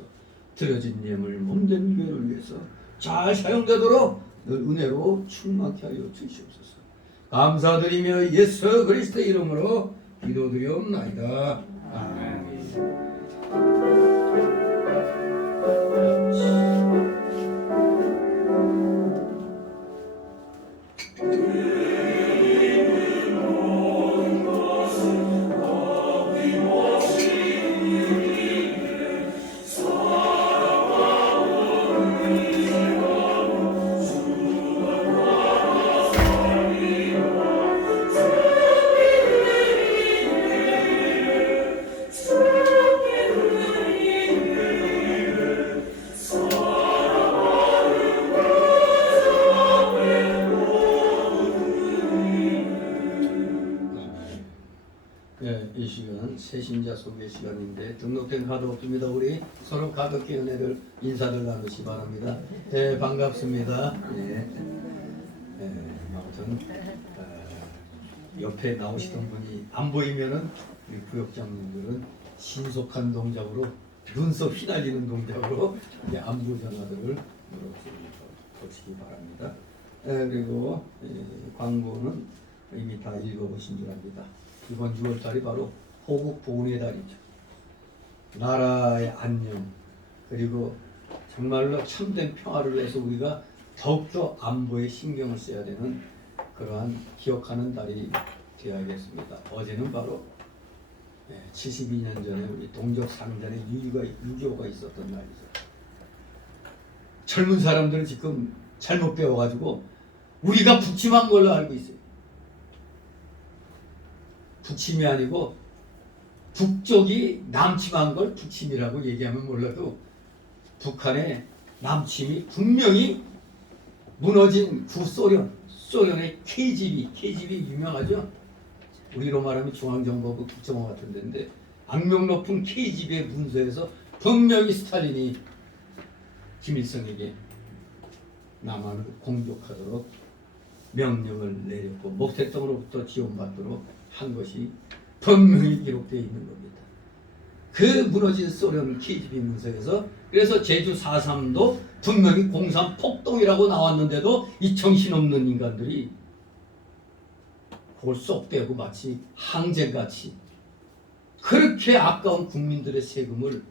드려진 예물 몸된 교회를 위해서 잘 사용되도록 늘 은혜로 충만케 하여 주시옵소서. 감사드리며 예수 그리스도의 이름으로 기도드리옵나이다. 아멘. 이 시간 새신자 소개 시간인데 등록된 카드 없습니다. 우리 서로 가볍게 은혜를 인사를 나누시 바랍니다. 네, 반갑습니다. 아무튼 옆에 나오시던 분이 안 보이면은 우리 부역장님들은 신속한 동작으로 눈썹 휘날리는 동작으로 안부 전화들을 보시기 바랍니다. 그리고 광고는 이미 다 읽어보신 줄 압니다. 이번 6월달이 바로 호국 보훈의 달이죠. 나라의 안녕, 그리고 정말로 참된 평화를 위해서 우리가 더욱더 안보에 신경을 써야 되는 그러한 기억하는 달이 되어야겠습니다. 어제는 바로 72년 전에 우리 동족 상전의 6.25가 있었던 날이죠. 젊은 사람들은 지금 잘못 배워가지고 우리가 북침한 걸로 알고 있어요. 북침이 아니고 북쪽이 남침한 걸 북침이라고 얘기하면 몰라도 북한의 남침이 분명히 무너진 소련의 KGB 유명하죠? 우리로 말하면 중앙정보부 국정원 같은 데인데 악명 높은 KGB의 문서에서 분명히 스탈린이 김일성에게 남한을 공격하도록 명령을 내렸고 목태동으로부터 지원받도록 한 것이 분명히 기록되어 있는 겁니다. 그 무너진 소련 KGB 문서에서 그래서 제주 4.3도 분명히 공산 폭동이라고 나왔는데도 이 정신없는 인간들이 그걸 쏙 빼고 마치 항쟁같이 그렇게 아까운 국민들의 세금을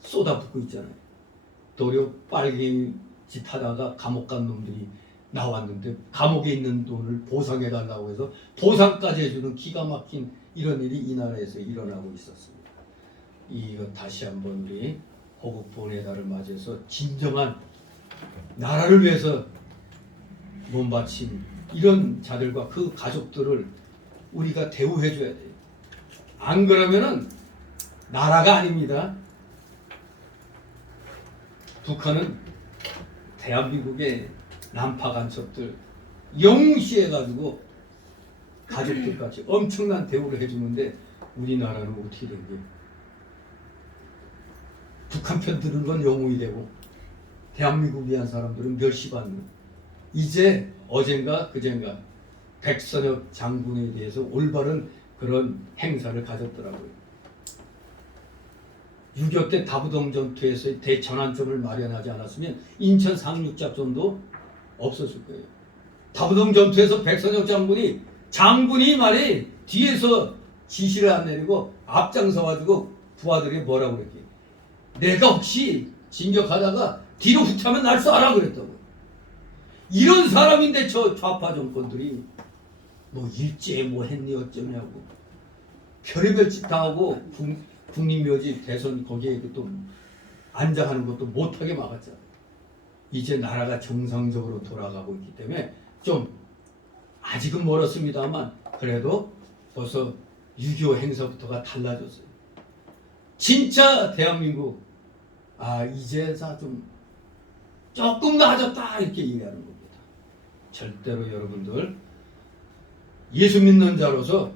쏟아붓고 있잖아요. 도리어 빨갱이 짓 하다가 감옥 간 놈들이 나왔는데 감옥에 있는 돈을 보상해달라고 해서 보상까지 해주는 기가 막힌 이런 일이 이 나라에서 일어나고 있었습니다. 이건 다시 한번 우리 호국 보훈의 달을 맞이해서 진정한 나라를 위해서 몸바친 이런 자들과 그 가족들을 우리가 대우해줘야 돼요. 안 그러면은 나라가 아닙니다. 북한은 대한민국의 난파 간첩들 영시해가지고 가족들까지 엄청난 대우를 해주는데 우리나라는 어떻게 된 거예요? 북한 편 드는 건 영웅이 되고 대한민국 위한 사람들은 멸시받는. 이제 어젠가 그젠가 백선엽 장군에 대해서 올바른 그런 행사를 가졌더라고요. 6.25 때 다부동 전투에서 대전환점을 마련하지 않았으면 인천 상륙작전도 없었을 거예요. 다부동 전투에서 백선엽 장군이 말이 뒤에서 지시를 안 내리고 앞장서 가지고 부하들이 뭐라고 그랬지? 내가 혹시 진격하다가 뒤로 후퇴하면 날 쏴라 그랬다고. 이런 사람인데 저 좌파 정권들이 뭐 일제에 뭐 했니 어쩌냐고 별의별 짓 다 하고 국립묘지 대선 거기에 또 안장하는 것도 못하게 막았잖아. 이제 나라가 정상적으로 돌아가고 있기 때문에 좀 아직은 멀었습니다만 그래도 벌써 6.25 행사부터가 달라졌어요. 진짜 대한민국 이제 좀 조금 나아졌다 이렇게 얘기하는 겁니다. 절대로 여러분들 예수 믿는 자로서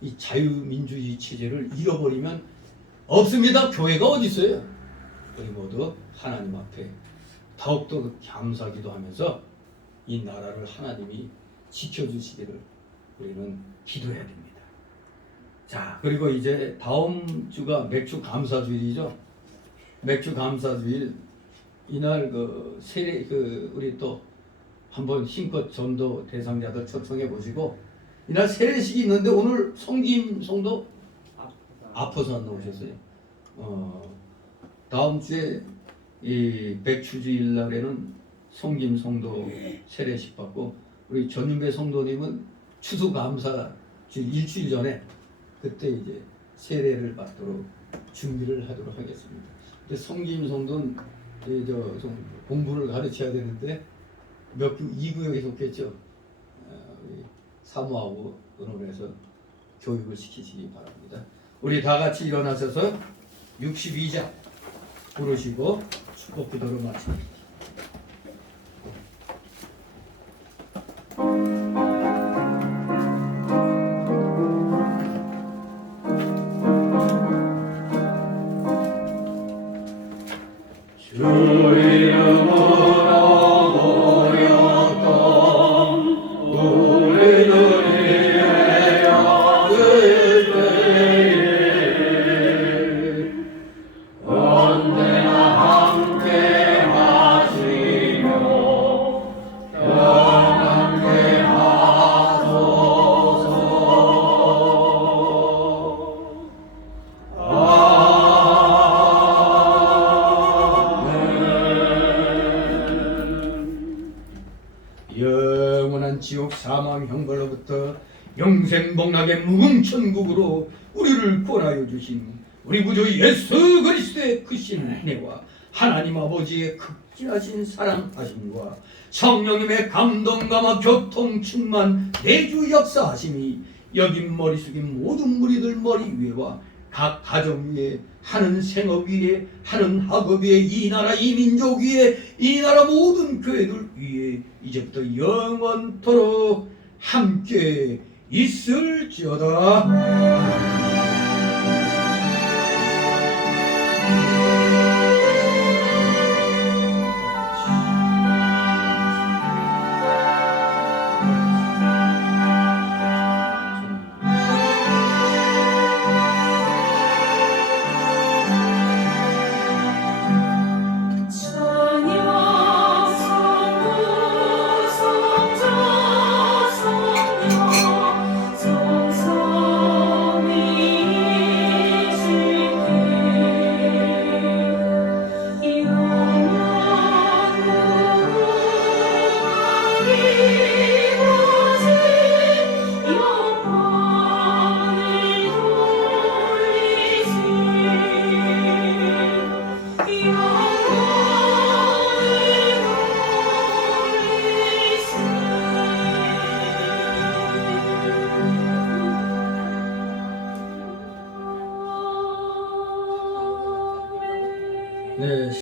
이 자유민주주의 체제를 잃어버리면 없습니다. 교회가 어디 있어요? 우리 모두 하나님 앞에 더욱더 감사기도 하면서 이 나라를 하나님이 지켜주시기를 우리는 기도해야 됩니다. 자, 그리고 이제 다음 주가 맥주 감사주일이죠. 맥주 감사주일 이날 세례 우리 또 한번 힘껏 전도 대상자들 초청해 보시고 이날 세례식이 있는데 오늘 성김 성도 아파서 안 나오셨어요. 다음 주에 이 백추주일 날에는 성김 성도 세례식 받고 우리 전윤배 성도님은 추수감사 일주일 전에 그때 이제 세례를 받도록 준비를 하도록 하겠습니다. 성김 성도는 좀 공부를 가르쳐야 되는데 몇 2구역에 속했죠. 우리 사모하고 의논해서 교육을 시키시기 바랍니다. 우리 다 같이 일어나셔서 62자 부르시고 축복 기도를 마칩니다. 주 이름으로 모였던 우리들이 헤어질 때에 언제나 함께 하시며 영원하게 하소서. 영원한 지옥 사망 형벌로부터 영생복락의 무궁천국으로 우리를 구원하여 주신 우리 구주 예수 그리스도의 크신 은혜와 하나님 아버지의 극진하신 사랑하심과 성령님의 감동감화 교통 충만 내주 역사하심이 여긴 머리 숙인 모든 무리들 머리 위에와 각 가정 위에 하는 생업 위에 하는 학업 위에 이 나라 이 민족 위에 이 나라 모든 교회들 위에 이제부터 영원토록 함께 있을지어다.